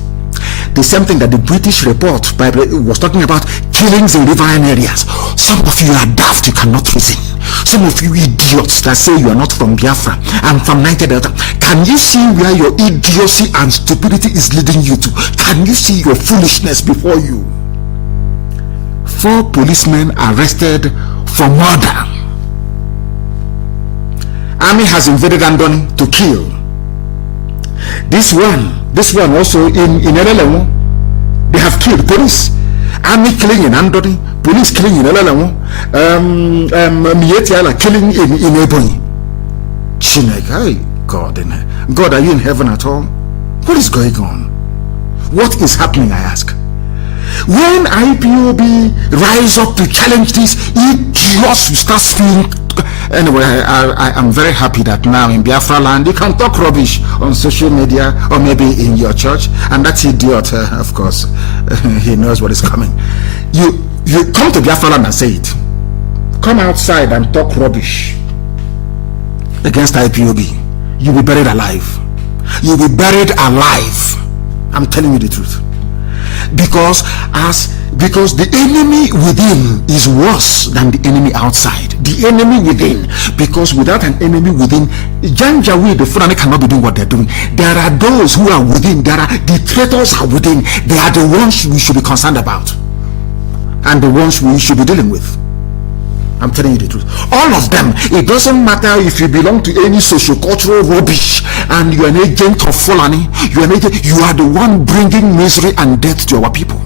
The same thing that the British report was talking about, killings in riverine areas. Some of you are daft, you cannot reason. Some of you idiots that say you are not from Biafra and from Niger Delta, can you see where your idiocy and stupidity is leading you to? Can you see your foolishness before you? 4 policemen arrested for murder. Army has invaded Andoni to kill. This one also in Elelemo, they have killed police. Army killing in Andoni, police killing in Elelemo, Mietiala killing in Ebony. Chineke, God, are you in heaven at all? What is going on? What is happening, I ask? When IPOB rise up to challenge this, idiots will start speaking. Anyway, I am very happy that now in Biafra land you can talk rubbish on social media or maybe in your church, and that idiot, of course, he knows what is coming. You come to Biafra land and say it. Come outside and talk rubbish against IPOB. You'll be buried alive. You'll be buried alive. I'm telling you the truth. Because the enemy within is worse than the enemy outside. The enemy within, because without an enemy within, Janjaweed, the Fulani cannot be doing what they're doing. There are those who are within. The traitors are within. They are the ones we should be concerned about, and the ones we should be dealing with. I'm telling you the truth. All of them. It doesn't matter if you belong to any socio-cultural rubbish and you're an agent of Fulani. You are the one bringing misery and death to our people.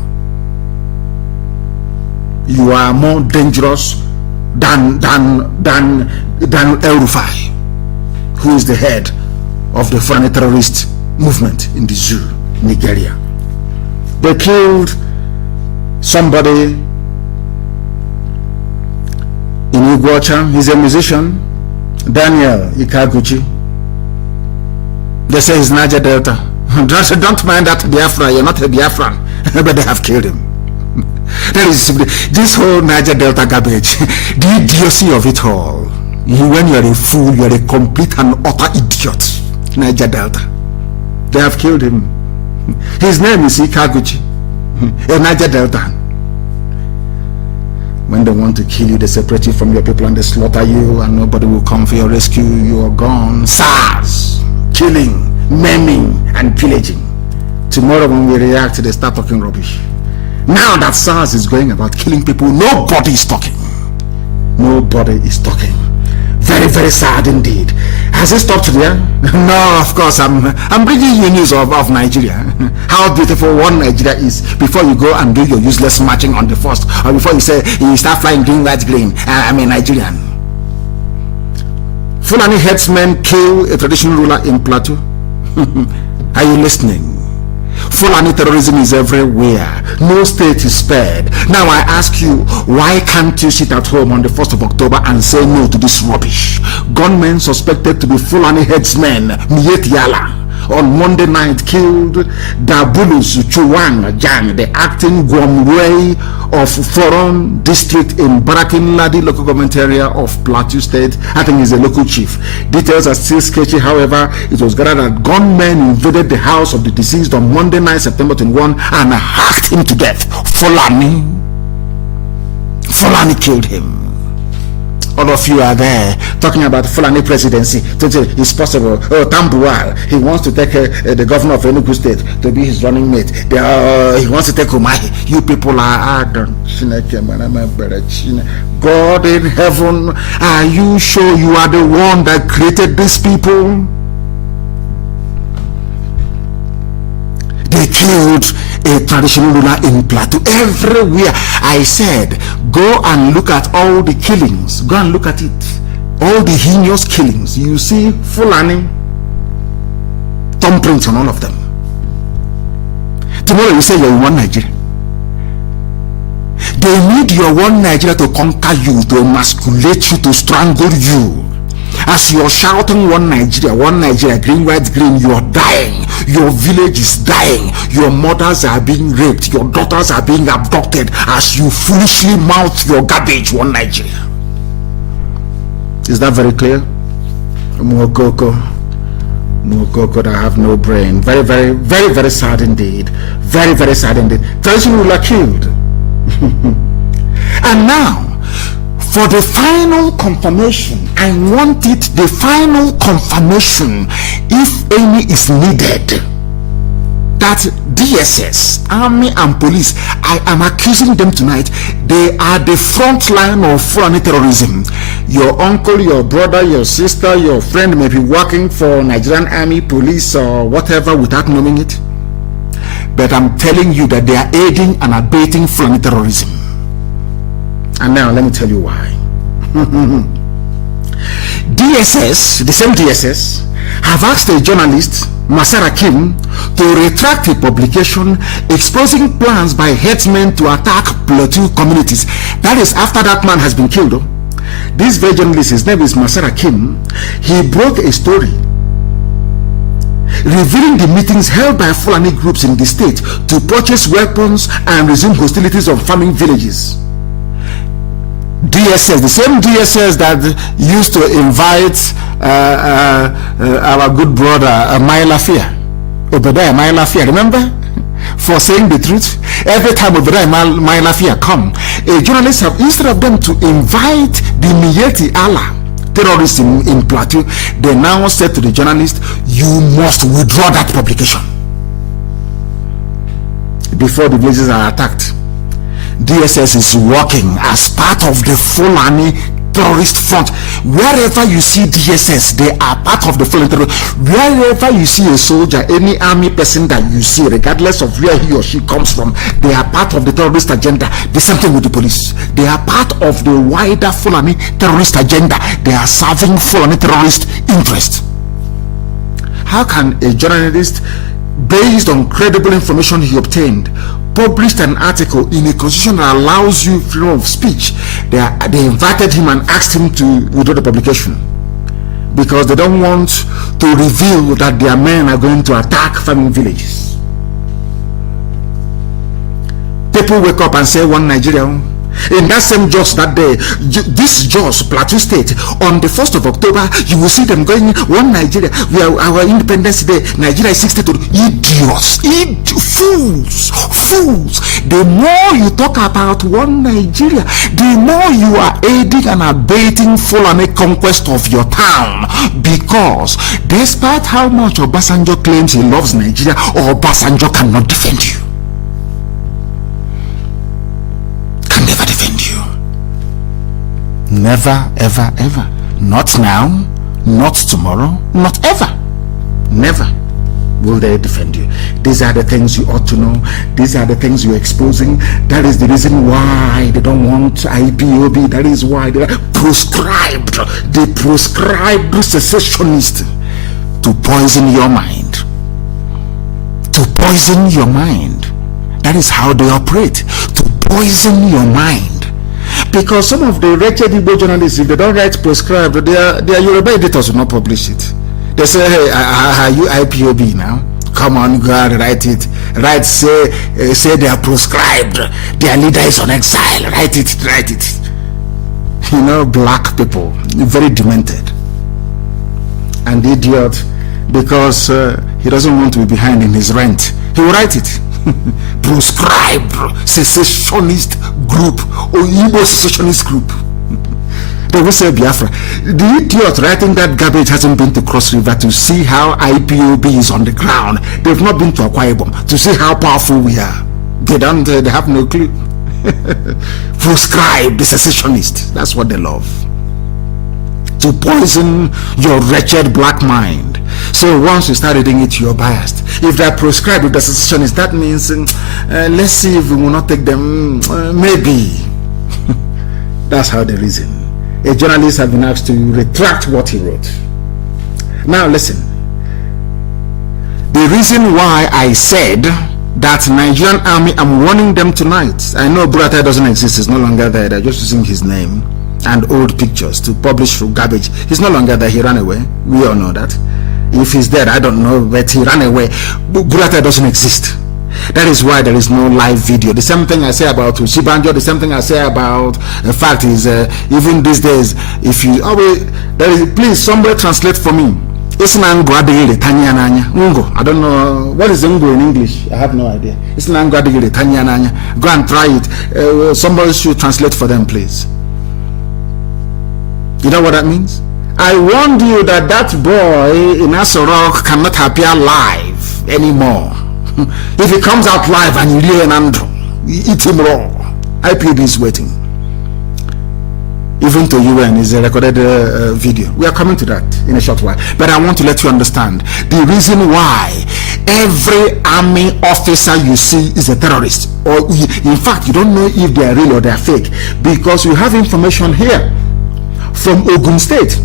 You are more dangerous than El Rufai, who is the head of the Fulani terrorist movement in the zoo, Nigeria. They killed somebody in Iguacha. He's a musician, Daniel Ikaguchi. They say he's Niger Delta. Don't mind that Biafra, you're not a Biafran. But they have killed him. That is this whole Niger Delta garbage, the idiocy of it all. When you're a fool, you're a complete and utter idiot. Niger Delta. They have killed him. His name is Ikaguchi, a Niger Delta. When they want to kill you, they separate you from your people and they slaughter you, and nobody will come for your rescue. You are gone. SARS, killing, maiming, and pillaging. Tomorrow when we react, they start talking rubbish. Now that SARS is going about killing people, nobody is talking. Nobody is talking. Very, very sad indeed. Has it stopped there? No, of course. I'm bringing you news of Nigeria. How beautiful one Nigeria is before you go and do your useless marching on the 1st, or before you say you start flying green, white, green. I'm a Nigerian. Fulani headsmen kill a traditional ruler in Plateau. Are you listening? Fulani terrorism is everywhere. No state is spared. Now I ask you, why can't you sit at home on the 1st of October and say no to this rubbish? Gunmen suspected to be Fulani headsmen, Miet Yala, on Monday night killed Dabulus Chuwang Jang, the acting Gwamwe of Foron district in Barakin Ladi local government area of Plateau State. I think he's a local chief. Details are still sketchy. However, it was gathered that gunmen invaded the house of the deceased on Monday night, September 21, and hacked him to death. Fulani killed him. All of you are there talking about Fulani presidency. It's possible. Oh, Tambuwal, he wants to take the governor of Enugu State to be his running mate. He wants to take Umahi. You people are arrogant. God in heaven, are you sure you are the one that created these people? They killed a traditional ruler in Plateau. Everywhere. I said, go and look at all the killings. Go and look at it. All the heinous killings. You see Fulani thumbprints on all of them. Tomorrow you say you're in one Nigeria. They need your one Nigeria to conquer you, to emasculate you, to strangle you. As you're shouting one Nigeria, green, white, green, you're dying. Your village is dying. Your mothers are being raped. Your daughters are being abducted as you foolishly mouth your garbage, one Nigeria. Is that very clear? Mokoko, that have no brain. Very, very, very, very sad indeed. Very, very sad indeed. Traditional ruler killed. And now, For the final confirmation, I want it, the final confirmation, if any is needed, that DSS, Army and Police, I am accusing them tonight, they are the front line of foreign terrorism. Your uncle, your brother, your sister, your friend may be working for Nigerian Army, Police, or whatever without knowing it. But I'm telling you that they are aiding and abetting foreign terrorism. And now let me tell you why. DSS, the same DSS, have asked a journalist, Masara Kim, to retract a publication exposing plans by headsmen to attack Plateau communities. That is after that man has been killed. This very journalist, his name is Masara Kim, he broke a story revealing the meetings held by Fulani groups in the state to purchase weapons and resume hostilities on farming villages. DSS, the same DSS that used to invite our good brother Mailafia, Obadiah Mailafia, remember, for saying the truth. Every time Obadiah Mailafia come, a journalist have, instead of them to invite the Miyetti Allah terrorists in Plateau, they now said to the journalist, you must withdraw that publication before the villages are attacked. DSS is working as part of the Fulani terrorist front. Wherever you see DSS, they are part of the Fulani terrorist. Wherever you see a soldier, any army person that you see, regardless of where he or she comes from, they are part of the terrorist agenda. The same thing with the police. They are part of the wider Fulani terrorist agenda. They are serving Fulani terrorist interest. How can a journalist, based on credible information he obtained, published an article in a constitution that allows you freedom of speech? They invited him and asked him to withdraw the publication because they don't want to reveal that their men are going to attack farming villages. People wake up and say one Nigeria. In that same Jos that day, this Jos, Plateau State, on the 1st of October, you will see them going, one Nigeria, we are our Independence Day, Nigeria is 62. Idiots, fools. The more you talk about one Nigeria, the more you are aiding and abating Fulani conquest of your town. Because despite how much Obasanjo claims he loves Nigeria, Obasanjo cannot defend you. Never defend you. Never, ever, ever. Not now, not tomorrow, not ever. Never will they defend you. These are the things you ought to know. These are the things you're exposing. That is the reason why they don't want IPOB. That is why they are proscribed. They proscribed secessionists to poison your mind. To poison your mind. That is how they operate. To poison your mind. Because some of the wretched Igbo journalists, if they don't write proscribed, their Yoruba editors will not publish it. They say, hey, are you IPOB now? Come on, go and write it. Say they are proscribed. Their leader is on exile. Write it. You know, black people, very demented. And idiot, because he doesn't want to be behind in his rent. He will write it. Proscribed secessionist group or Igbo secessionist group. They will say Biafra. The idiot writing that garbage hasn't been to Cross River to see how IPOB is on the ground. They've not been to Akwa Ibom to see how powerful we are. They have no clue. Proscribed the secessionist. That's what they love. To poison your wretched black mind. So once you start reading it, you're biased. If they're proscribed with the secessionists, that means let's see if we will not take them. Maybe. That's how they reason. A journalist has been asked to retract what he wrote. Now listen. The reason why I said that Nigerian army, I'm warning them tonight. I know Burata doesn't exist. He's no longer there. They're just using his name and old pictures to publish through garbage. He's no longer there. He ran away. We all know that. If he's dead, I don't know, but he ran away. Burata doesn't exist. That is why there is no live video. The same thing I say about Ushibanjo, the same thing I say about the fact is even these days, if you please somebody translate for me. I don't know what is Ngo in English. I have no idea. Go and try it. Somebody should translate for them, please. You know what that means? I warned you that that boy in Asorok cannot appear live anymore. If he comes out live and you hear Nando, eat him raw. IPOB is waiting. Even to UN is a recorded video. We are coming to that in a short while. But I want to let you understand the reason why every army officer you see is a terrorist. Or in fact, you don't know if they are real or they are fake. Because you have information here from Ogun State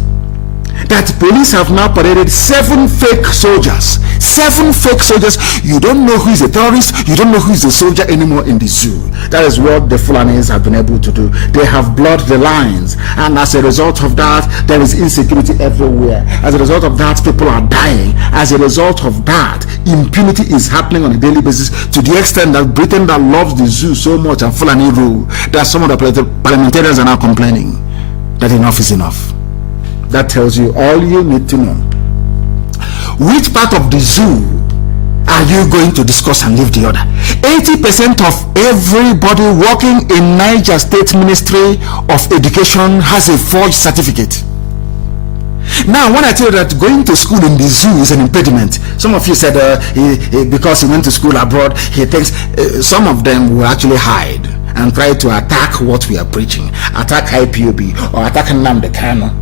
that police have now paraded 7 fake soldiers. 7 fake soldiers. You don't know who is a terrorist, you don't know who is a soldier anymore in the zoo. That is what the Fulanis have been able to do. They have blurred the lines, and as a result of that, there is insecurity everywhere. As a result of that, people are dying. As a result of that, impunity is happening on a daily basis, to the extent that Britain, that loves the zoo so much and Fulani rule, that some of the parliamentarians are now complaining that enough is enough. That tells you all you need to know. Which part of the zoo are you going to discuss and leave the other? 80% of everybody working in Niger State Ministry of Education has a forged certificate. Now, when I tell you that going to school in the zoo is an impediment, some of you said because he went to school abroad, he thinks some of them will actually hide and try to attack what we are preaching, attack IPOB or attack Nnamdi Kanu.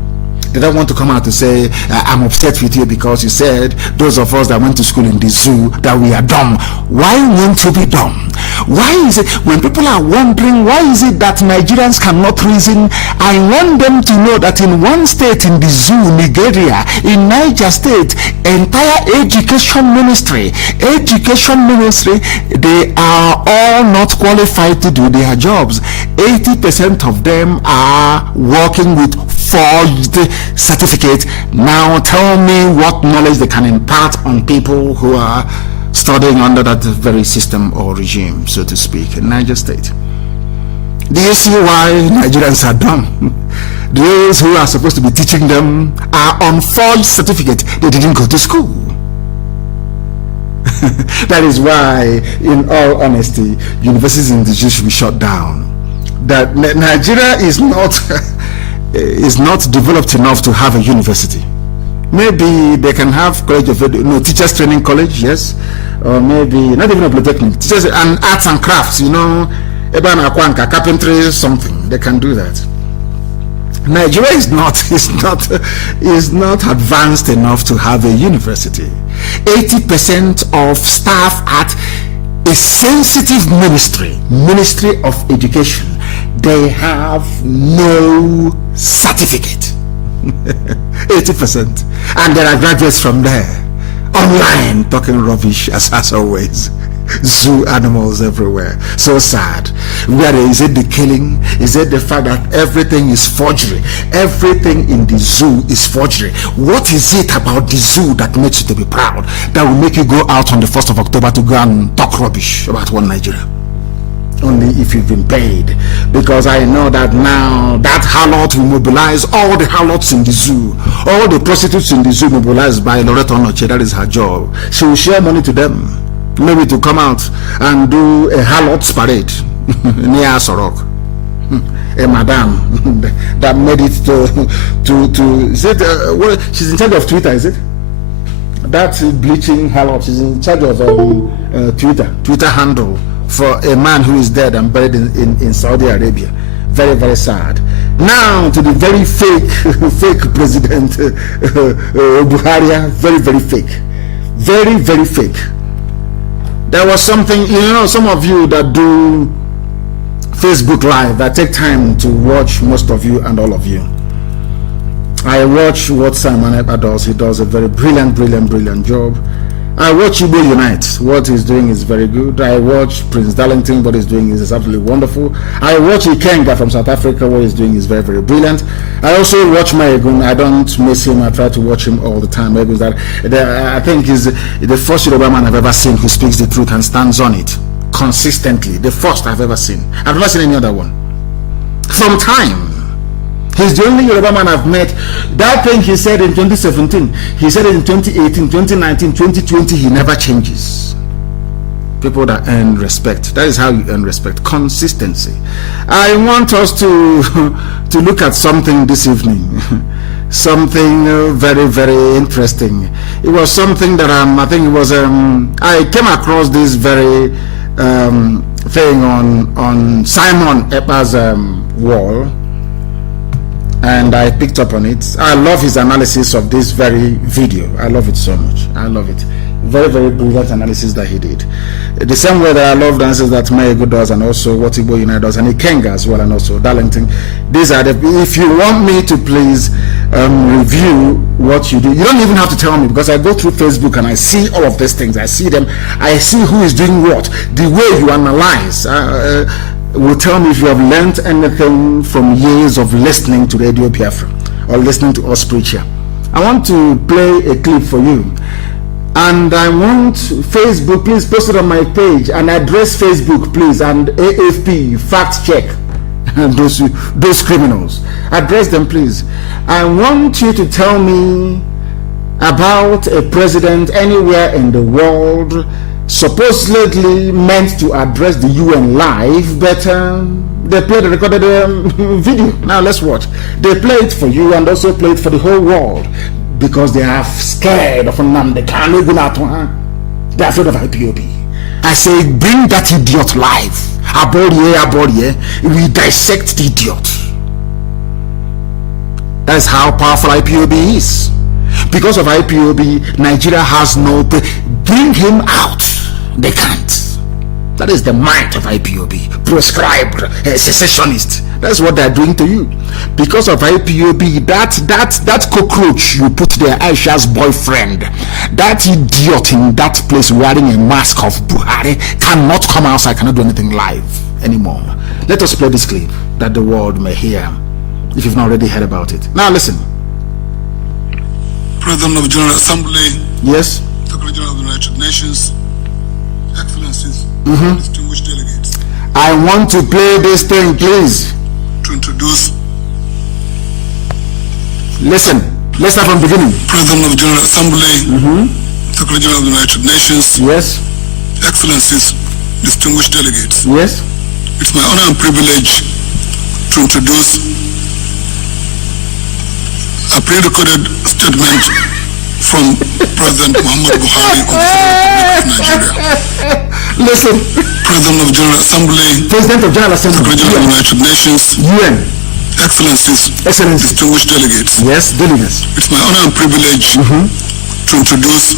They don't want to come out to say, I'm upset with you because you said those of us that went to school in the zoo that we are dumb. Why won't you be dumb? Why is it, when people are wondering why is it that Nigerians cannot reason, I want them to know that in one state in the zoo, Nigeria, in Niger State, entire education ministry, they are all not qualified to do their jobs. 80% of them are working with forged certificate. Now tell me what knowledge they can impart on people who are studying under that very system or regime, so to speak, in Niger State. Do you see why Nigerians are dumb? Those who are supposed to be teaching them are on forged certificate. They didn't go to school. That is why, in all honesty, universities in the zoo should be shut down. That Nigeria is not developed enough to have a university. Maybe they can have college of teachers training college, yes, or maybe not even a polytechnic, teachers and arts and crafts, carpentry, something. They can do that. Nigeria is not advanced enough to have a university. 80% of staff at a sensitive ministry of education, they have no certificate. 80%. And there are graduates from there online talking rubbish as always. Zoo animals everywhere. So sad. Where is it the killing? Is it the fact that everything is forgery? Everything in the zoo is forgery. What is it about the zoo that makes you to be proud, that will make you go out on the 1st of October to go and talk rubbish about one Nigeria? Only if you've been paid. Because I know that now that harlot will mobilize all the harlots in the zoo, all the prostitutes in the zoo mobilized by Loretta Onoche. That is her job. She will share money to them, maybe to come out and do a harlots parade near Sorok. A madam that made it to is it she's in charge of Twitter, is it? That's bleaching harlot. She's in charge of Twitter handle for a man who is dead and buried in Saudi Arabia. Very, very sad. Now to the very fake president Buhari. Very, very fake. Very, very fake. There was something, some of you that do Facebook Live, that take time to watch, most of you and all of you. I watch what Simon Ekpa does. He does a very brilliant job. I watch Igbo Unite. What he's doing is very good. I watch Prince Darlington. What he's doing is absolutely wonderful. I watch Ikenga from South Africa. What he's doing is very, very brilliant. I also watch Maegun. I don't miss him. I try to watch him all the time. Maegun, that I think is the first Yoruba man I've ever seen who speaks the truth and stands on it consistently. The first I've ever seen. I've never seen any other one. From time. He's the only Yoruba man I've met. That thing he said in 2017, he said it in 2018, 2019, 2020, he never changes. People that earn respect. That is how you earn respect. Consistency. I want us to look at something this evening. Something very, very interesting. It was something that I think it was I came across this very thing on Simon Ekpa's wall, and I picked up on it. I love his analysis of this very video. I love it so much. I love it. Very, very brilliant analysis that he did. The same way that I love the analysis that Mayego does, and also what Igbo United does, and Ikenga as well, and also Darlington. These are the, if you want me to please review what you do, you don't even have to tell me, because I go through Facebook and I see all of these things. I see them. I see who is doing what. The way you analyze will tell me if you have learned anything from years of listening to Radio Biafra or listening to us preach here. I want to play a clip for you. And I want Facebook, please post it on my page and address Facebook, please, and AFP, fact check those criminals. Address them, please. I want you to tell me about a president anywhere in the world supposedly meant to address the UN live, but they played the recorded video. Now let's watch. They play it for you and also play it for the whole world. Because they are scared of Nnamdi Kanu. They are afraid of IPOB. I say, bring that idiot live. Aborie. We dissect the idiot. That's how powerful IPOB is. Because of IPOB, Nigeria has no. Bring him out. They can't. That is the might of IPOB. Proscribed, secessionist. That's what they're doing to you. Because of IPOB, that cockroach you put there, Aisha's boyfriend, that idiot in that place wearing a mask of Buhari cannot come outside, cannot do anything live anymore. Let us play this clip that the world may hear, if you've not already heard about it. Now listen. President of the General Assembly. Yes. Secretary General of the United Nations. Excellencies, distinguished delegates. I want to play this thing, please. To introduce. Listen. Let's start from the beginning. President of the General Assembly. Secretary General of the United Nations. Yes. Excellencies, distinguished delegates. Yes. It's my honor and privilege to introduce a pre-recorded statement from President Muhammad Buhari of the Republic of Nigeria. Listen. President of the General Assembly. President of General Assembly. Secretary General of the United Nations. UN. Excellencies. Distinguished delegates. Yes, delegates. It's my honor and privilege to introduce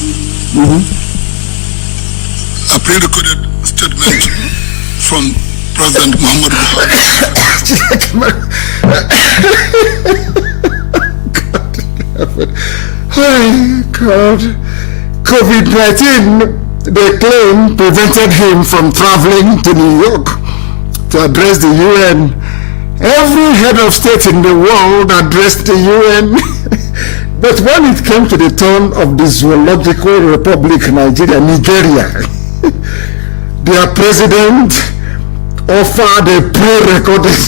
a pre-recorded statement from President Muhammad Buhari. God. COVID-19, they claim, prevented him from traveling to New York to address the UN. Every head of state in the world addressed the UN. But when it came to the turn of the Zoological Republic Nigeria, their president offered a pre-recorded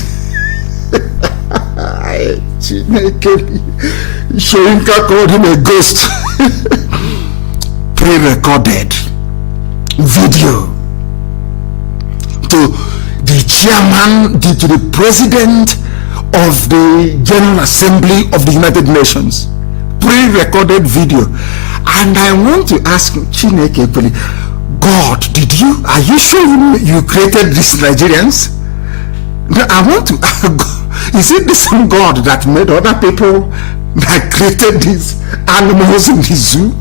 Shoinka called him a ghost. Pre-recorded video to the chairman, to the president of the General Assembly of the United Nations. Pre-recorded video. And I want to ask Chineke, God, are you sure you created these Nigerians? I want to ask, is it the same God that made other people that created these animals in the zoo?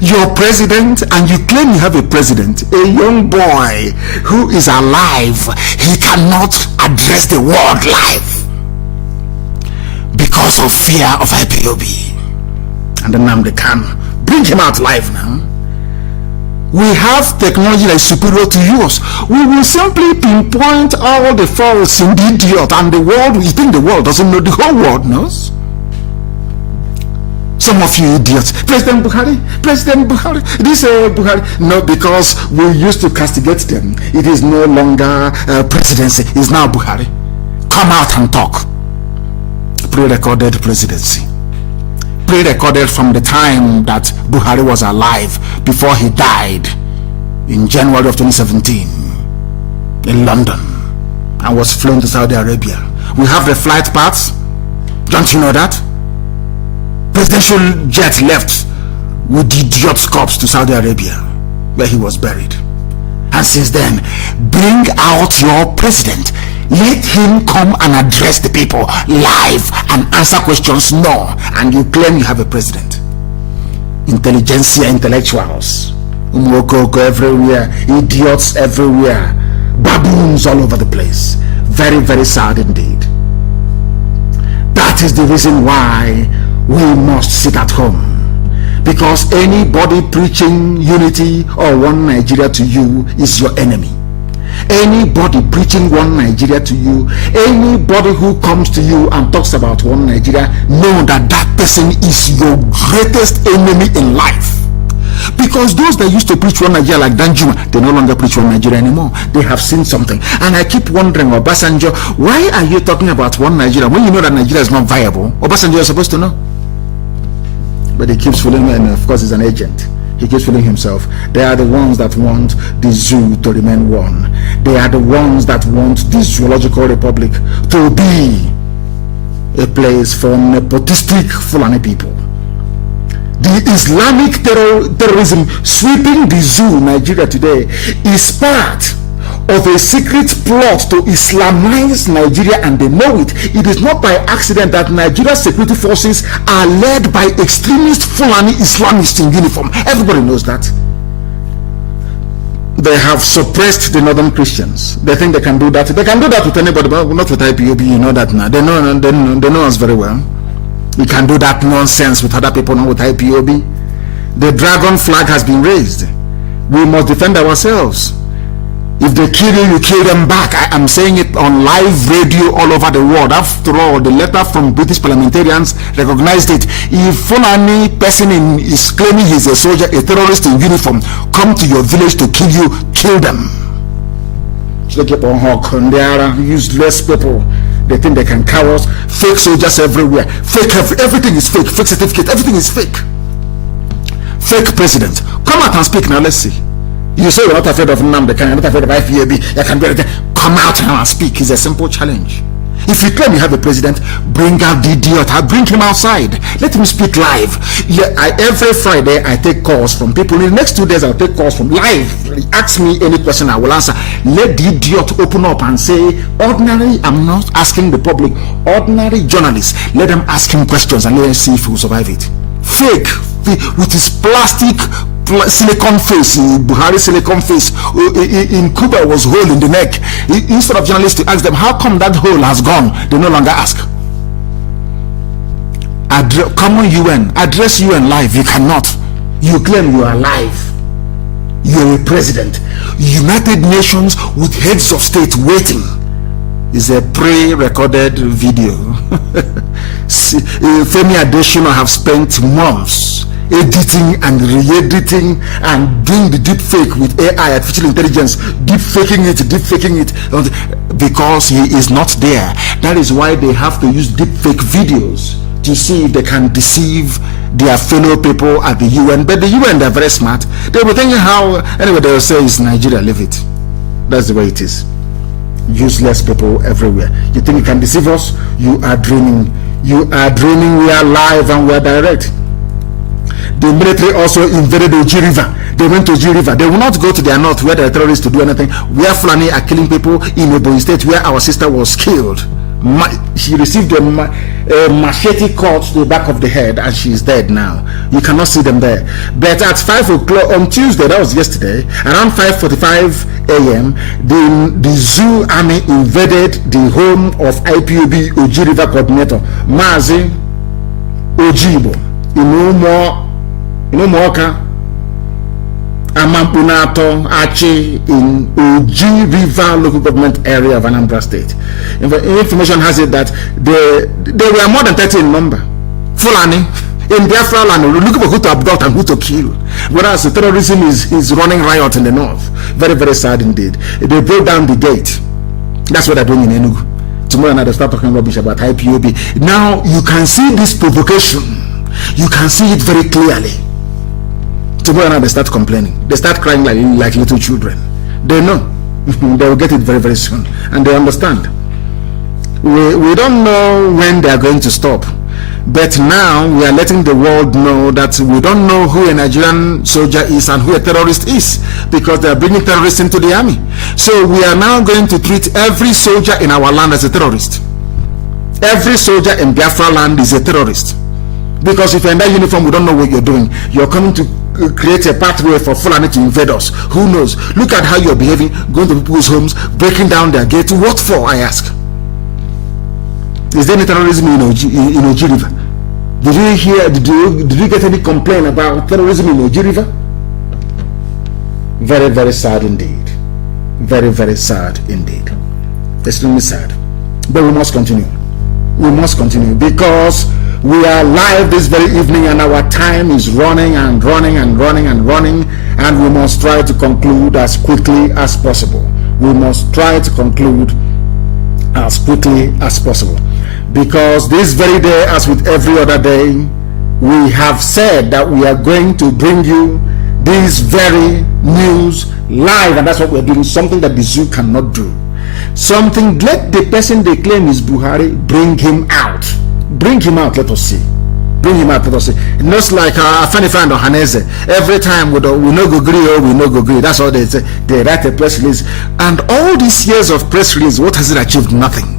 Your president, and you claim you have a president, a young boy who is alive, he cannot address the world live because of fear of IPOB. And then Nnamdi Kanu, bring him out live now. We have technology that is superior to yours. We will simply pinpoint all the faults in the idiot, and the world, you think the world doesn't know, the whole world knows. Some of you idiots, President Buhari, this Buhari. No, because we used to castigate them. It is no longer presidency, it's now Buhari. Come out and talk. Pre-recorded presidency. Pre-recorded from the time that Buhari was alive, before he died in January of 2017 in London and was flown to Saudi Arabia. We have the flight paths. Don't you know that? Presidential jet left with the idiot's corpse to Saudi Arabia, where he was buried. And since then, bring out your president. Let him come and address the people live and answer questions. No, and you claim you have a president. Intelligentsia, intellectuals, umwokoko everywhere, idiots everywhere, baboons all over the place. Very, very sad indeed. That is the reason why we must sit at home. Because anybody preaching unity or one Nigeria to you is your enemy. Anybody preaching one Nigeria to you, anybody who comes to you and talks about one Nigeria, know that that person is your greatest enemy in life. Because those that used to preach one Nigeria like Danjuma, they no longer preach one Nigeria anymore. They have seen something. And I keep wondering, Obasanjo, why are you talking about one Nigeria when you know that Nigeria is not viable? Obasanjo is supposed to know. But he keeps fooling, and of course he's an agent. He keeps fooling himself. They are the ones that want the zoo to remain one. They are the ones that want this zoological republic to be a place for nepotistic Fulani people. The Islamic terrorism sweeping the zoo, Nigeria today, is part of a secret plot to Islamize Nigeria, and they know it. It is not by accident that Nigeria's security forces are led by extremist Fulani Islamists in uniform. Everybody knows that. They have suppressed the northern Christians. They think they can do that. They can do that with anybody, but not with Ipob. You know that now. They know us very well. We can do that nonsense with other people, not with Ipob. The dragon flag has been raised. We must defend ourselves. If they kill you, you kill them back. I am saying it on live radio all over the world. After all, the letter from British parliamentarians recognized it. If Fulani person is claiming he's a soldier, a terrorist in uniform, come to your village to kill you, kill them. They are useless people. They think they can cover us. Fake soldiers everywhere. Fake everything is fake. Fake certificate. Everything is fake. Fake president. Come out and speak now. Let's see. You say you're not afraid of Nnamdi Kanu, you're not afraid of Ipob, you can do anything. Come out and speak. It's a simple challenge. If you claim you have a president, bring out the idiot. I'll bring him outside. Let him speak live. Every Friday, I take calls from people. In the next 2 days, I'll take calls from live. Ask me any question, I will answer. Let the idiot open up and say, ordinary, I'm not asking the public, ordinary journalists, let them ask him questions and let us see if he will survive it. Fake, with his plastic silicone face, Buhari silicone face. In Cuba was hole in the neck. Instead of journalists to ask them how come that hole has gone, they no longer ask. Common UN, address UN live. You cannot. You claim you are live. You're a president. United Nations with heads of state waiting. Is a pre-recorded video. Femi Adesina have spent months editing and re-editing and doing the deep fake with AI, artificial intelligence, deep faking it because he is not there. That is why they have to use deep fake videos to see if they can deceive their fellow people at the UN. But the UN, they're very smart. They were thinking how, anyway, they will say it's Nigeria, leave it. That's the way it is. Useless people everywhere. You think you can deceive us? You are dreaming. You are dreaming. We are live and we are direct. The military also invaded Oji River. They went to Oji River. They will not go to their north where the terrorists to do anything. Where Fulani are killing people in Ebonyi State, where our sister was killed. She received a machete cut to the back of the head and she is dead now. You cannot see them there. But at 5 o'clock on Tuesday, that was yesterday, around 5:45 a.m., the zoo army invaded the home of Ipob Oji River coordinator Mazi Ojibo Inomoka Amampunato Achi in Oji River local government area of Anambra State. Information has it that they were more than 30 in number. Fulani in Biafra land looking for who to abduct and who to kill. Whereas the terrorism is running riot in the north. Very, very sad indeed. They broke down the gate. That's what they're doing in Enugu. Tomorrow night they start talking rubbish about Ipob. Now you can see this provocation. You can see it very clearly. Tomorrow now they start complaining. They start crying like little children. They know. They will get it very, very soon. And they understand. We don't know when they are going to stop. But now we are letting the world know that we don't know who a Nigerian soldier is and who a terrorist is, because they are bringing terrorists into the army. So we are now going to treat every soldier in our land as a terrorist. Every soldier in Biafra land is a terrorist. Because if you're in that uniform, we don't know what you're doing. You're coming to create a pathway for Fulani to invade us. Who knows? Look at how you're behaving, going to people's homes, breaking down their gates. What for, I ask? Is there any terrorism in Oji River? Did you hear, did you get any complaint about terrorism in Oji River? Very, very sad indeed. Very, very sad indeed. Extremely sad. But we must continue. We must continue, because we are live this very evening and our time is running and running and running and running, and we must try to conclude as quickly as possible. We must try to conclude as quickly as possible, because this very day, as with every other day, we have said that we are going to bring you this very news live, and that's what we're doing. Something that the zoo cannot do. Something, let the person they claim is Buhari, bring him out. Bring him out, let us see. Bring him out, let us see. Not like Afenifan or Haneze. Every time we no go agree or we no go agree. That's all they say. They write a press release. And all these years of press release, what has it achieved? Nothing.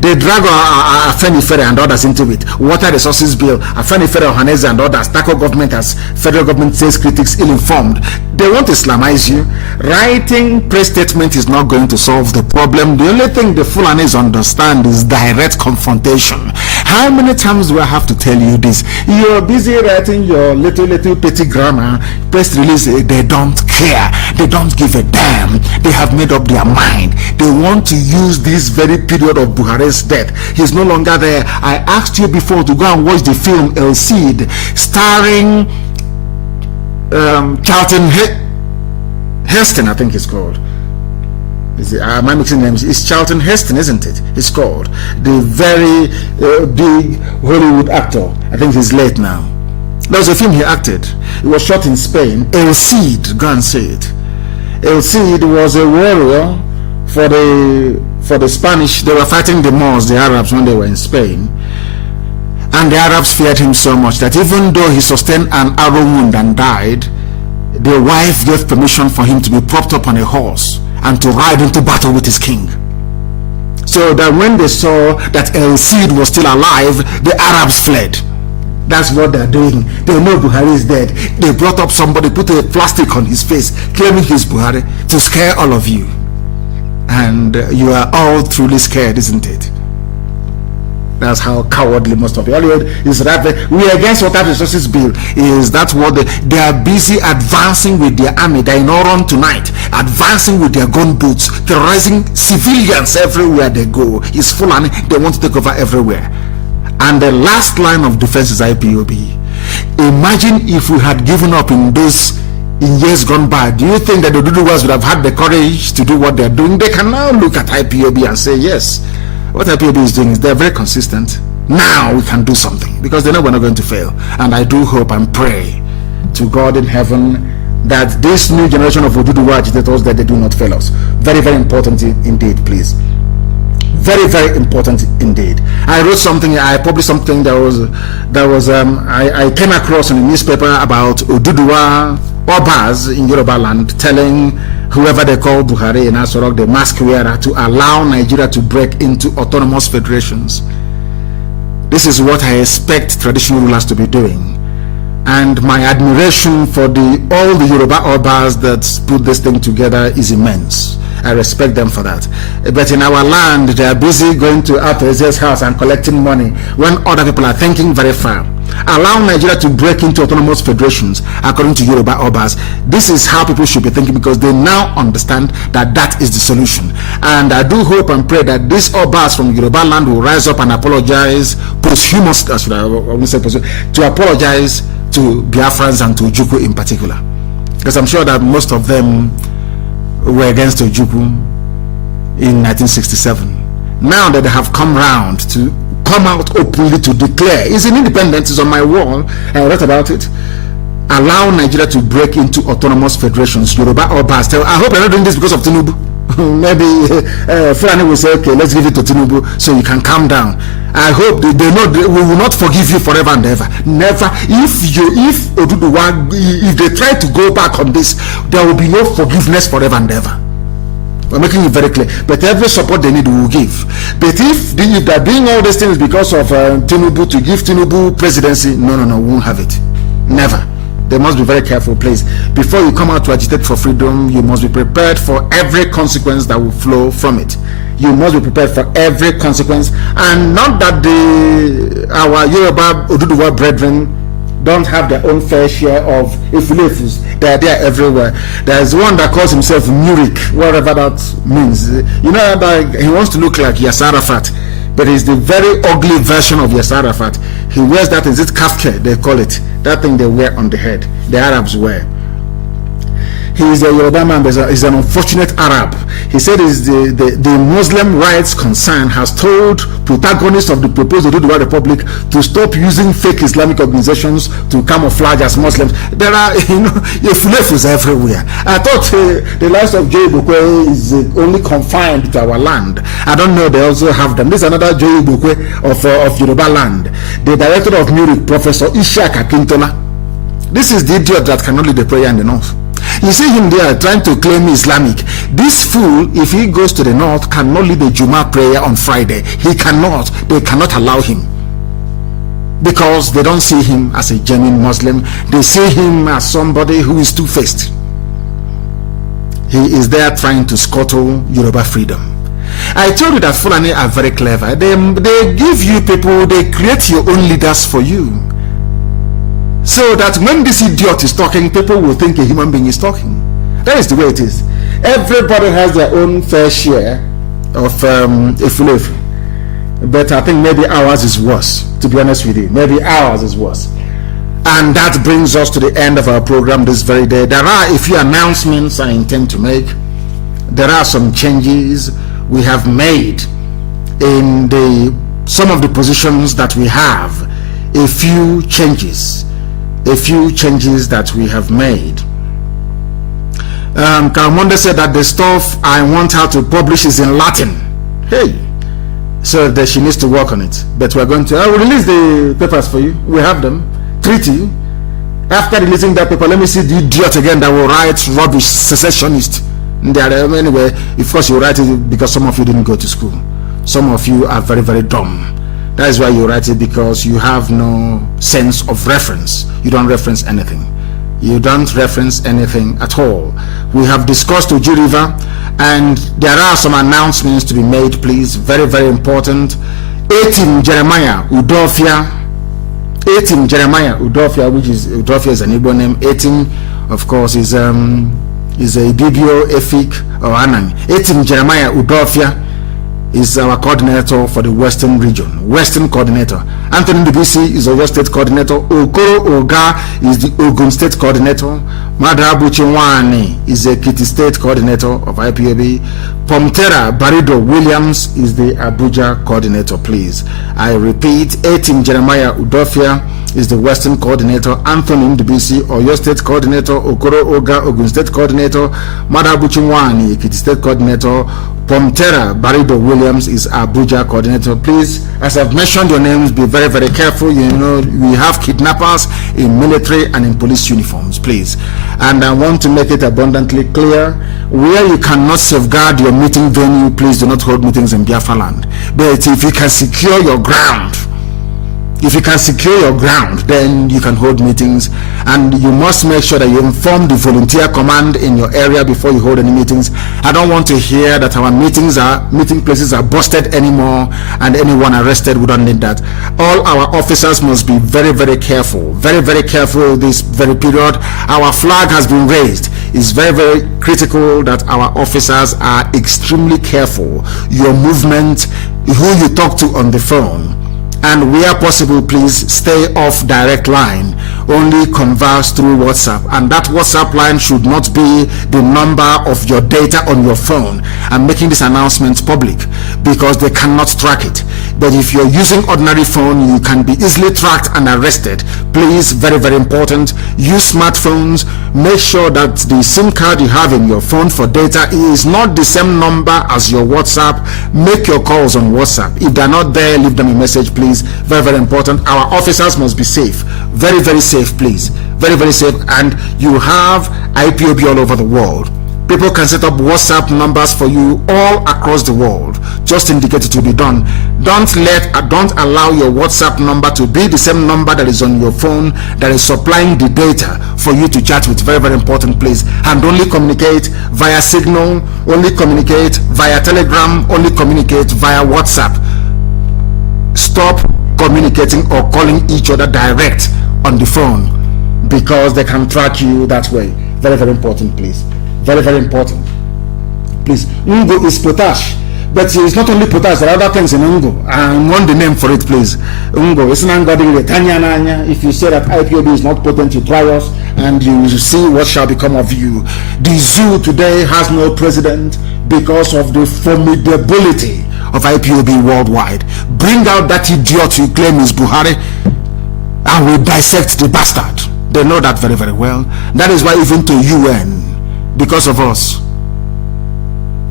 They drag Afenifere and others into it. Water resources bill, Afenifere, Haneze and others. Taco government, as federal government says, critics ill-informed. They want to Islamize you. Writing press statement is not going to solve the problem. The only thing the Fulanis understand is direct confrontation. How many times do I have to tell you this? You're busy writing your little petty grammar, press release. They don't care. They don't give a damn. They have made up their mind. They want to use this very period of Buhari's death. He's no longer there. I asked you before to go and watch the film El Cid, starring Charlton Heston, I think it's called. Am I mixing names? It's Charlton Heston, isn't it? It's called. The very big Hollywood actor. I think he's late now. There was a film he acted. It was shot in Spain. El Cid, go and see it. El Cid was a warrior for the Spanish. They were fighting the Moors, the Arabs, when they were in Spain. And the Arabs feared him so much that even though he sustained an arrow wound and died, the wife gave permission for him to be propped up on a horse and to ride into battle with his king. So that when they saw that El Cid was still alive, the Arabs fled. That's what they're doing. They know Buhari is dead. They brought up somebody, put a plastic on his face, claiming he's Buhari, to scare all of you. And you are all truly scared, isn't it? That's how cowardly most of you is. That we are against water resources bill. Is that what they are busy advancing with their army? They're in Oron tonight, advancing with their gun boots, terrorizing civilians everywhere they go. It's full, and they want to take over everywhere. And the last line of defense is IPOB. Imagine if we had given up in years gone by. Do you think that the Duduwas would have had the courage to do what they're doing? They can now look at IPOB and say, yes, what IPOB is doing is they're very consistent. Now we can do something, because they know we're not going to fail. And I do hope and pray to God in heaven that this new generation of Oduduwa agitators, that they do not fail us. Very, very important indeed, please. Very, very important indeed. I wrote something, I published something I came across in a newspaper about Oduduwa Obas in Yoruba land telling whoever they call Buhari and Asorok, the mask wearer, to allow Nigeria to break into autonomous federations. This is what I expect traditional rulers to be doing. And my admiration for all the Yoruba Obas that put this thing together is immense. I respect them for that. But in our land, they are busy going to Apeze's house and collecting money when other people are thinking very far. Allow Nigeria to break into autonomous federations, according to Yoruba Obas. This is how people should be thinking, because they now understand that that is the solution. And I do hope and pray that these Obas from Yoruba land will rise up and apologize posthumously, to apologize to Biafrans and to Ojukwu in particular. Because I'm sure that most of them were against Ojukwu in 1967. Now that they have come round to come out openly to declare, it's an independence, is on my wall, I wrote about it. allow Nigeria to break into autonomous federations, Yoruba or Bastel. I hope you're not doing this because of Tinubu. Maybe Fulani will say, okay, let's give it to Tinubu so you can calm down. I hope they know we will not forgive you forever and ever. Never. If they try to go back on this, there will be no forgiveness forever and ever. We're making it very clear. But every support they need, we will give. But if they're doing all these things because of Tinubu, to give Tinubu presidency, no, we won't have it. Never. They must be very careful, please. Before you come out to agitate for freedom, you must be prepared for every consequence that will flow from it. You must be prepared for every consequence. And not that our Yoruba Oduduwa brethren don't have their own fair share of ifulefus. They are there everywhere. There's one that calls himself Murik, whatever that means. You know, that he wants to look like Yasser Arafat, but he's the very ugly version of Yasser Arafat. He wears that, is it kafke they call it, that thing they wear on the head, the Arabs wear. He is a Yoruba man, but he's an unfortunate Arab. He said the Muslim rights concern has told protagonists of the proposed Oduduwa Republic to stop using fake Islamic organizations to camouflage as Muslims. There are, Ifulefus everywhere. I thought the lives of Joe Ibukwe is only confined to our land. I don't know, they also have them. This is another Joe Ibukwe of Yoruba land. The director of Murik, Professor Ishak Akintola. This is the idiot that cannot lead the prayer in the north. You see him there trying to claim Islamic. This fool, if he goes to the north, cannot lead the Juma prayer on Friday. He cannot. They cannot allow him. Because they don't see him as a genuine Muslim. They see him as somebody who is two-faced. He is there trying to scuttle Yoruba freedom. I told you that Fulani are very clever. They give you people, they create your own leaders for you. So that when this idiot is talking, people will think a human being is talking. That is the way it is. Everybody has their own fair share of ifulef. But I think maybe ours is worse, to be honest with you. Maybe ours is worse. And that brings us to the end of our program this very day. There are a few announcements I intend to make. There are some changes we have made in some of the positions that we have. A few changes that we have made. Karamonde said that the stuff I want her to publish is in Latin. Hey, so that she needs to work on it. But we're going to, I will release the papers for you. We have them. Treaty. After releasing that paper, let me see the idiot again that will write rubbish, secessionist. Anyway, of course you write it because some of you didn't go to school. Some of you are very, very dumb. That is why you write it, because you have no sense of reference. You don't reference anything. You don't reference anything at all. We have discussed Uji River, and there are some announcements to be made, please. Very, very important. 18 Jeremiah Udofia, which is Udofia is an Igbo name. 18, of course, is a Ibibio, Efik, or Anang. 18 Jeremiah Udofia is our coordinator for the Western region, Western coordinator. Anthony Dubisi is our State coordinator. Okoro Oga is the Ogun State coordinator. Madabu Chinwani is the Ekiti State coordinator of IPOB. Pomtera Barido Williams is the Abuja coordinator, please. I repeat, 18 Jeremiah Udofia is the Western coordinator. Anthony Dubisi, Oyo State coordinator. Okoro Oga, Ogun State coordinator. Madabu Chinwani, Ekiti State coordinator. Pomtera Barido Williams is Abuja coordinator. Please, as I've mentioned your names, be very, very careful. You know, we have kidnappers in military and in police uniforms, please. And I want to make it abundantly clear, where you cannot safeguard your meeting venue, please do not hold meetings in Biafra land. But if you can secure your ground, then you can hold meetings. And you must make sure that you inform the volunteer command in your area before you hold any meetings. I don't want to hear that our meeting places are busted anymore and anyone arrested. We don't need that. All our officers must be very, very careful this very period. Our flag has been raised. It's very, very critical that our officers are extremely careful. Your movement, who you talk to on the phone, and where possible, please stay off direct line. only converse through WhatsApp, and that WhatsApp line should not be the number of your data on your phone. I'm making this announcement public because they cannot track it. But if you're using ordinary phone, you can be easily tracked and arrested. Please, very, very important, use smartphones. Make sure that the SIM card you have in your phone for data is not the same number as your WhatsApp. Make your calls on WhatsApp. If they're not there, leave them a message, please. Very, very important. Our officers must be safe. Very, very safe, please. Very, very safe. And you have IPOB all over the world. People can set up WhatsApp numbers for you all across the world. Just indicate it will be done. Don't allow your WhatsApp number to be the same number that is on your phone that is supplying the data for you to chat with. Very, very important, please. And only communicate via Signal, only communicate via Telegram, only communicate via WhatsApp. Stop communicating or calling each other direct on the phone, because they can track you that way. Very, very important, please. Very, very important, please. Ungo is potash, but it's not only potash. There are other things in Ungo. I want the name for it, please. Ungo. It's not Tanya. If you say that IPOB is not potent, you try us and you will see what shall become of you. The zoo today has no president because of the formidability of IPOB worldwide. Bring out that idiot you claim is Buhari, and we dissect the bastard. They know that very, very well. That is why even to UN, because of us,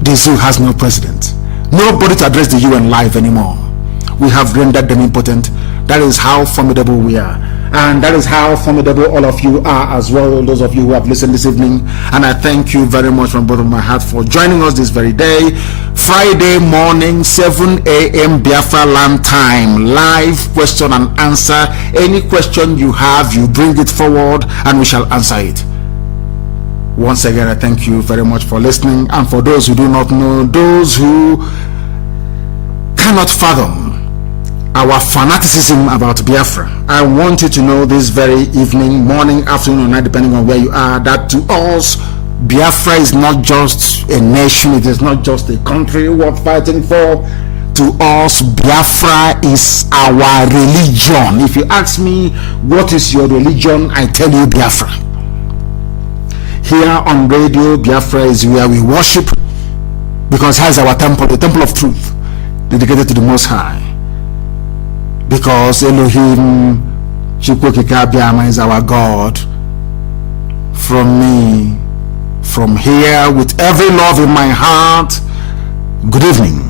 the zoo has no president. Nobody to address the UN live anymore. We have rendered them impotent. That is how formidable we are. And that is how formidable all of you are as well, those of you who have listened this evening. And I thank you very much from the bottom of my heart for joining us this very day. Friday morning, 7 a.m. Biafra land time. Live question and answer. Any question you have, you bring it forward and we shall answer it. Once again, I thank you very much for listening. And for those who do not know, those who cannot fathom our fanaticism about Biafra, I want you to know this very evening, morning, afternoon, or night, depending on where you are, that to us, Biafra is not just a nation, it is not just a country worth fighting for. To us, Biafra is our religion. If you ask me, what is your religion? I tell you Biafra. Here on radio, Biafra is where we worship, because here is our temple, the temple of truth, dedicated to the Most High. Because Elohim Chukwokika is our God. From me, from here, with every love in my heart, good evening.